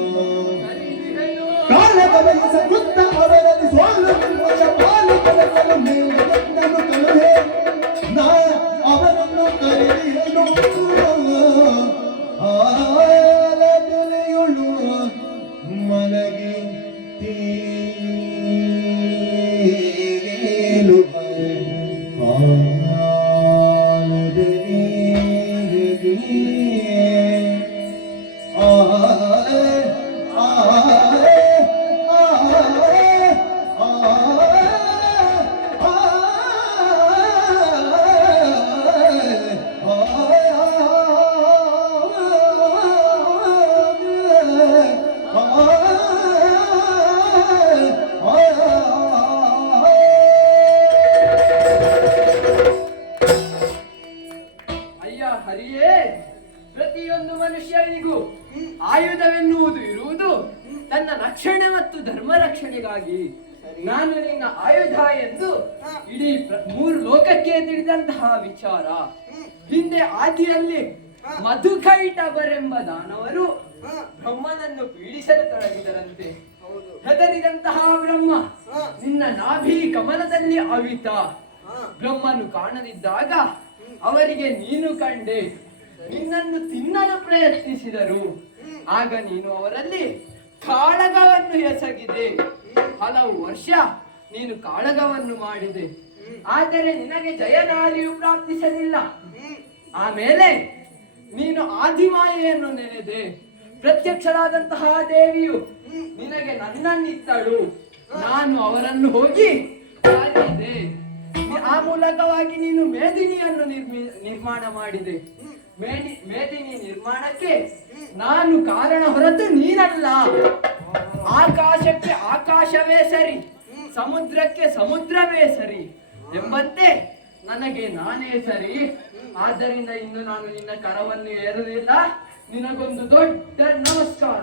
ಕಾಲದ ವಯಸ್ಸ ವೃತ್ತ ಅವರಲ್ಲಿ ಸೋಲು ನಿಮ್ಮಯ ಪಾಲು ಕೆಲಸಲು ಮೇಲೆ ಎಂದನು ಕಳುಹೆ ನಾ ಅವರನ್ನು ತರಿದಿಯೇನೋ ಆಲದೆಲೆಯೊಳು ಮಲಗಿ ತೇಲುವ ಕಾಲದಲ್ಲಿ ಅಯ್ಯ ಹರಿಯೇ, ಪ್ರತಿಯೊಂದು ಮನುಷ್ಯನಿಗೂ ಆಯುಧವೆನ್ನುವುದು ಇರುವುದು ತನ್ನ ರಕ್ಷಣೆ ಮತ್ತು ಧರ್ಮ ರಕ್ಷಣೆಗಾಗಿ. ನಾನು ನಿನ್ನ ಆಯುಧ ಎಂದು ಇಡೀ ಮೂರು ಲೋಕಕ್ಕೆ ತಿಳಿದಂತಹ ವಿಚಾರ. ಹಿಂದೆ ಆದಿಯಲ್ಲಿ ಮಧುಕೈಟಬರೆಂಬ ದಾನವರು ಬ್ರಹ್ಮನನ್ನು ಪೀಡಿಸಲು ತೊಡಗಿದರಂತೆ. ಹೆದರಿದಂತಹ ಬ್ರಹ್ಮ ನಿನ್ನ ನಾಭಿ ಕಮಲದಲ್ಲಿ ಅವಿತ. ಬ್ರಹ್ಮನು ಕಾಣದಿದ್ದಾಗ ಅವರಿಗೆ ನೀನು ಕಂಡೆ, ನಿನ್ನನ್ನು ತಿನ್ನಲು ಪ್ರಯತ್ನಿಸಿದರು. ಆಗ ನೀನು ಅವರಲ್ಲಿ ಕಾಳಗವನ್ನು ಎಸಗಿದೆ. ಹಲವು ವರ್ಷ ನೀನು ಕಾಳಗವನ್ನು ಮಾಡಿದೆ, ಆದರೆ ನಿನಗೆ ಜಯದಾರಿಯು ಪ್ರಾಪ್ತಿಸಲಿಲ್ಲ. ಆಮೇಲೆ ನೀನು ಆದಿಮಾಯೆಯನ್ನು ನೆನೆದೆ. ಪ್ರತ್ಯಕ್ಷರಾದಂತಹ ದೇವಿಯು ನಿನಗೆ ನನ್ನನ್ನಿತ್ತಳು. ನಾನು ಅವರನ್ನು ಹೋಗಿ ಕಾದಿದೆ. ಆ ಮೂಲಕವಾಗಿ ನೀನು ಮೇದಿನಿಯನ್ನು ನಿರ್ಮಾಣ ಮಾಡಿದೆ. ಮೇದಿನಿ ನಿರ್ಮಾಣಕ್ಕೆ ನಾನು ಕಾರಣ ಹೊರತು ನೀನಲ್ಲ. ಆಕಾಶಕ್ಕೆ ಆಕಾಶವೇ ಸರಿ, ಸಮುದ್ರಕ್ಕೆ ಸಮುದ್ರವೇ ಸರಿ ಎಂಬಂತೆ ನನಗೆ ನಾನೇ ಸರಿ. ಆದ್ದರಿಂದ ಇನ್ನು ನಾನು ನಿನ್ನ ಕರವನ್ನು ಏರುವುದಿಲ್ಲ. ನಿನಗೊಂದು ದೊಡ್ಡ ನಮಸ್ಕಾರ.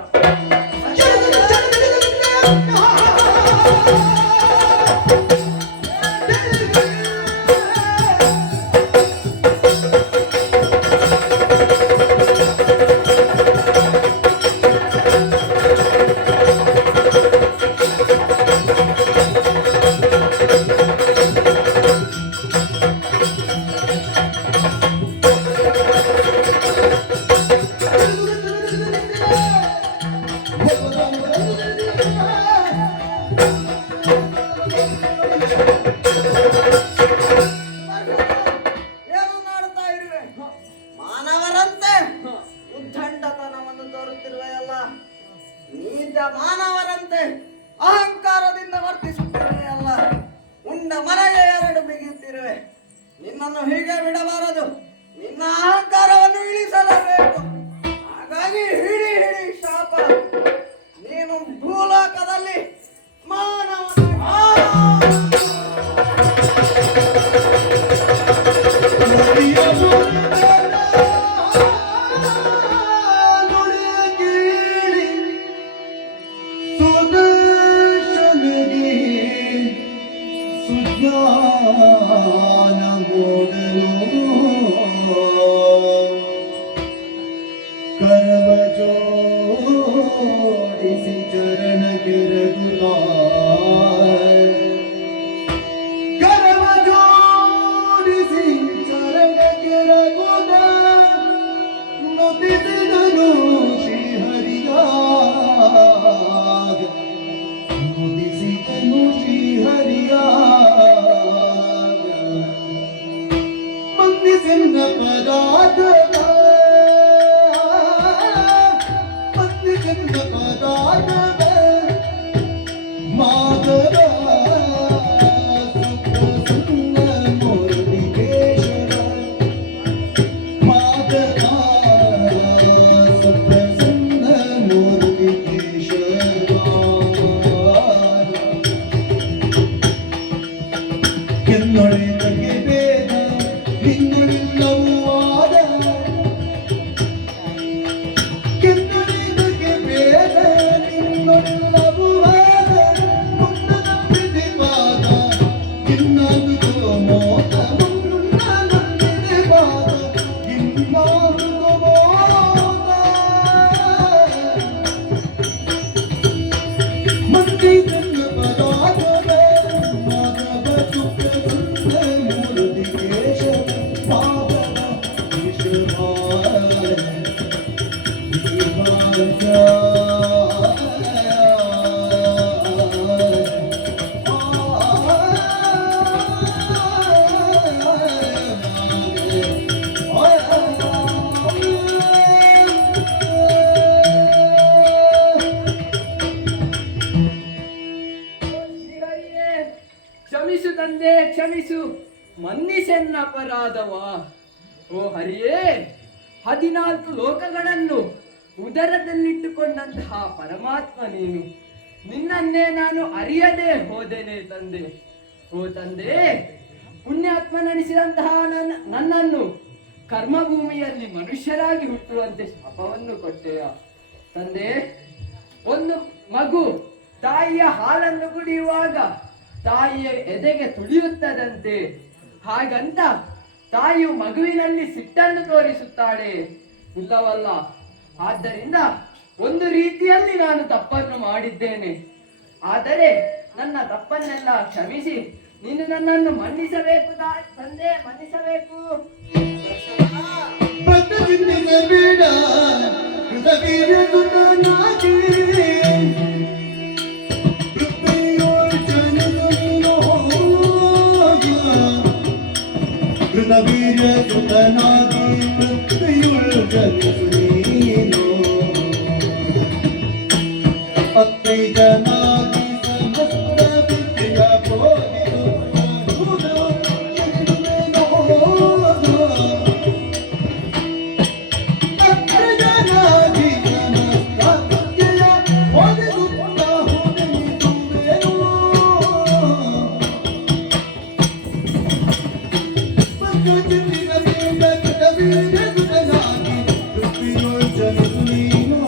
ಧ್ಯಾನ ಮೂಡಲು ಕರವ ಜೋಡಿಸಿ ಚರಣ ಕೆರಗುತ್ತಾ ಕರವ ಜೋಡಿಸಿ ಚರಣ ಕೆರಗುತ್ತಾ ನುಡಿಸಿದನು ಶ್ರೀಹರಿಯ ನುಡಿಸಿದನು ಶ್ರೀಹರಿಯ ಮಂದಿಸಿದ ಪದಾರ್ಥ ಮಂದಿಸಿದ ಪದಾರ್ಥ ಮಾಧವ ಸುಪ್ರಸನ್ನ ಮೂರ್ತಿಕೇಶವ ಮಾಧವ ಸುಪ್ರಸನ್ನ ಮೂರ್ತಿಕೇಶವ ಎನ್ನೊಳಿದಗೆ ಬೇದ ನಿನ್ನೊಳಿಲ್ಲವೂ ಆದ ಕೆನ್ನೊಳಿದಗೆ ಬೇದ ನಿನ್ನೊಳಿಲ್ಲವೂ ಆದ ಮುನ್ನದ ಪ್ರತಿಪಾದ ಇನ್ನಾದುದು ಮೋದ ಮುನ್ನದ ಪ್ರತಿಪಾದ ಇನ್ನಾದುದು ಮೋದ ಮಂದಿ ತನ್ನ ಪದಾರ್ಥ ಮಾಧವ ಸುಪ್ರಸನ್ನ ಮೂರ್ತಿಕೇಶವ ಮಾಧವ ಕೇಶವ ಶ್ರೀಹರಿಯೇ, ಕ್ಷಮಿಸು ತಂದೆ, ಕ್ಷಮಿಸು, ಮನ್ನಿಸೆನ್ನ ಅಪರಾಧವ. ಓ ಹರಿಯೇ, 14 ಲೋಕಗಳನ್ನು ಉದರದಲ್ಲಿಟ್ಟುಕೊಂಡಂತಹ ಪರಮಾತ್ಮ ನೀನು. ನಿನ್ನನ್ನೇ ನಾನು ಅರಿಯದೆ ಹೋದೇನೆ ತಂದೆ. ಓ ತಂದೆ, ಪುಣ್ಯಾತ್ಮನೆನಿಸಿದಂತಹ ನನ್ನನ್ನು ಕರ್ಮಭೂಮಿಯಲ್ಲಿ ಮನುಷ್ಯರಾಗಿ ಹುಟ್ಟುವಂತೆ ಶಾಪವನ್ನು ಕೊಟ್ಟೆಯ ತಂದೆ. ಒಂದು ಮಗು ತಾಯಿಯ ಹಾಲನ್ನು ಕುಡಿಯುವಾಗ ತಾಯಿಯ ಎದೆಗೆ ತುಳಿಯುತ್ತದಂತೆ, ಹಾಗಂತ ತಾಯಿಯು ಮಗುವಿನಲ್ಲಿ ಸಿಟ್ಟನ್ನು ತೋರಿಸುತ್ತಾಳೆ, ಇಲ್ಲವಲ್ಲ? ಆದ್ದರಿಂದ ಒಂದು ರೀತಿಯಲ್ಲಿ ನಾನು ತಪ್ಪನ್ನು ಮಾಡಿದ್ದೇನೆ. ಆದರೆ ನನ್ನ ತಪ್ಪನ್ನೆಲ್ಲ ಕ್ಷಮಿಸಿ ನೀನು ನನ್ನನ್ನು ಮನ್ನಿಸಬೇಕು ತಂದೆ, ಮನ್ನಿಸಬೇಕು. ಭಕ್ತ ಚಿಂತಿಸಬೇಡ ಕೃತವೀರ್ಯ ಸುತನಾಗಿ ಕೃತವೀರ್ಯ ಸುತನಾಗಿ ಮೃತ್ಯುರ್ಜನಿಸುನೀನು ಅತ್ತೈಜನಾಗಿ ಸಮಸ್ತ ವಿದ್ಯೆಯ ಬೋಧಿಸುವ ಅತ್ತೈಜನಾಗಿ ಸಮಸ್ತ ವಿದ್ಯೆಯ ಬೋಧಿಸುತ್ತಾ ಹೋದೆನಿಸುವೆನು. ಭಕ್ತಚಿಂತಿನ ಬೇಡ ಕೃತವೀರ್ಯ ಸುತನಾಗಿ ಮೃತ್ಯುರ್ಜನಿಸುನೀನು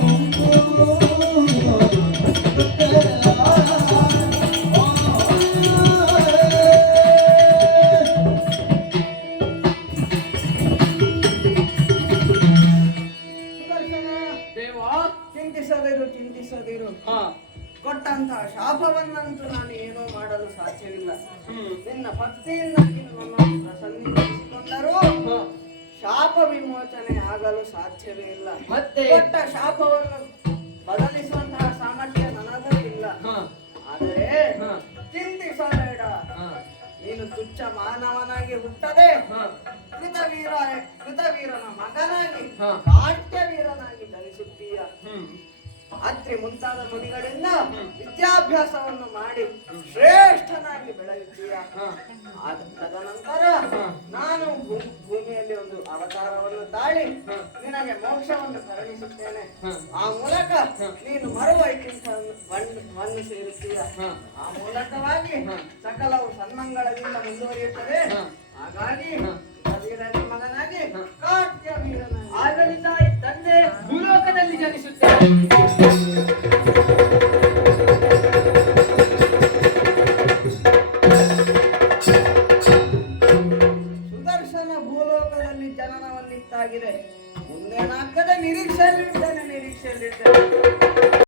ದೇವಾ, ಚಿಂತಿಸದಿರು ಹಾ, ಕೊಟ್ಟಂತಹ ಶಾಪವನ್ನಂತೂ ನಾನು ಏನೂ ಮಾಡಲು ಸಾಧ್ಯವಿಲ್ಲ. ನಿನ್ನ ಭಕ್ತಿಯಿಂದ ನನ್ನನ್ನು ಪ್ರಸನ್ನಗೊಳಿಸಿಕೊಂಡರೂ ಹಾ. ಶಾಪ ವಿಮೋಚನೆ ಆಗಲು ಸಾಧ್ಯವೇ ಇಲ್ಲ. ಮತ್ತೆ? ಕೊಟ್ಟ ಶಾಪವನ್ನು ಬದಲಿಸುವಂತಹ ಸಾಮರ್ಥ್ಯ ನನಗೂ ಇಲ್ಲ. ಹಾ, ಆದರೆ ಹಾ, ಚಿಂತಿಸಬೇಡ. ಹಾ, ನೀನು ತುಚ್ಛ ಮಾನವನಾಗಿ ಹುಟ್ಟದೆ ಹಾ. ಕೃತವೀರನ ಮಗನಾಗಿ ಹಾ. ಕಾಟ್ಯವೀರನಾಗಿ ಜನಿಸುತ್ತೀಯ. ಅತ್ರಿ ಮುಂತಾದ ನುಡಿಗಳಿಂದ ವಿದ್ಯಾಭ್ಯಾಸವನ್ನು ಮಾಡಿ ಶ್ರೇಷ್ಠನಾಗಿ ಬೆಳೆಯುತ್ತೀಯ. ತದನಂತರ ನಾನು ಭೂಮಿಯಲ್ಲಿ ಒಂದು ಅವತಾರವನ್ನು ತಾಳಿ ನಿನಗೆ ಮೋಕ್ಷವನ್ನು ಕರುಣಿಸುತ್ತೇನೆ. ಆ ಮೂಲಕ ನೀನು ಮರುವೈಕುಂಠವನ್ನು ಸೇರುತ್ತೀಯ. ಆ ಮೂಲಕವಾಗಿ ಸಕಲವು ಸನ್ಮಂಗಳದಿಂದ ಮುಂದುವರಿಯುತ್ತದೆ. ಹಾಗಾಗಿ ವೀರನ ಮಗನಾಗಿ ಕಾಟ್ಯ ವೀರನಾಗಿ ಆಗಲಿಲ್ಲ ತಂದೆ ಭೂಲೋಕದಲ್ಲಿ ಜನಿಸುತ್ತೇನೆ.